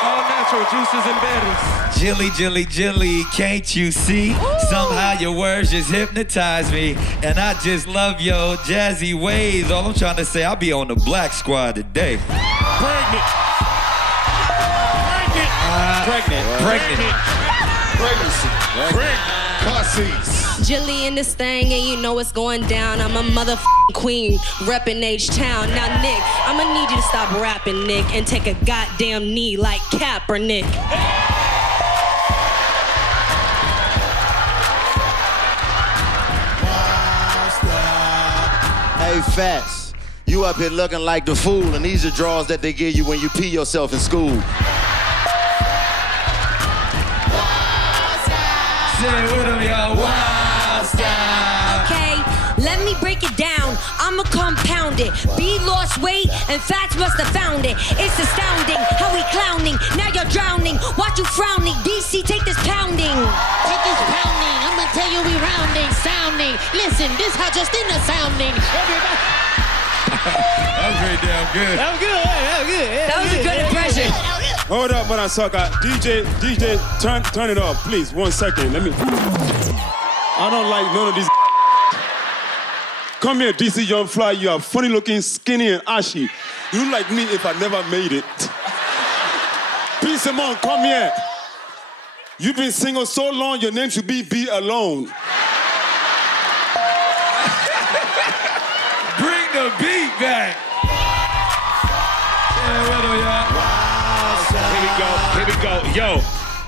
All natural juices and berries. Jilly, Jilly, Jilly, can't you see? Somehow your words just hypnotize me. And I just love your jazzy ways. All I'm trying to say, I'll be on the Black Squad today. Pregnant. Pregnancy. Pussies. Jilly in this thing, and you know it's going down. I'm a motherfucking queen, reppin' H-Town. Now, Nick, I'ma need you to stop rapping, Nick, and take a goddamn knee like Kaepernick. Hey, Fats, you up here looking like the fool, and these are draws that they give you when you pee yourself in school. Okay, let me break it down. I'ma compound it. B lost weight and Fats must have found it. It's astounding how we clowning. Now you're drowning. Watch you frowning. DC, take this pounding. Take this pounding. I'ma tell you we rounding, sounding. Listen, this how Justina sounding. Everybody. That was pretty damn good. That was good. That was good. That was a good impression. Hold up, man, I sucker. DJ, turn it off, please. 1 second. Let me. I don't like none of these. Come here, DC Young Fly. You are funny looking, skinny, and ashy. You like me if I never made it. Peace, Simone, come here. You've been single so long, your name should be Alone. Bring the beat back. Here we go. Yo,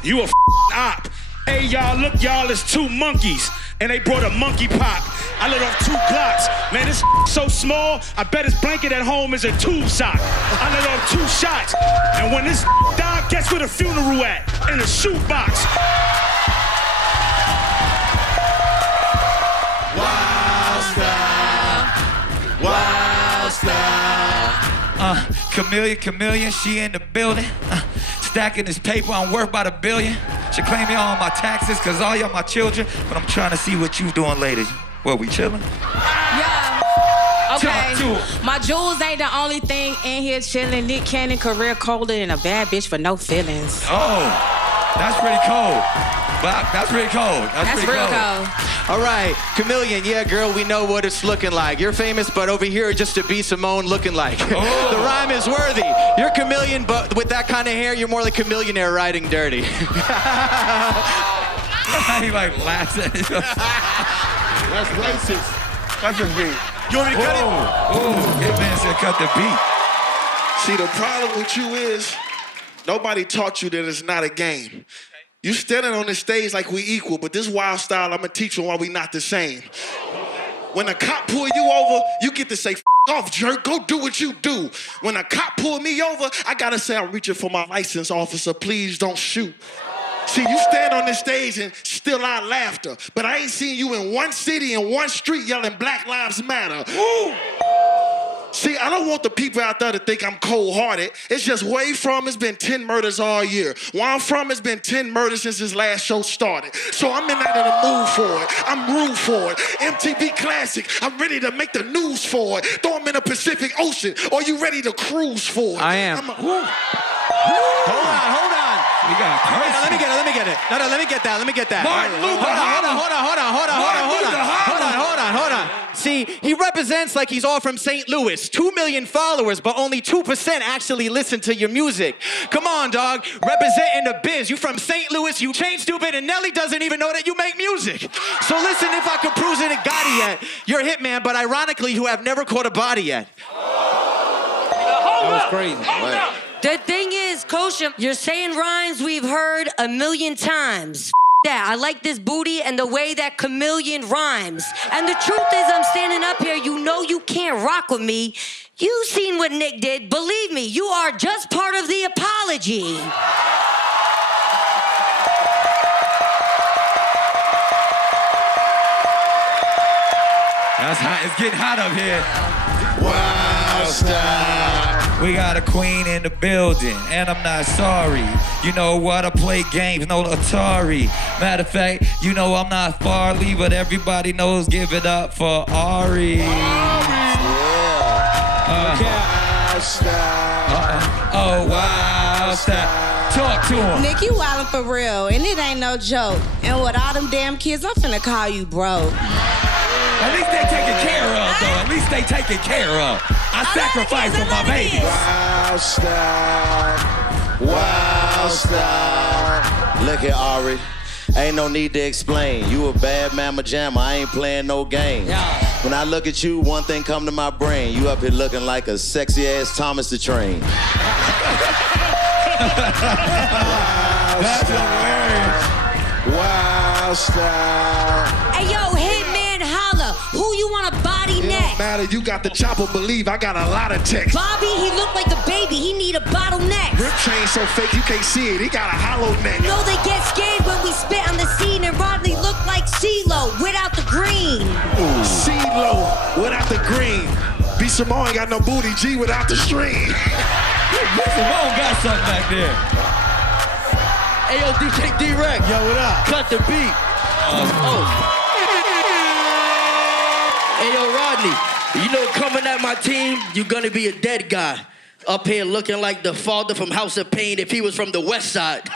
you a op. Hey, y'all, look, y'all, it's two monkeys. And they brought a monkey pop. I let off 2 Glocks. Man, this so small, I bet his blanket at home is a tube sock. I let off 2 shots. And when this died, guess where the funeral at? In a shoebox. Wild style. Chameleon, she in the building. Stacking this paper, I'm worth about $1 billion. She claim me on my taxes, cause all y'all my children, but I'm trying to see what you doing later. What, we chilling? Yeah. Okay. My jewels ain't the only thing in here chilling. Nick Cannon, career colder than a bad bitch for no feelings. Oh, that's pretty cold. But that's pretty cold. That's pretty real cold. All right, Chameleon, yeah, girl, we know what it's looking like. You're famous, but over here, just to be Simone looking like. Oh. The rhyme is worthy. You're Chameleon, but with that kind of hair, you're more like Chameleonaire riding dirty. He like laughs at it. That's racist. That's a beat. You want me to cut it? Oh, Hitman said cut the beat. See, the problem with you is nobody taught you that it's not a game. You standing on the stage like we equal, but this wild style, I'm gonna teach you why we not the same. When a cop pull you over, you get to say, F off, jerk, go do what you do. When a cop pull me over, I gotta say, I'm reaching for my license, officer, please don't shoot. See, you stand on this stage and still out laughter, but I ain't seen you in one city and one street yelling Black Lives Matter. Ooh. See, I don't want the people out there to think I'm cold-hearted. It's just where you from, it's been 10 murders all year. Where I'm from, it's been 10 murders since his last show started. So I'm in the mood for it. I'm rude for it. MTV Classic, I'm ready to make the news for it. Throw him in the Pacific Ocean. Are you ready to cruise for it? I am. Hold on. We got Let me get it. No, let me get that. Martin Luther, Hold on. See, he represents like he's all from St. Louis. 2 million followers, but only 2% actually listen to your music. Come on, dog. Representing the biz. You from St. Louis, you Chain Stupid, and Nelly doesn't even know that you make music. So listen, if I could prove it, Gotti yet. You're a hitman, but ironically, you have never caught a body yet. That was crazy. The thing is, Kosha, you're saying rhymes we've heard a million times. That I like this booty and the way that chameleon rhymes. And the truth is, I'm standing up here, you know you can't rock with me. You seen what Nick did. Believe me, you are just part of the apology. That's hot. It's getting hot up here. Wild style. We got a queen in the building, and I'm not sorry. You know what? I play games, no Atari. Matter of fact, you know I'm not Farley, but everybody knows give it up for Ari. Wild style. Oh, wild style. Talk to him. Nick, you wildin' for real, and it ain't no joke. And with all them damn kids, I'm finna call you broke. At least they taken care of, though. At least they taken care of. I sacrificed for my babies. Wild style. Look at Ari. Ain't no need to explain. You a bad mamma jamma. I ain't playing no games. When I look at you, one thing come to my brain. You up here looking like a sexy ass Thomas the Train. That's hilarious. Wild style. Hey, yo, Hitman, holla. Who you want to body next? Matter, you got the chopper, believe I got a lot of text. Bobby, he look like a baby. He need a bottleneck. Rip chain so fake you can't see it. He got a hollow neck. No, they get scared when we spit on the scene, and Rodney look like CeeLo without the green. CeeLo without the green. B. Simone ain't got no booty. G without the string. B. Simone got something back there. Hey, yo, DJ D-Rec. Yo, what up? Cut the beat. Hey, yo, Rodney, you know, coming at my team, you're gonna be a dead guy. Up here looking like the father from House of Pain if he was from the West Side.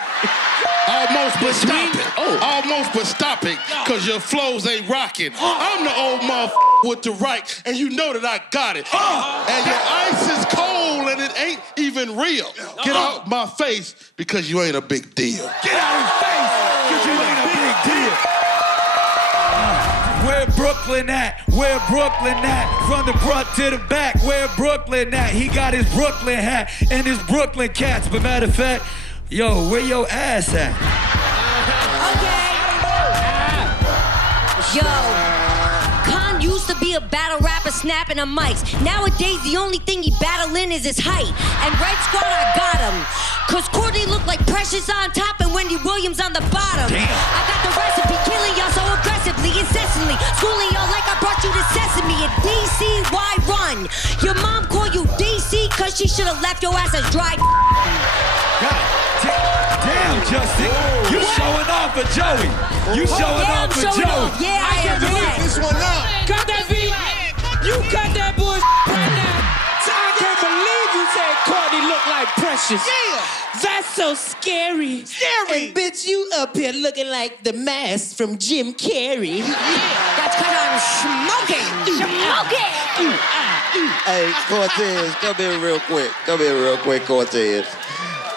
Almost, but stop it. Almost, but stop it, because your flows ain't rocking. I'm the old motherfucker with the right, and you know that I got it. And your ice is cold, and it ain't even real. Get out my face, because you ain't a big deal. Get out his face, because you ain't a big deal. Where Brooklyn at? Where Brooklyn at? From the front to the back, where Brooklyn at? He got his Brooklyn hat and his Brooklyn cats. But matter of fact, yo, where your ass at? Yo, Khan used to be a battle rapper snapping on mics. Nowadays, the only thing he battling is his height. And Red Squad, I got him. Cause Courtney looked like Precious on top and Wendy Williams on the bottom. Damn. I got the recipe, killing y'all so aggressively, incessantly. Schooling y'all like I brought you to Sesame. And DC, why run? Your mom called you DC cause she should've left your ass as dry. Damn, Justin, you showing off for Joey. You showing off for Joey. Yeah, I am. This one up. Cut that beat. You cut that bullshit right now. I can't believe you said Courtney looked like Precious. Yeah. That's so scary. Scary. And bitch, you up here looking like the mask from Jim Carrey. Yeah, that's cause I'm smoking. Hey, Cortez, come here real quick, Cortez.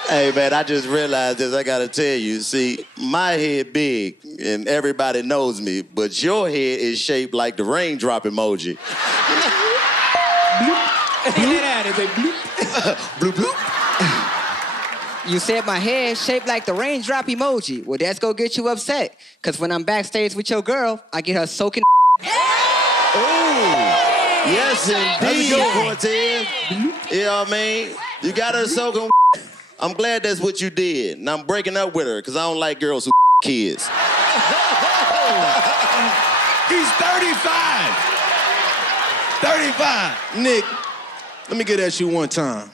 Hey, man, I just realized this. I gotta tell you. See, my head big, and everybody knows me, but your head is shaped like the raindrop emoji. Bloop, bloop. You said my head shaped like the raindrop emoji. Well, that's gonna get you upset. Cause when I'm backstage with your girl, I get her soaking. Yes, indeed, Cortez. You know what I mean? You got her soaking. I'm glad that's what you did. And I'm breaking up with her because I don't like girls who kids. He's 35. 35. Nick, let me get at you one time.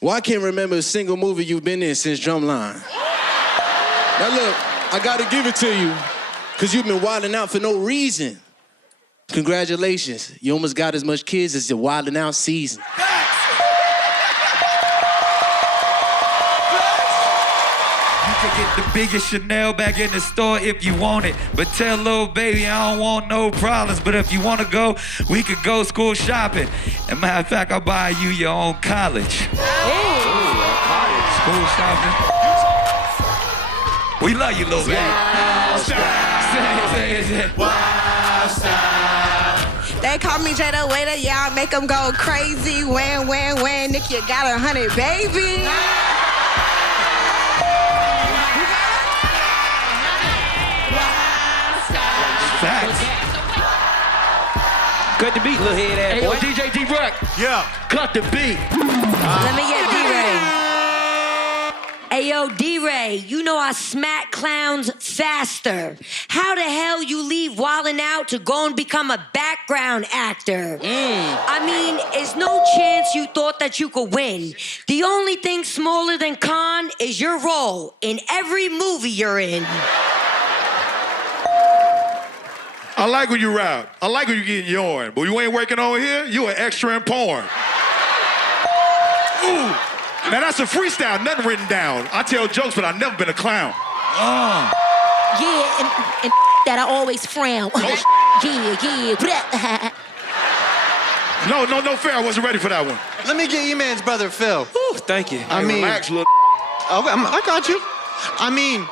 Well, I can't remember a single movie you've been in since Drumline. Now look, I gotta give it to you, because you've been wilding out for no reason. Congratulations, you almost got as much kids as your wilding out season. You can get the biggest Chanel bag in the store if you want it. But tell little baby I don't want no problems. But if you want to go, we could go school shopping. And matter of fact, I'll buy you your own college. School shopping. We love you, little baby. Wild style. They call me Jada Waiter, y'all make them go crazy. When, Nick, you got 100, baby. Facts. Cut the beat, little head ass Hey, yo, boy. DJ D-Rec. Yeah. Cut the beat. Let me get D-Ray. Hey, yo, D-Ray, you know I smack clowns faster. How the hell you leave Wildin' Out to go and become a background actor? I mean, there's no chance you thought that you could win. The only thing smaller than Khan is your role in every movie you're in. I like when you rap. I like when you getting yarn. But you ain't working on here, you an extra in porn. Ooh. Now that's a freestyle, nothing written down. I tell jokes, but I've never been a clown. Yeah, and that I always frown. Yeah. No fair. I wasn't ready for that one. Let me get E-Man's brother, Phil. Thank you. I mean, relax, look. I got you. I mean,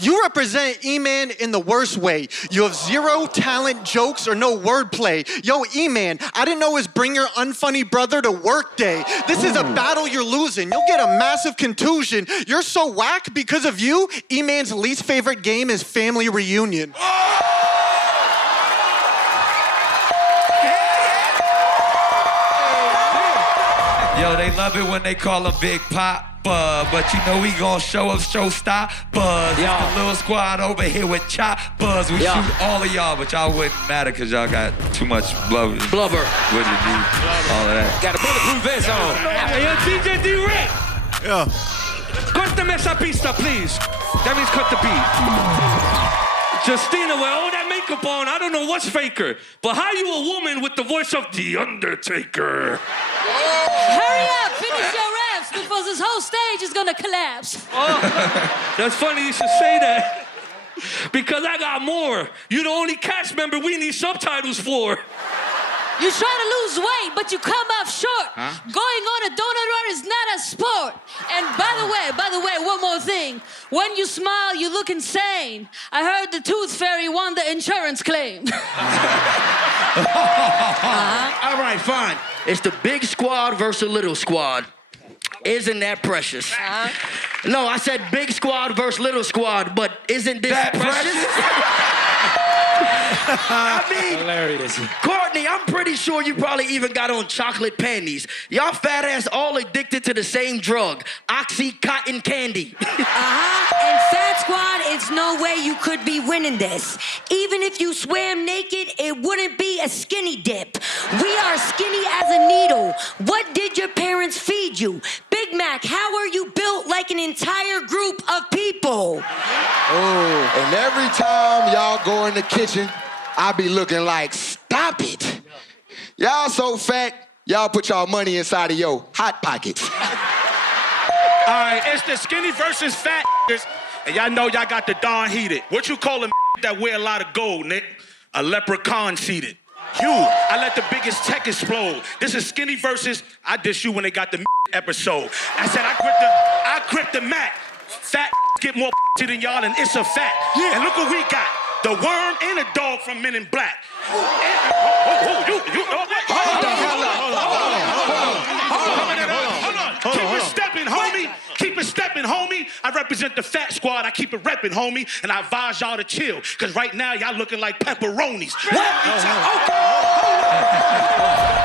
you represent E-Man in the worst way. You have zero talent, jokes, or no wordplay. Yo, E-Man, I didn't know it was bring your unfunny brother to work day. This is a battle you're losing. You'll get a massive contusion. You're so whack because of you, E-Man's least favorite game is Family Reunion. Yo, they love it when they call him Big Pop. But you know we gon' show up showstoppers. It's the little squad over here with choppers. We shoot all of y'all, but y'all wouldn't matter because y'all got too much blubber. Blubber. What you do? All of that. Got a bulletproof vest on. Hey, yo, DJ D-Ray. Yeah. Córtame esa pista, please. That means cut the beat. Justina, with all that makeup on, I don't know what's faker. But how you a woman with the voice of The Undertaker? Hurry up, finish your raps before this whole stage is gonna collapse. Oh, that's funny you should say that. Because I got more. You the only cast member we need subtitles for. You try to lose weight, but you come up short. Going on a donut run is not a sport. And by the way, one more thing. When you smile, you look insane. I heard the Tooth Fairy won the insurance claim. All right, fine. It's the big squad versus the little squad. Isn't that precious? No, I said big squad versus little squad, but isn't this precious? I mean, Hilarious. Courtney, I'm pretty sure you probably even got on chocolate panties. Y'all fat ass all addicted to the same drug, Oxycontin candy. And Fat Squad, it's no way you could be winning this. Even if you swam naked, it wouldn't be a skinny dip. We are skinny as a needle. What did your parents feed you? Big Mac, how are you built like an entire group of people? Oh, and every time y'all go in the kitchen, I be looking like, stop it. Y'all so fat, y'all put y'all money inside of your hot pockets. All right, it's the skinny versus fat and y'all know y'all got the darn heated. What you call them that wear a lot of gold, Nick? A leprechaun seated. You, I let the biggest tech explode. This is skinny versus I dish you when they got the episode. I said I grip the mat. Fat get more than y'all and it's a fact. Yeah. And look what we got. The worm and a dog from Men in Black. Hold on. Keep it stepping, homie. I represent the fat squad. I keep it reppin', homie. And I advise y'all to chill. Because right now, y'all looking like pepperonis.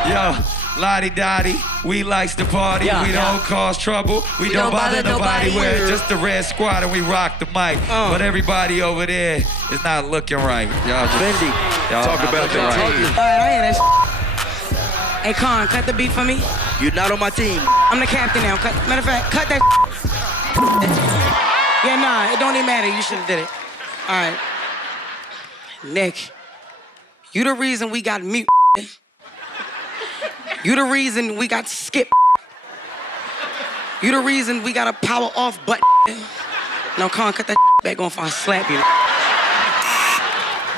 Yo, lottie-dottie, we likes to party. We don't cause trouble. We don't bother nobody. We're just the red squad and we rock the mic. But everybody over there is not looking right. Y'all just... Y'all Talk not about looking that. right. All right, I hear that. Hey, Con, cut the beat for me. You're not on my team. I'm the captain now. Matter of fact, cut that. Yeah, nah, it don't even matter. You should have did it. All right. Nick, you the reason we got mute. You the reason we got skip. You the reason we got a power off button. No, Con, cut that back on before I slap you.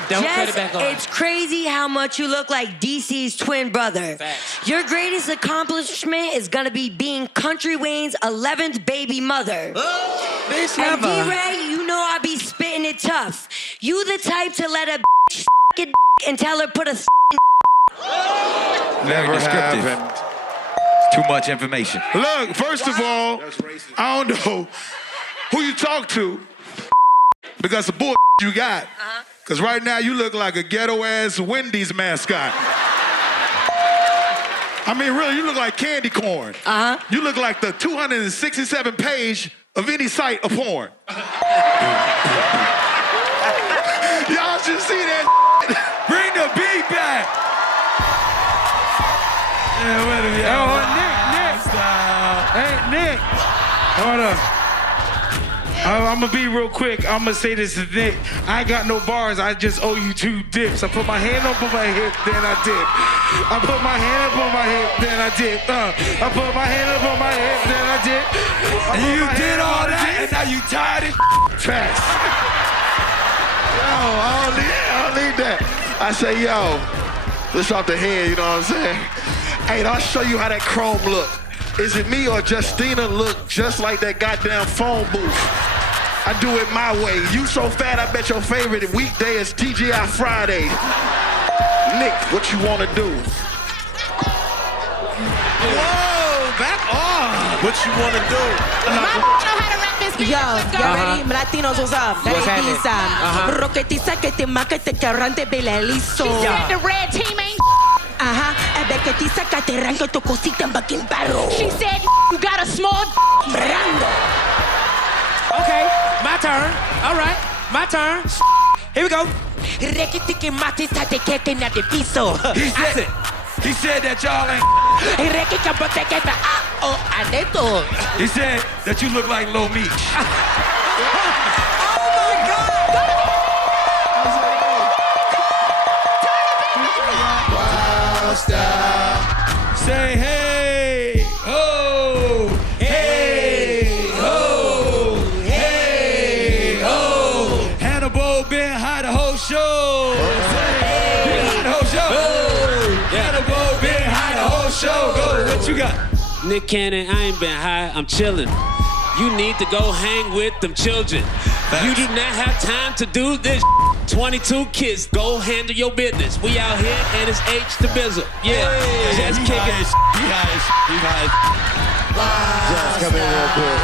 Don't cut it back on. It's crazy how much you look like DC's twin brother. Facts. Your greatest accomplishment is gonna be being Country Wayne's 11th baby mother. Bitch, and never. D-Ray, you know I be spitting it tough. You the type to let a bitch a and tell her put a Very descriptive. Too much information. Look, first of all, I don't know who you talk to because the bull you got. Because right now you look like a ghetto-ass Wendy's mascot. I mean, really, you look like candy corn. You look like the 267 page of any site of porn. Y'all should see that. Bring the beat back. Yeah, wait a minute. Nick. Hold on. I'm gonna be real quick. I'm gonna say this to Nick. I ain't got no bars. I just owe you 2 dips. I put my hand up on my hip, then I dip. I put my hand up on my hip, then I dip. I put my hand up on my hip, then I dip. And you did all that, and now you tired of Facts. Yo, I don't need that. I say, yo, this off the head, you know what I'm saying? Hey, I'll show you how that chrome look. Is it me or Justina look just like that goddamn phone booth? I do it my way. You so fat, I bet your favorite weekday is TGI Friday. Nick, what you wanna do? Whoa, back off. What you wanna do? Yo, y'all ready? Latinos, what's up? What's happening? Roquetiza que te maca te carran te belalizo. She said the red team ain't Bequetiza que te arranco tu cosita en baquín barro. She said you got a small Brando. Okay, my turn. All right, my turn. Here we go. Requete mate tate kete na de piso. He said that y'all ain't. He said that you look like Lil Meech. Say hey, ho, hey, ho, hey, ho. Hannibal been high the whole show. Been high the whole show. Hannibal been high the whole show. Go, what you got? Nick Cannon, I ain't been high, I'm chillin'. You need to go hang with them children. You do not have time to do this. 22 kids, go handle your business. We out here and it's H the Bizzle. Yeah, just kick it. Just come in real quick.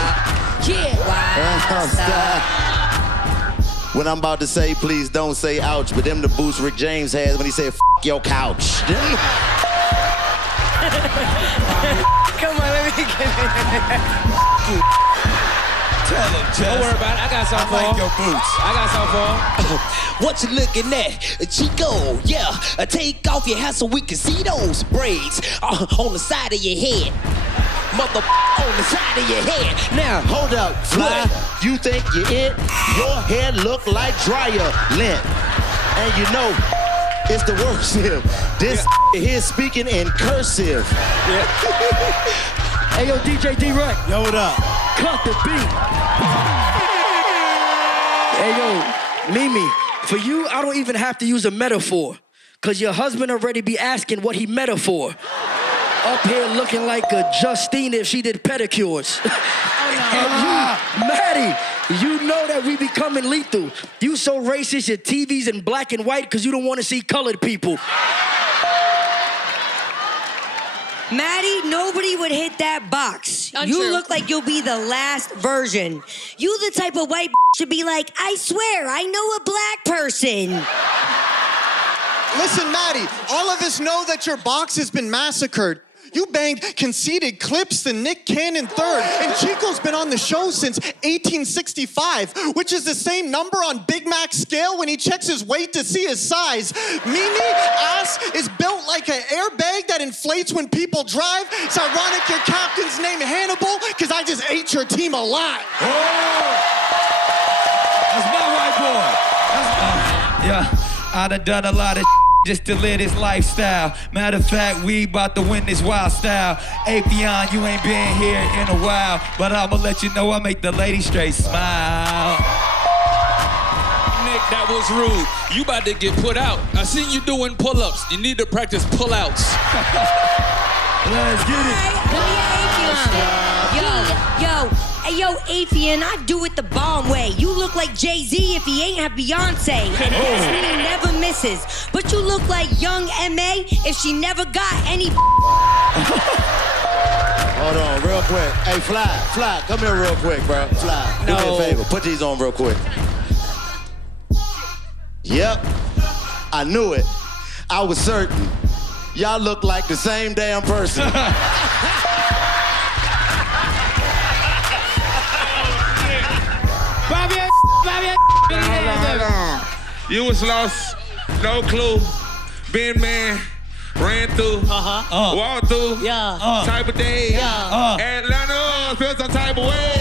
When I'm about to say, please don't say ouch, but them the boots Rick James has when he said, F your couch. Come on, let me get it. Tell him, Jess. Don't worry about it. I got something for I like him. your boots. I got something for him. What you looking at, Chico? Yeah, take off your hat so we can see those braids on the side of your head. Mother on the side of your head. Now, hold up, Fly. You think you it? Your hair look like dryer lint. And you know, it's the worst here. This here speaking in cursive. Hey, yo, DJ D-Rec. Yo, what up? Cut the beat. Hey, yo, Mimi, for you, I don't even have to use a metaphor, because your husband already be asking what he metaphor. Up here looking like a Justine if she did pedicures. And you, Maddie, you know that we becoming lethal. You so racist, your TV's in black and white because you don't want to see colored people. Maddie, nobody would hit that box. Untrue. You look like you'll be the last version. You the type of white should be like, I swear, I know a black person. Listen, Maddie, all of us know that your box has been massacred. You banged conceited Clips and Nick Cannon third, and Chico's been on the show since 1865, which is the same number on Big Mac's scale when he checks his weight to see his size. Mimi ass is built like an airbag that inflates when people drive. It's ironic your captain's named Hannibal, because I just ate your team alive. That's my white boy. Yeah, I done done a lot of just to live this lifestyle. Matter of fact, we about to win this wild style. Apion, you ain't been here in a while, but I'ma let you know I make the lady straight smile. Nick, that was rude. You about to get put out. I seen you doing pull-ups. You need to practice pull-outs. Let's get it. Yo, Afian, I do it the bomb way. You look like Jay-Z if he ain't have Beyonce. And this mean never misses. But you look like young M.A. if she never got any. Hold on, real quick. Hey, Fly, come here real quick, bro. Fly, do me a favor. Put these on real quick. Yep, I knew it. I was certain. Y'all look like the same damn person. You was lost, no clue. Been man, ran through, walked through, type of day. Atlanta, feel some type of way.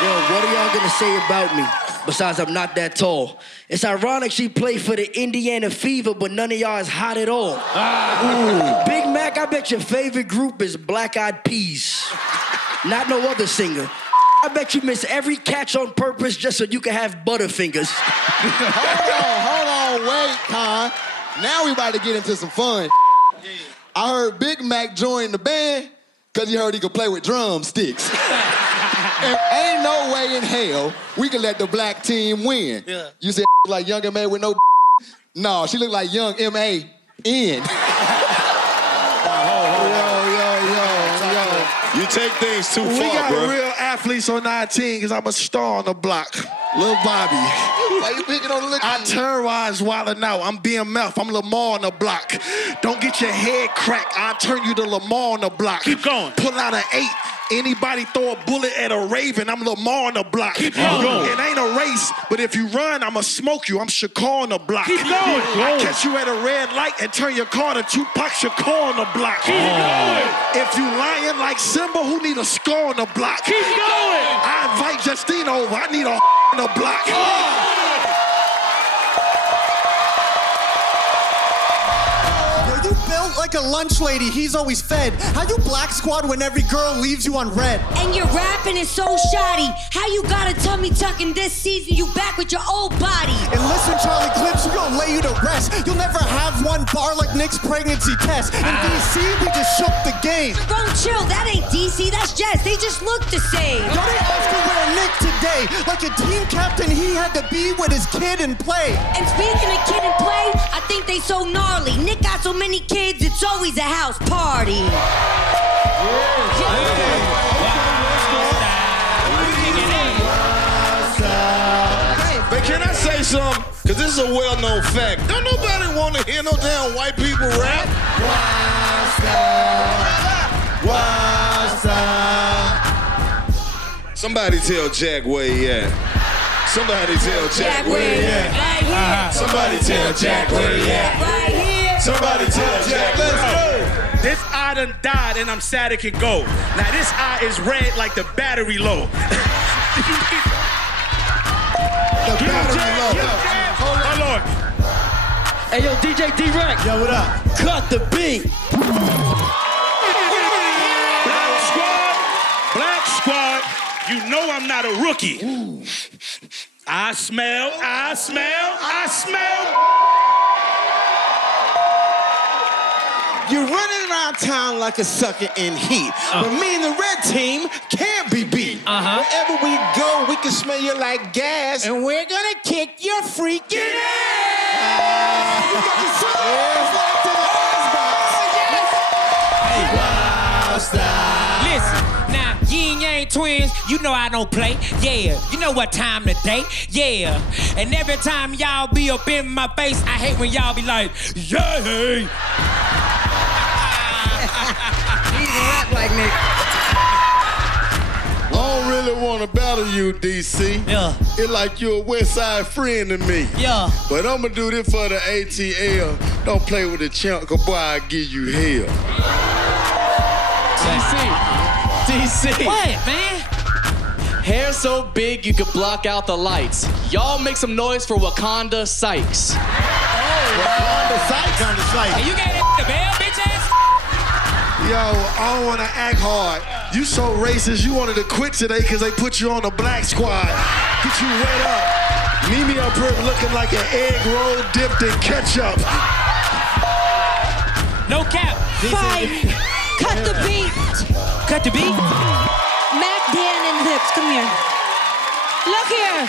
Yo, what are y'all gonna say about me? Besides, I'm not that tall. It's ironic she played for the Indiana Fever, but none of y'all is hot at all. Big Mac, I bet your favorite group is Black Eyed Peas. Not no other singer. I bet you miss every catch on purpose just so you can have Butterfingers. Hold on, wait, Con. Now we about to get into some fun. I heard Big Mac join the band because he heard he could play with drumsticks. And ain't no way in hell we can let the black team win. Yeah. You said like young M.A. with no. No, she looked like young M.A.N. You take things too far, We got bro. real athletes on our team because I'm a star on the block. Lil Bobby. Why you picking on the look? I terrorize WildNOut. I'm BMF. I'm Lamar on the block. Don't get your head cracked. I'll turn you to Lamar on the block. Keep going. Pull out an 8. Anybody throw a bullet at a Raven, I'm Lamar on the block. Keep going. It ain't a race, but if you run, I'ma smoke you. I'm Shakur on the block. Keep going. I catch you at a red light and turn your car to Tupac Shakur on the block. Keep going. If you lying like Simba, who need a score on the block? Keep going. I invite Justina over. I need a on the block. You built like a lunch lady, he's always fed. How you black squad when every girl leaves you on red? And your rapping is so shoddy. How you got a tummy tucking this season? You back with your old body. And listen, Charlie Clips, we gon' lay you to rest. You'll never have one bar like Nick's pregnancy test. In DC, we just shook the game. Bro, chill, that ain't DC, that's Jess. They just look the same. Yo, they asked me where Nick today. Like a team captain, he had to be with his kid and play. And speaking of kid and play, I think they so gnarly. Nick got so many kids, it's always a house party. But can I say something? Because this is a well-known fact. Don't nobody want to hear no damn white people rap. Somebody tell Jack where he at. Somebody tell Jack where he at. Right here. Somebody tell Jack where he at. Right here. Somebody tell Jack, let's go. This eye done died and I'm sad it can go. Now this eye is red like the battery low. Hold on. Hey, yo, DJ D-Rec. Yo, what up? Cut the beat. Black squad, you know I'm not a rookie. I smell. You're running around town like a sucker in heat. But me and the red team can't be beat. Wherever we go, we can smell you like gas. And we're gonna kick your freaking ass! Listen, now, yin yang twins, you know I don't play. Yeah, you know what time today. Yeah, and every time y'all be up in my face, I hate when y'all be like, yeah. He even rap like Nick. I don't really want to battle you, DC. Yeah. It's like you're a West Side friend to me. Yeah. But I'm going to do this for the ATL. Don't play with the chunk, cause boy, I'll give you hell. DC. What, man? Hair so big you could block out the lights. Y'all make some noise for Wakanda Sykes. Wakanda Sykes? Hey, you got the bell, bitch ass? Yo, I don't want to act hard. You so racist, you wanted to quit today because they put you on the black squad. Get you wet up. Mimi up here looking like an egg roll dipped in ketchup. No cap. Fight. Cut the beat. Cut the beat? Mac, Dan, and Lips, come here. Look here.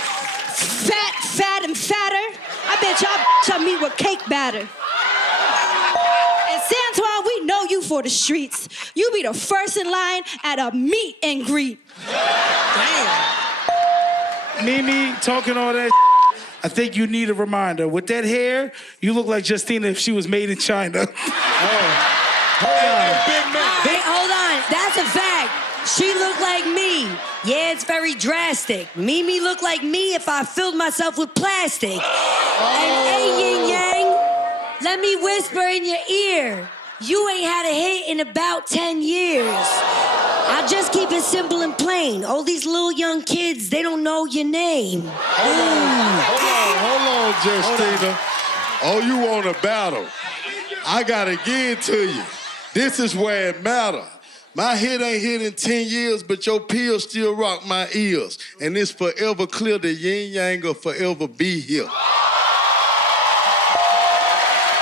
Fat, and fatter. I bet y'all meet with cake batter. And Santuan, we know you for the streets. You be the first in line at a meet and greet. Damn. Mimi talking all that. I think you need a reminder. With that hair, you look like Justina if she was made in China. Hey, hold on. That's a fact. She looked like me. Yeah, it's very drastic. Mimi looked like me if I filled myself with plastic. And hey, Yin Yang, let me whisper in your ear. You ain't had a hit in about 10 years. I'll just keep it simple and plain. All these little young kids, they don't know your name. Hold on, Justina. Oh, you want a battle? I gotta give it to you. This is where it matters. My hit ain't hit in 10 years, but your pills still rock my ears. And it's forever clear the yin yang will forever be here.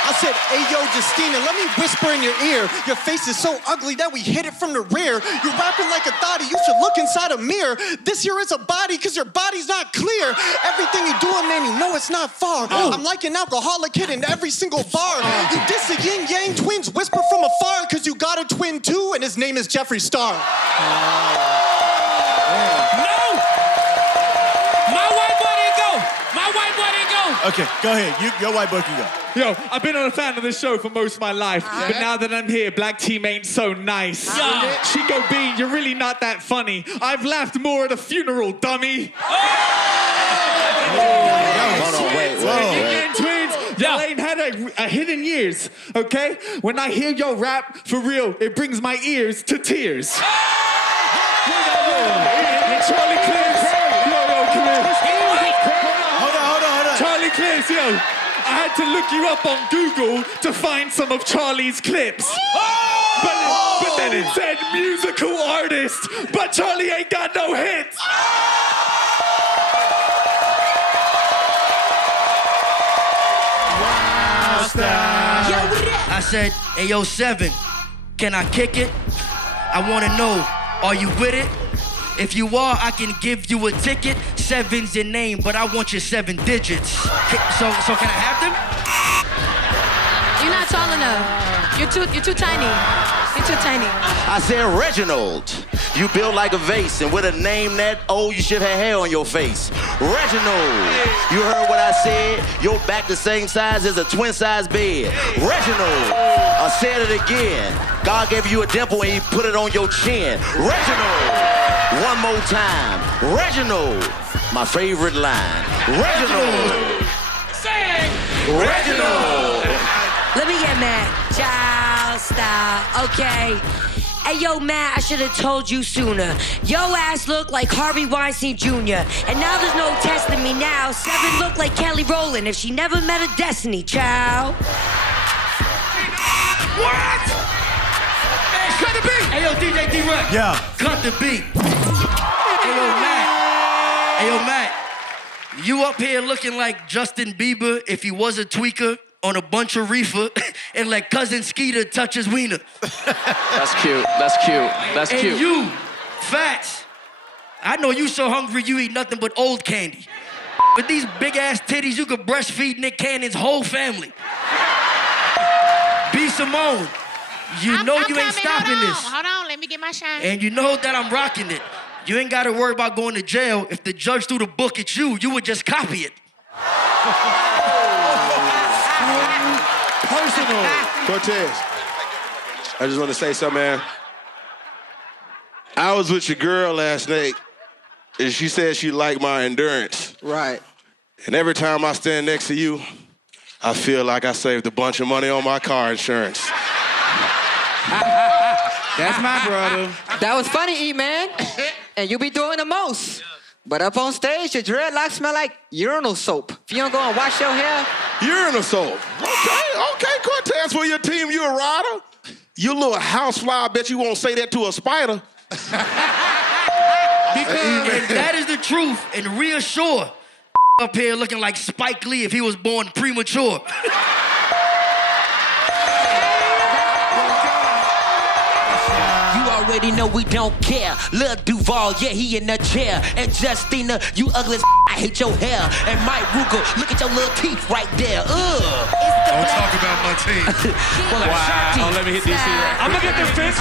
I said, hey, yo, Justina, let me whisper in your ear. Your face is so ugly that we hit it from the rear. You're rapping like a thotty. You should look inside a mirror. This here is a body, because your body's not clear. Everything you're doing, man, you know it's not far. I'm like an alcoholic hit in every single bar. You diss the yin yang twins, whisper from afar, because you got a twin too, and his name is Jeffree Star. No! My white boy didn't go. My white boy didn't go. Okay, go ahead. Your white boy can go. Yo, I've been a fan of this show for most of my life, but now that I'm here, black team ain't so nice. Yeah. Chico B, you're really not that funny. I've laughed more at a funeral, dummy. Hold on, wait. Twins, y'all ain't had a hit in years, okay? When I hear your rap, for real, it brings my ears to tears. Charlie Clips, yo, come here. Hold on. Charlie Clips, yo. I had to look you up on Google to find some of Charlie's clips. But then it said musical artist, but Charlie ain't got no hits. I said, hey, yo, 7, can I kick it? I want to know, are you with it? If you are, I can give you a ticket. 7's your name, but I want your 7 digits. So can I have them? You're not tall enough. You're too tiny. You're too tiny. I said, Reginald, you built like a vase, and with a name that old, you should have hair on your face. Reginald, you heard what I said? Your back the same size as a twin-size bed. Reginald, I said it again. God gave you a dimple and he put it on your chin. Reginald, one more time. Reginald, my favorite line. Reginald. Sing! Reginald. Let me get mad. Child style. Okay. Hey, yo, Matt, I should have told you sooner. Yo ass look like Harvey Weinstein Jr. And now there's no testing me now. 7 look like Kelly Rowland if she never met a destiny, child. What? Hey, cut the beat. Hey, yo, DJ D-Rex. Yeah. Cut the beat. Hey, yo, Matt. You up here looking like Justin Bieber if he was a tweaker on a bunch of reefer and let cousin Skeeter touch his wiener. That's cute. And you, Fats, I know you so hungry you eat nothing but old candy. with these big ass titties, you could breastfeed Nick Cannon's whole family. B. Simone, you know you ain't stopping this. Hold on, let me get my shine. And you know that I'm rocking it. You ain't gotta worry about going to jail. If the judge threw the book at you, you would just copy it. Personal. Cortez, I just want to say something, man. I was with your girl last night, and she said she liked my endurance. Right. And every time I stand next to you, I feel like I saved a bunch of money on my car insurance. That's my brother. That was funny, E-Man. And you be doing the most. But up on stage, your dreadlocks smell like urinal soap. If you don't go and wash your hair. Urinal soap. Okay, Cortez, for your team, you a rider? You little housefly, I bet you won't say that to a spider. And that is the truth, and reassure up here looking like Spike Lee if he was born premature. You already know we don't care. Lil Duval, yeah, he in the chair. And Justina, you ugly as I hate your hair. And Mike Ruger, look at your little teeth right there. Ugh. Don't talk about my team. Wow. Oh, let me hit DC right. I'm gonna get this fix.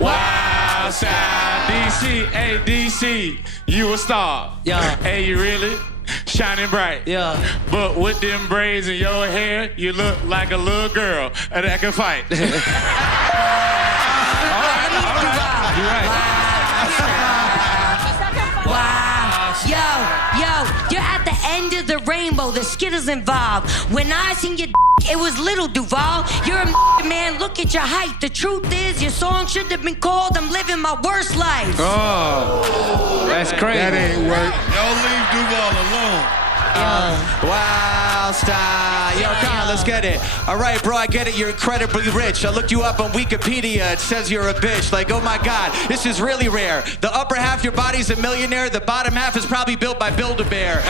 Wow, style. DC, hey, DC, you a star. Yeah. Hey, you really shining bright. Yeah. But with them braids in your hair, you look like a little girl that can fight. All right. You're right. Wow. Yo, you're at the end of the rainbow. The skit is involved. When I seen your it was little Duval. You're a man, look at your height. The truth is, your song should have been called I'm Living My Worst Life. Oh, that's crazy. That ain't work. Y'all leave Duval alone. Wow, style. Yo, come on, let's get it. All right, bro, I get it. You're incredibly rich. I looked you up on Wikipedia. It says you're a bitch. Like, oh my God, this is really rare. The upper half of your body's a millionaire. The bottom half is probably built by Build-A-Bear.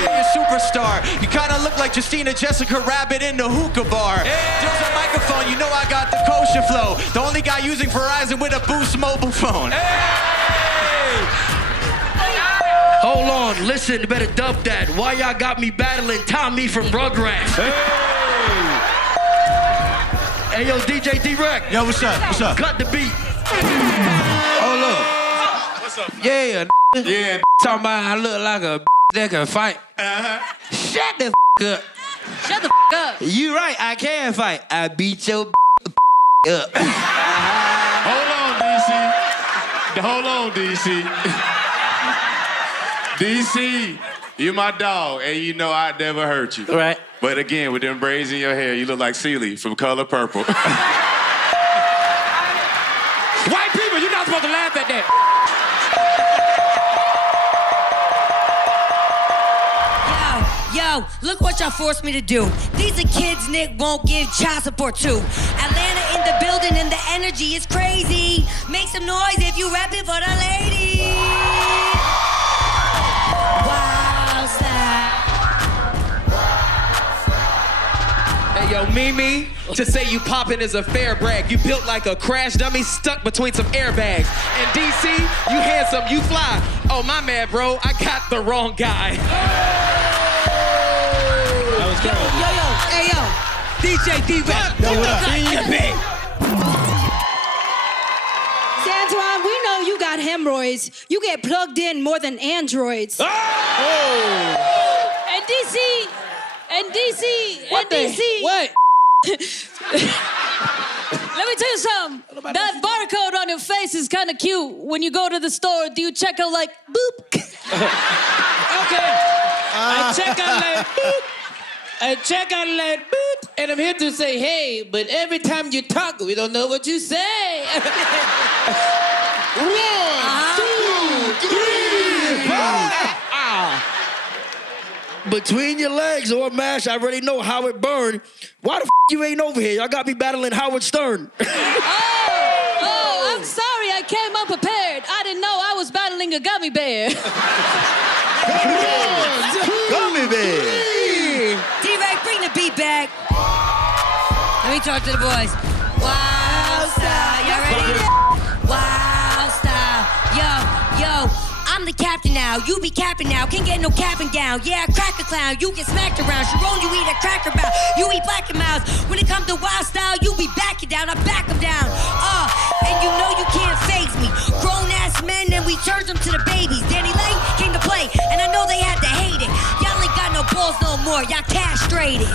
You're a superstar. You kind of look like Justina Jessica Rabbit in the hookah bar. There's a microphone. You know I got the kosher flow. The only guy using Verizon with a Boost mobile phone. Hold on, listen, you better dub that. Why y'all got me battling Tommy from Rugrats? Hey, yo, DJ D-Rec. Yo, what's up? What's up? Cut the beat. Hold up. What's up? Yeah, yeah. Talking about I look like a that can fight. Shut the up. Shut the up. You right, I can fight. I beat your up. Hold on, DC. Hold on, DC. DC, you my dog, and you know I'd never hurt you. Right. But again, with them braids in your hair, you look like Celie from Color Purple. White people, you're not supposed to laugh at that. Yo, look what y'all forced me to do. These are kids Nick won't give child support to. Atlanta in the building and the energy is crazy. Make some noise if you rapping for the ladies. Wow, style. Hey, yo, Mimi, to say you poppin' is a fair brag. You built like a crash dummy stuck between some airbags. And DC, you handsome, you fly. Oh, my man, bro, I got the wrong guy. Yo, hey yo, DJ D-Rec. Yo, what up? Santuan, we know you got hemorrhoids. You get plugged in more than androids. Oh! And DC. What? Let me tell you something. That barcode on your face is kind of cute. When you go to the store, do you check out like, boop? Okay. I check out like, boop. I check out like, boop. And I'm here to say, hey, but every time you talk, we don't know what you say. 1, 2, 3, 4. Between your legs or mash, I already know how it burned. Why the you ain't over here? Y'all got me battling Howard Stern. Oh, I'm sorry I came unprepared. I didn't know I was battling a gummy bear. Gummy bear. D-Rec, bring the beat back. Let me talk to the boys. Wild style, y'all ready? Wild style. Yo, I'm the captain you be capping now, can't get no capping down. Yeah, crack a clown, you get smacked around. Sharon, you eat a cracker bow, you eat black and mouse. When it comes to wild style, you be backing down, I back them down. And you know you can't phase me. Grown ass men, and we turned them to the babies. Danny Lane came to play, and I know they had to hate it. Y'all ain't got no balls no more, y'all castrated.